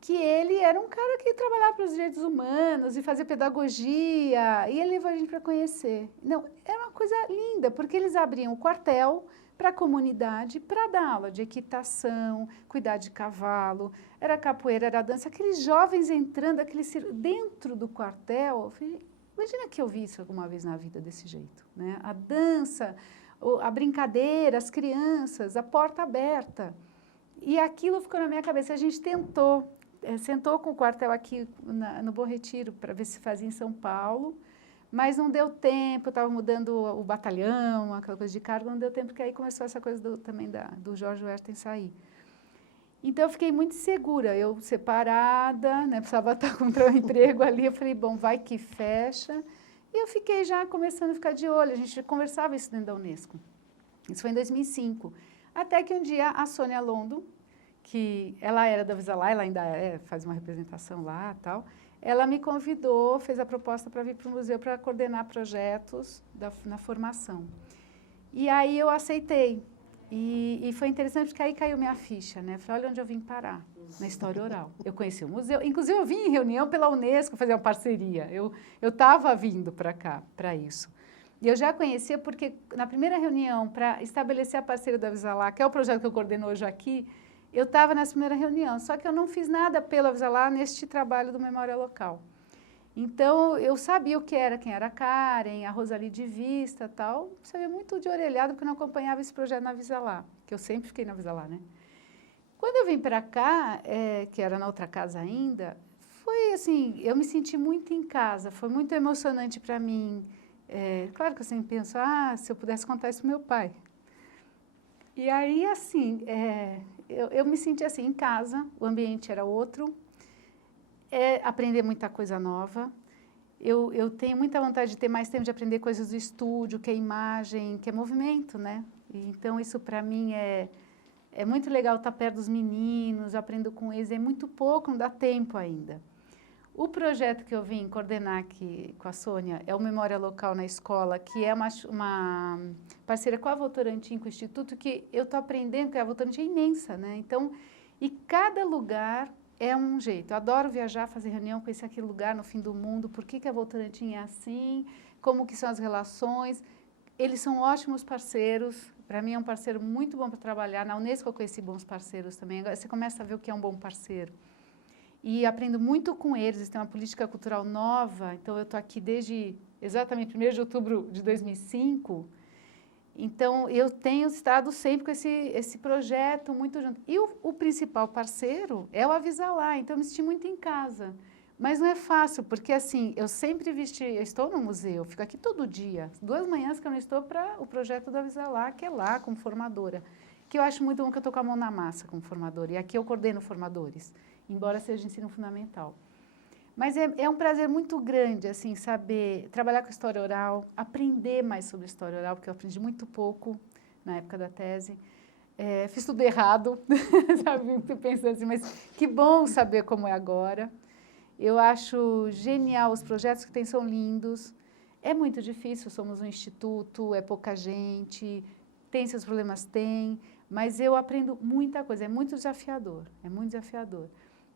que ele era um cara que trabalhava para os direitos humanos e fazia pedagogia, e ele levou a gente para conhecer. Não, era uma coisa linda, porque eles abriam o quartel para a comunidade, para dar aula de equitação, cuidar de cavalo, era capoeira, era dança, aqueles jovens entrando, dentro do quartel, eu falei, imagina que eu vi isso alguma vez na vida desse jeito, né? A dança, a brincadeira, as crianças, a porta aberta. E aquilo ficou na minha cabeça. A gente sentou com o quartel aqui no Bom Retiro para ver se fazia em São Paulo, mas não deu tempo, eu estava mudando o batalhão, aquela coisa de cargo, não deu tempo, porque aí começou essa coisa também do Jorge Vertain sair. Então, eu fiquei muito segura, eu separada, né, precisava estar com um emprego ali, eu falei, bom, vai que fecha. E eu fiquei já começando a ficar de olho, a gente conversava isso dentro da Unesco. Isso foi em 2005. Até que um dia a Sônia Londo, que ela era da Avisalá, ela ainda faz uma representação lá e tal, ela me convidou, fez a proposta para vir para o museu para coordenar projetos na formação. E aí eu aceitei. E foi interessante porque aí caiu minha ficha, né? Falei, olha onde eu vim parar, na história oral. Eu conheci o museu, inclusive eu vim em reunião pela Unesco fazer uma parceria. Eu estava vindo para cá, para isso. E eu já conhecia porque na primeira reunião para estabelecer a parceria da Avisalá, que é o projeto que eu coordeno hoje aqui, eu estava nessa primeira reunião, só que eu não fiz nada pela Avisalá neste trabalho do Memória Local. Então, eu sabia o que era, quem era a Karen, a Rosali de Vista e tal, sabia muito de orelhada porque eu não acompanhava esse projeto na Avisalá, que eu sempre fiquei na Avisalá, né? Quando eu vim para cá, que era na outra casa ainda, foi assim, eu me senti muito em casa, foi muito emocionante para mim. Claro que eu sempre penso, se eu pudesse contar isso pro meu pai. E aí, assim, eu me senti assim, em casa, o ambiente era outro, aprender muita coisa nova. Eu tenho muita vontade de ter mais tempo de aprender coisas do estúdio, que é imagem, que é movimento, né? Então, isso para mim é muito legal estar perto dos meninos, aprendo com eles, é muito pouco, não dá tempo ainda. O projeto que eu vim coordenar aqui com a Sônia é o Memória Local na Escola, que é uma parceria com a Votorantim, com o Instituto, que eu estou aprendendo, porque a Votorantim é imensa, né? Então, e cada lugar é um jeito. Eu adoro viajar, fazer reunião, conhecer aquele lugar no fim do mundo, por que a Votorantim é assim, como que são as relações. Eles são ótimos parceiros, para mim é um parceiro muito bom para trabalhar. Na Unesco eu conheci bons parceiros também, agora você começa a ver o que é um bom parceiro. E aprendo muito com eles, eles têm uma política cultural nova, então eu estou aqui desde exatamente 1º de outubro de 2005, então eu tenho estado sempre com esse projeto muito junto. E o principal parceiro é o Avisalá, então eu me senti muito em casa. Mas não é fácil, porque assim, eu sempre eu estou no museu, fico aqui todo dia, 2 manhãs que eu não estou para o projeto do Avisalá, que é lá como formadora, que eu acho muito bom que eu estou com a mão na massa como formadora, e aqui eu coordeno formadores, embora seja ensino fundamental. Mas é um prazer muito grande, assim, saber trabalhar com história oral, aprender mais sobre história oral, porque eu aprendi muito pouco na época da tese. Fiz tudo errado, sabe? Pensando assim, mas que bom saber como é agora. Eu acho genial, os projetos que tem são lindos. É muito difícil, somos um instituto, é pouca gente, tem seus problemas, tem, mas eu aprendo muita coisa, é muito desafiador,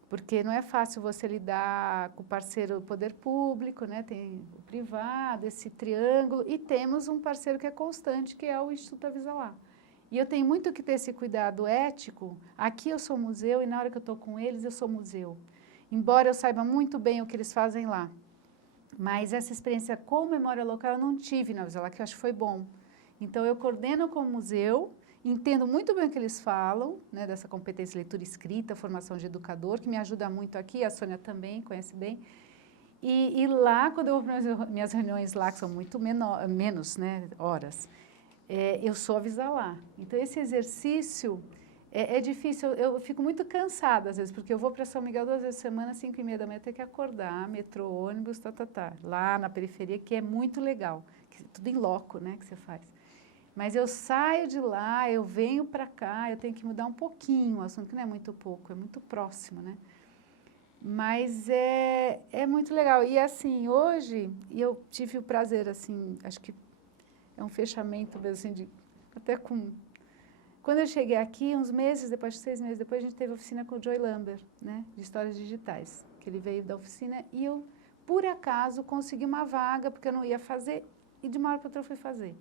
porque não é fácil você lidar com o parceiro do poder público, né? Tem o privado, esse triângulo, e temos um parceiro que é constante, que é o Instituto Avisalá. E eu tenho muito que ter esse cuidado ético. Aqui eu sou museu e na hora que eu estou com eles, eu sou museu. Embora eu saiba muito bem o que eles fazem lá. Mas essa experiência com memória local eu não tive na Avisalá, que eu acho que foi bom. Então, eu coordeno com o museu, entendo muito bem o que eles falam, né, dessa competência de leitura escrita, formação de educador, que me ajuda muito aqui, a Sônia também conhece bem. E lá, quando eu vou para minhas reuniões lá, que são muito menos, né, horas, eu sou Avisalá. Então, esse exercício é difícil, eu fico muito cansada às vezes, porque eu vou para São Miguel 2 vezes por semana, 5h30 da manhã, eu tenho que acordar, metrô, ônibus, lá na periferia, que é muito legal, tudo em loco, né, que você faz. Mas eu saio de lá, eu venho para cá, eu tenho que mudar um pouquinho o assunto, que não é muito pouco, é muito próximo, né? Mas é muito legal. E assim, hoje, eu tive o prazer, assim, acho que é um fechamento mesmo, assim, até com... Quando eu cheguei aqui, uns meses depois, 6 meses depois, a gente teve oficina com o Joy Lambert, né, de Histórias Digitais, que ele veio da oficina e eu, por acaso, consegui uma vaga, porque eu não ia fazer, e de uma hora para outra eu fui fazer.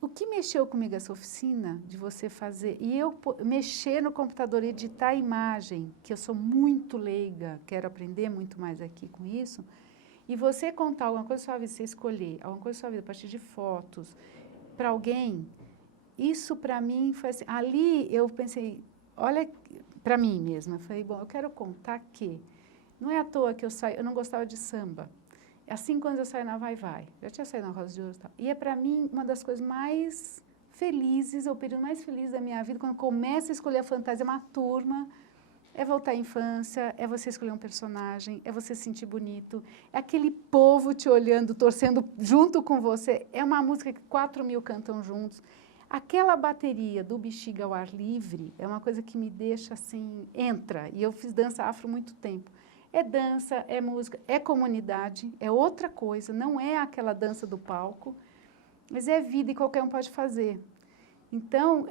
O que mexeu comigo essa oficina, de você fazer, e eu mexer no computador, editar a imagem, que eu sou muito leiga, quero aprender muito mais aqui com isso, e você contar alguma coisa da sua vida, você escolher alguma coisa da sua vida a partir de fotos, para alguém, isso para mim foi assim, ali eu pensei, olha, para mim mesma, eu falei, bom, eu quero contar que não é à toa que eu não gostava de samba. Há 5 anos eu saio na Vai Vai, já tinha saído na Rosa de Ouro e tal. E é para mim uma das coisas mais felizes, o período mais feliz da minha vida, quando começa a escolher a fantasia, uma turma, é voltar à infância, é você escolher um personagem, é você se sentir bonito, é aquele povo te olhando, torcendo junto com você, é uma música que 4.000 cantam juntos. aquela bateria do Bexiga ao ar livre é uma coisa que me deixa assim, entra. E eu fiz dança afro muito tempo. É dança, é música, é comunidade, é outra coisa, não é aquela dança do palco, mas é vida e qualquer um pode fazer. Então,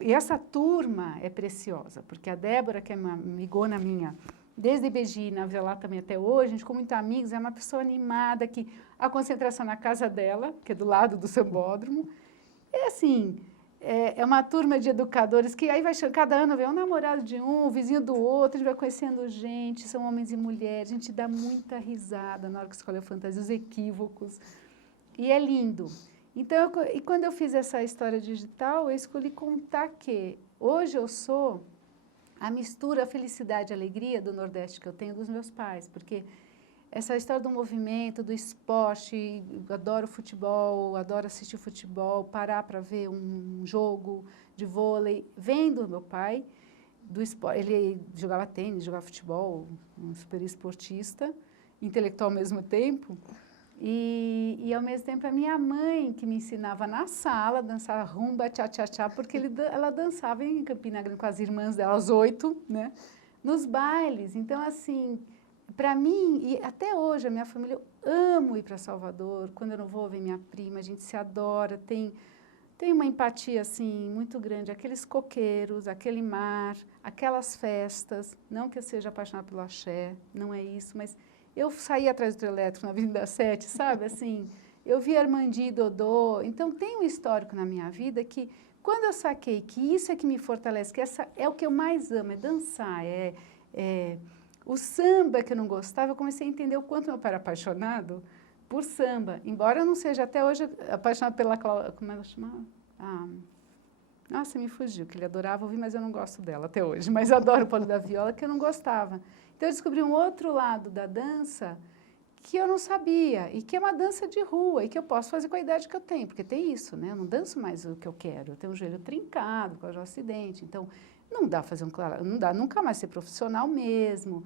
e essa turma é preciosa, porque a Débora, que é uma amigona minha, desde Beji, na Vila também até hoje, a gente ficou muito amigos, é uma pessoa animada, que a concentração na casa dela, que é do lado do sambódromo, é assim, é uma turma de educadores que aí vai cada ano vem um namorado de um, o vizinho do outro, a gente vai conhecendo gente, são homens e mulheres, a gente dá muita risada na hora que escolhe a fantasia, os equívocos, e é lindo. Então, e quando eu fiz essa história digital, eu escolhi contar que hoje eu sou a mistura, a felicidade e a alegria do Nordeste que eu tenho dos meus pais, porque essa história do movimento, do esporte, eu adoro futebol, adoro assistir futebol, parar para ver um jogo de vôlei, vem do meu pai, do esporte, ele jogava tênis, jogava futebol, um super esportista, intelectual ao mesmo tempo, e ao mesmo tempo a minha mãe que me ensinava na sala a dançar rumba, tchá-tchá-tchá, porque ela dançava em Campina Grande com as irmãs dela, às 8, né, nos bailes. Então, assim, para mim, e até hoje, a minha família, eu amo ir para Salvador. Quando eu não vou ver minha prima, a gente se adora, tem uma empatia, assim, muito grande. Aqueles coqueiros, aquele mar, aquelas festas, não que eu seja apaixonada pelo axé, não é isso, mas eu saí atrás do trio elétrico na Avenida 7, sabe, assim, eu vi Armandi e Dodô, então tem um histórico na minha vida que, quando eu saquei que isso é que me fortalece, que essa é o que eu mais amo, é dançar, o samba que eu não gostava, eu comecei a entender o quanto meu pai era apaixonado por samba, embora eu não seja até hoje apaixonada pela como ela chamava? Nossa, me fugiu, que ele adorava ouvir, mas eu não gosto dela até hoje, mas adoro o Paulo da Viola, que eu não gostava. Então eu descobri um outro lado da dança que eu não sabia, e que é uma dança de rua, e que eu posso fazer com a idade que eu tenho, porque tem isso, né? Eu não danço mais o que eu quero, eu tenho um joelho trincado por causa do acidente, então não dá fazer não dá nunca mais ser profissional mesmo.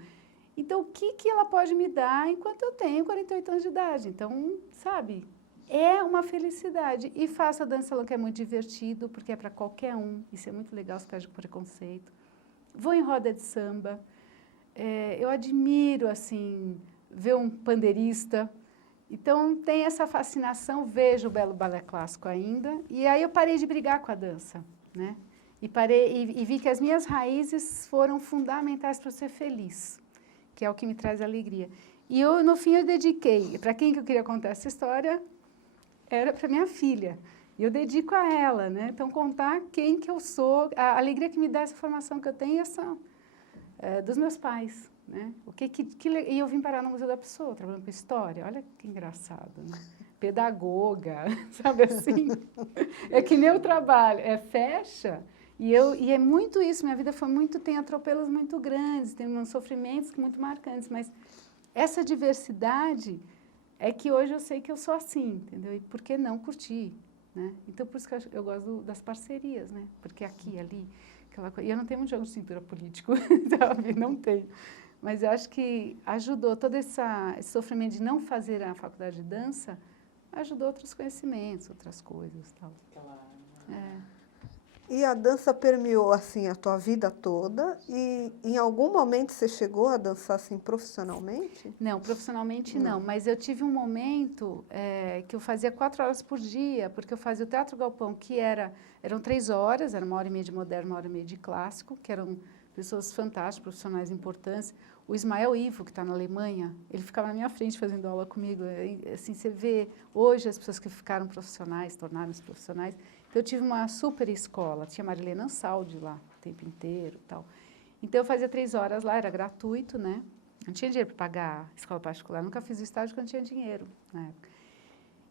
Então, o que ela pode me dar enquanto eu tenho 48 anos de idade? Então, sabe, é uma felicidade. E faço a dança que é muito divertido, porque é para qualquer um, isso é muito legal, você perde o preconceito. Vou em roda de samba, eu admiro, assim, ver um pandeirista. Então, tem essa fascinação, vejo o belo balé clássico ainda, e aí eu parei de brigar com a dança, né? E vi que as minhas raízes foram fundamentais para eu ser feliz, que é o que me traz alegria. E eu, no fim, eu dediquei, para quem que eu queria contar essa história, era para minha filha. E eu dedico a ela, né? Então, contar quem que eu sou, a alegria que me dá essa formação que eu tenho, dos meus pais, né? E eu vim parar no Museu da Pessoa, trabalhando com história. Olha que engraçado, né? Pedagoga, sabe assim? É que nem o trabalho, fecha. E é muito isso, minha vida foi tem atropelos muito grandes, tem uns sofrimentos muito marcantes, mas essa diversidade é que hoje eu sei que eu sou assim, entendeu? E por que não curtir, né? Então, por isso que eu gosto das parcerias, né? Porque aqui, ali, aquela coisa. E eu não tenho muito jogo de cintura político, sabe? Não tenho. Mas eu acho que ajudou todo esse sofrimento de não fazer a faculdade de dança, ajudou outros conhecimentos, outras coisas, tal. E a dança permeou, assim, a tua vida toda? E em algum momento você chegou a dançar, assim, profissionalmente? Não, profissionalmente não. Mas eu tive um momento que eu fazia 4 horas por dia, porque eu fazia o Teatro Galpão, que eram 3 horas, era 1h30 de moderno, 1h30 de clássico, que eram pessoas fantásticas, profissionais importantes. O Ismael Ivo, que está na Alemanha, ele ficava na minha frente fazendo aula comigo. Assim, você vê hoje as pessoas que ficaram profissionais, tornaram-se profissionais. Então, eu tive uma super escola, tinha Marilena Ansaldi lá o tempo inteiro e tal. Então, eu fazia 3 horas lá, era gratuito, né? Não tinha dinheiro para pagar escola particular, nunca fiz o estágio porque não tinha dinheiro na época.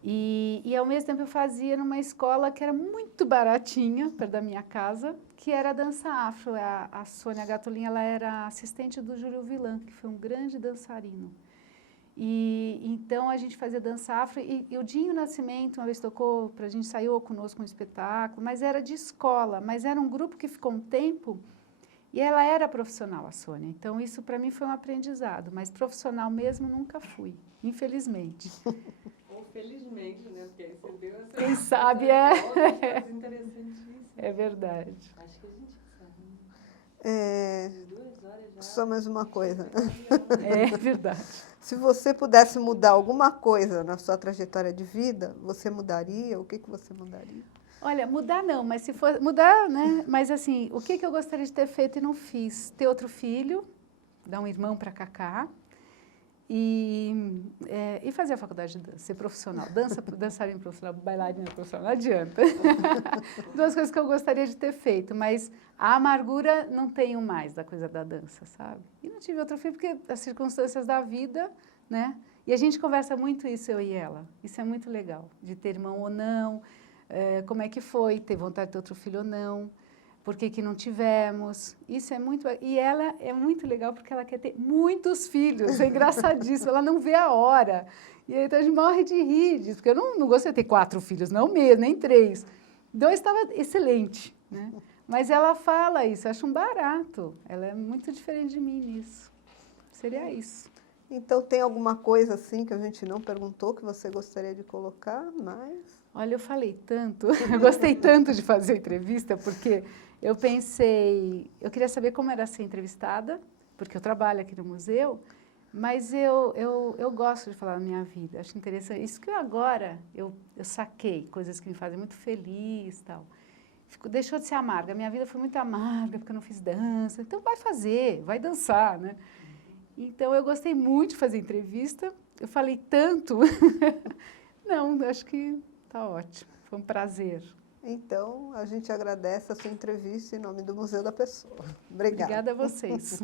E, ao mesmo tempo, eu fazia numa escola que era muito baratinha, perto da minha casa, que era a dança afro. A Sônia Gatolin, ela era assistente do Júlio Vilan, que foi um grande dançarino. E então a gente fazia dança afro e o Dinho Nascimento uma vez tocou para a gente, saiu conosco um espetáculo, mas era de escola, mas era um grupo que ficou um tempo e ela era profissional, a Sônia. Então isso para mim foi um aprendizado, mas profissional mesmo nunca fui, infelizmente. Ou felizmente, né? Porque aí você deu essa... Quem sabe Interessantíssimo. é verdade. Acho que a gente sabe. É, 2 horas já. só mais uma coisa. É verdade. Se você pudesse mudar alguma coisa na sua trajetória de vida, você mudaria? O que você mudaria? Olha, mudar não, mas se for mudar, né? Mas assim, o que eu gostaria de ter feito e não fiz? Ter outro filho, dar um irmão para Cacá e fazer a faculdade de dança, ser profissional. Dançarina profissional, bailarina profissional, não adianta. 2 coisas que eu gostaria de ter feito, mas a amargura não tenho mais da coisa da dança, sabe? E não tive outro filho porque as circunstâncias da vida, né? E a gente conversa muito isso, eu e ela. Isso é muito legal, de ter irmão ou não, como é que foi, ter vontade de ter outro filho ou não, por que não tivemos. Isso é muito... E ela é muito legal porque ela quer ter muitos filhos, é engraçadíssimo, ela não vê a hora. E aí então a gente morre de rir disso, porque eu não gostaria de ter 4 filhos, não mesmo, nem 3. 2 estava excelente, né? Mas ela fala isso, eu acho um barato. Ela é muito diferente de mim nisso. Seria isso. Então, tem alguma coisa assim que a gente não perguntou que você gostaria de colocar mais? Olha, eu falei tanto, eu gostei tanto de fazer a entrevista, porque eu pensei, eu queria saber como era ser entrevistada, porque eu trabalho aqui no museu, mas eu gosto de falar da minha vida, acho interessante. Isso que agora eu saquei, coisas que me fazem muito feliz e tal. Deixou de ser amarga, minha vida foi muito amarga, porque eu não fiz dança, então vai fazer, vai dançar, né? Então, eu gostei muito de fazer entrevista, eu falei tanto, não, acho que tá ótimo, foi um prazer. Então, a gente agradece a sua entrevista em nome do Museu da Pessoa. Obrigada. Obrigada a vocês.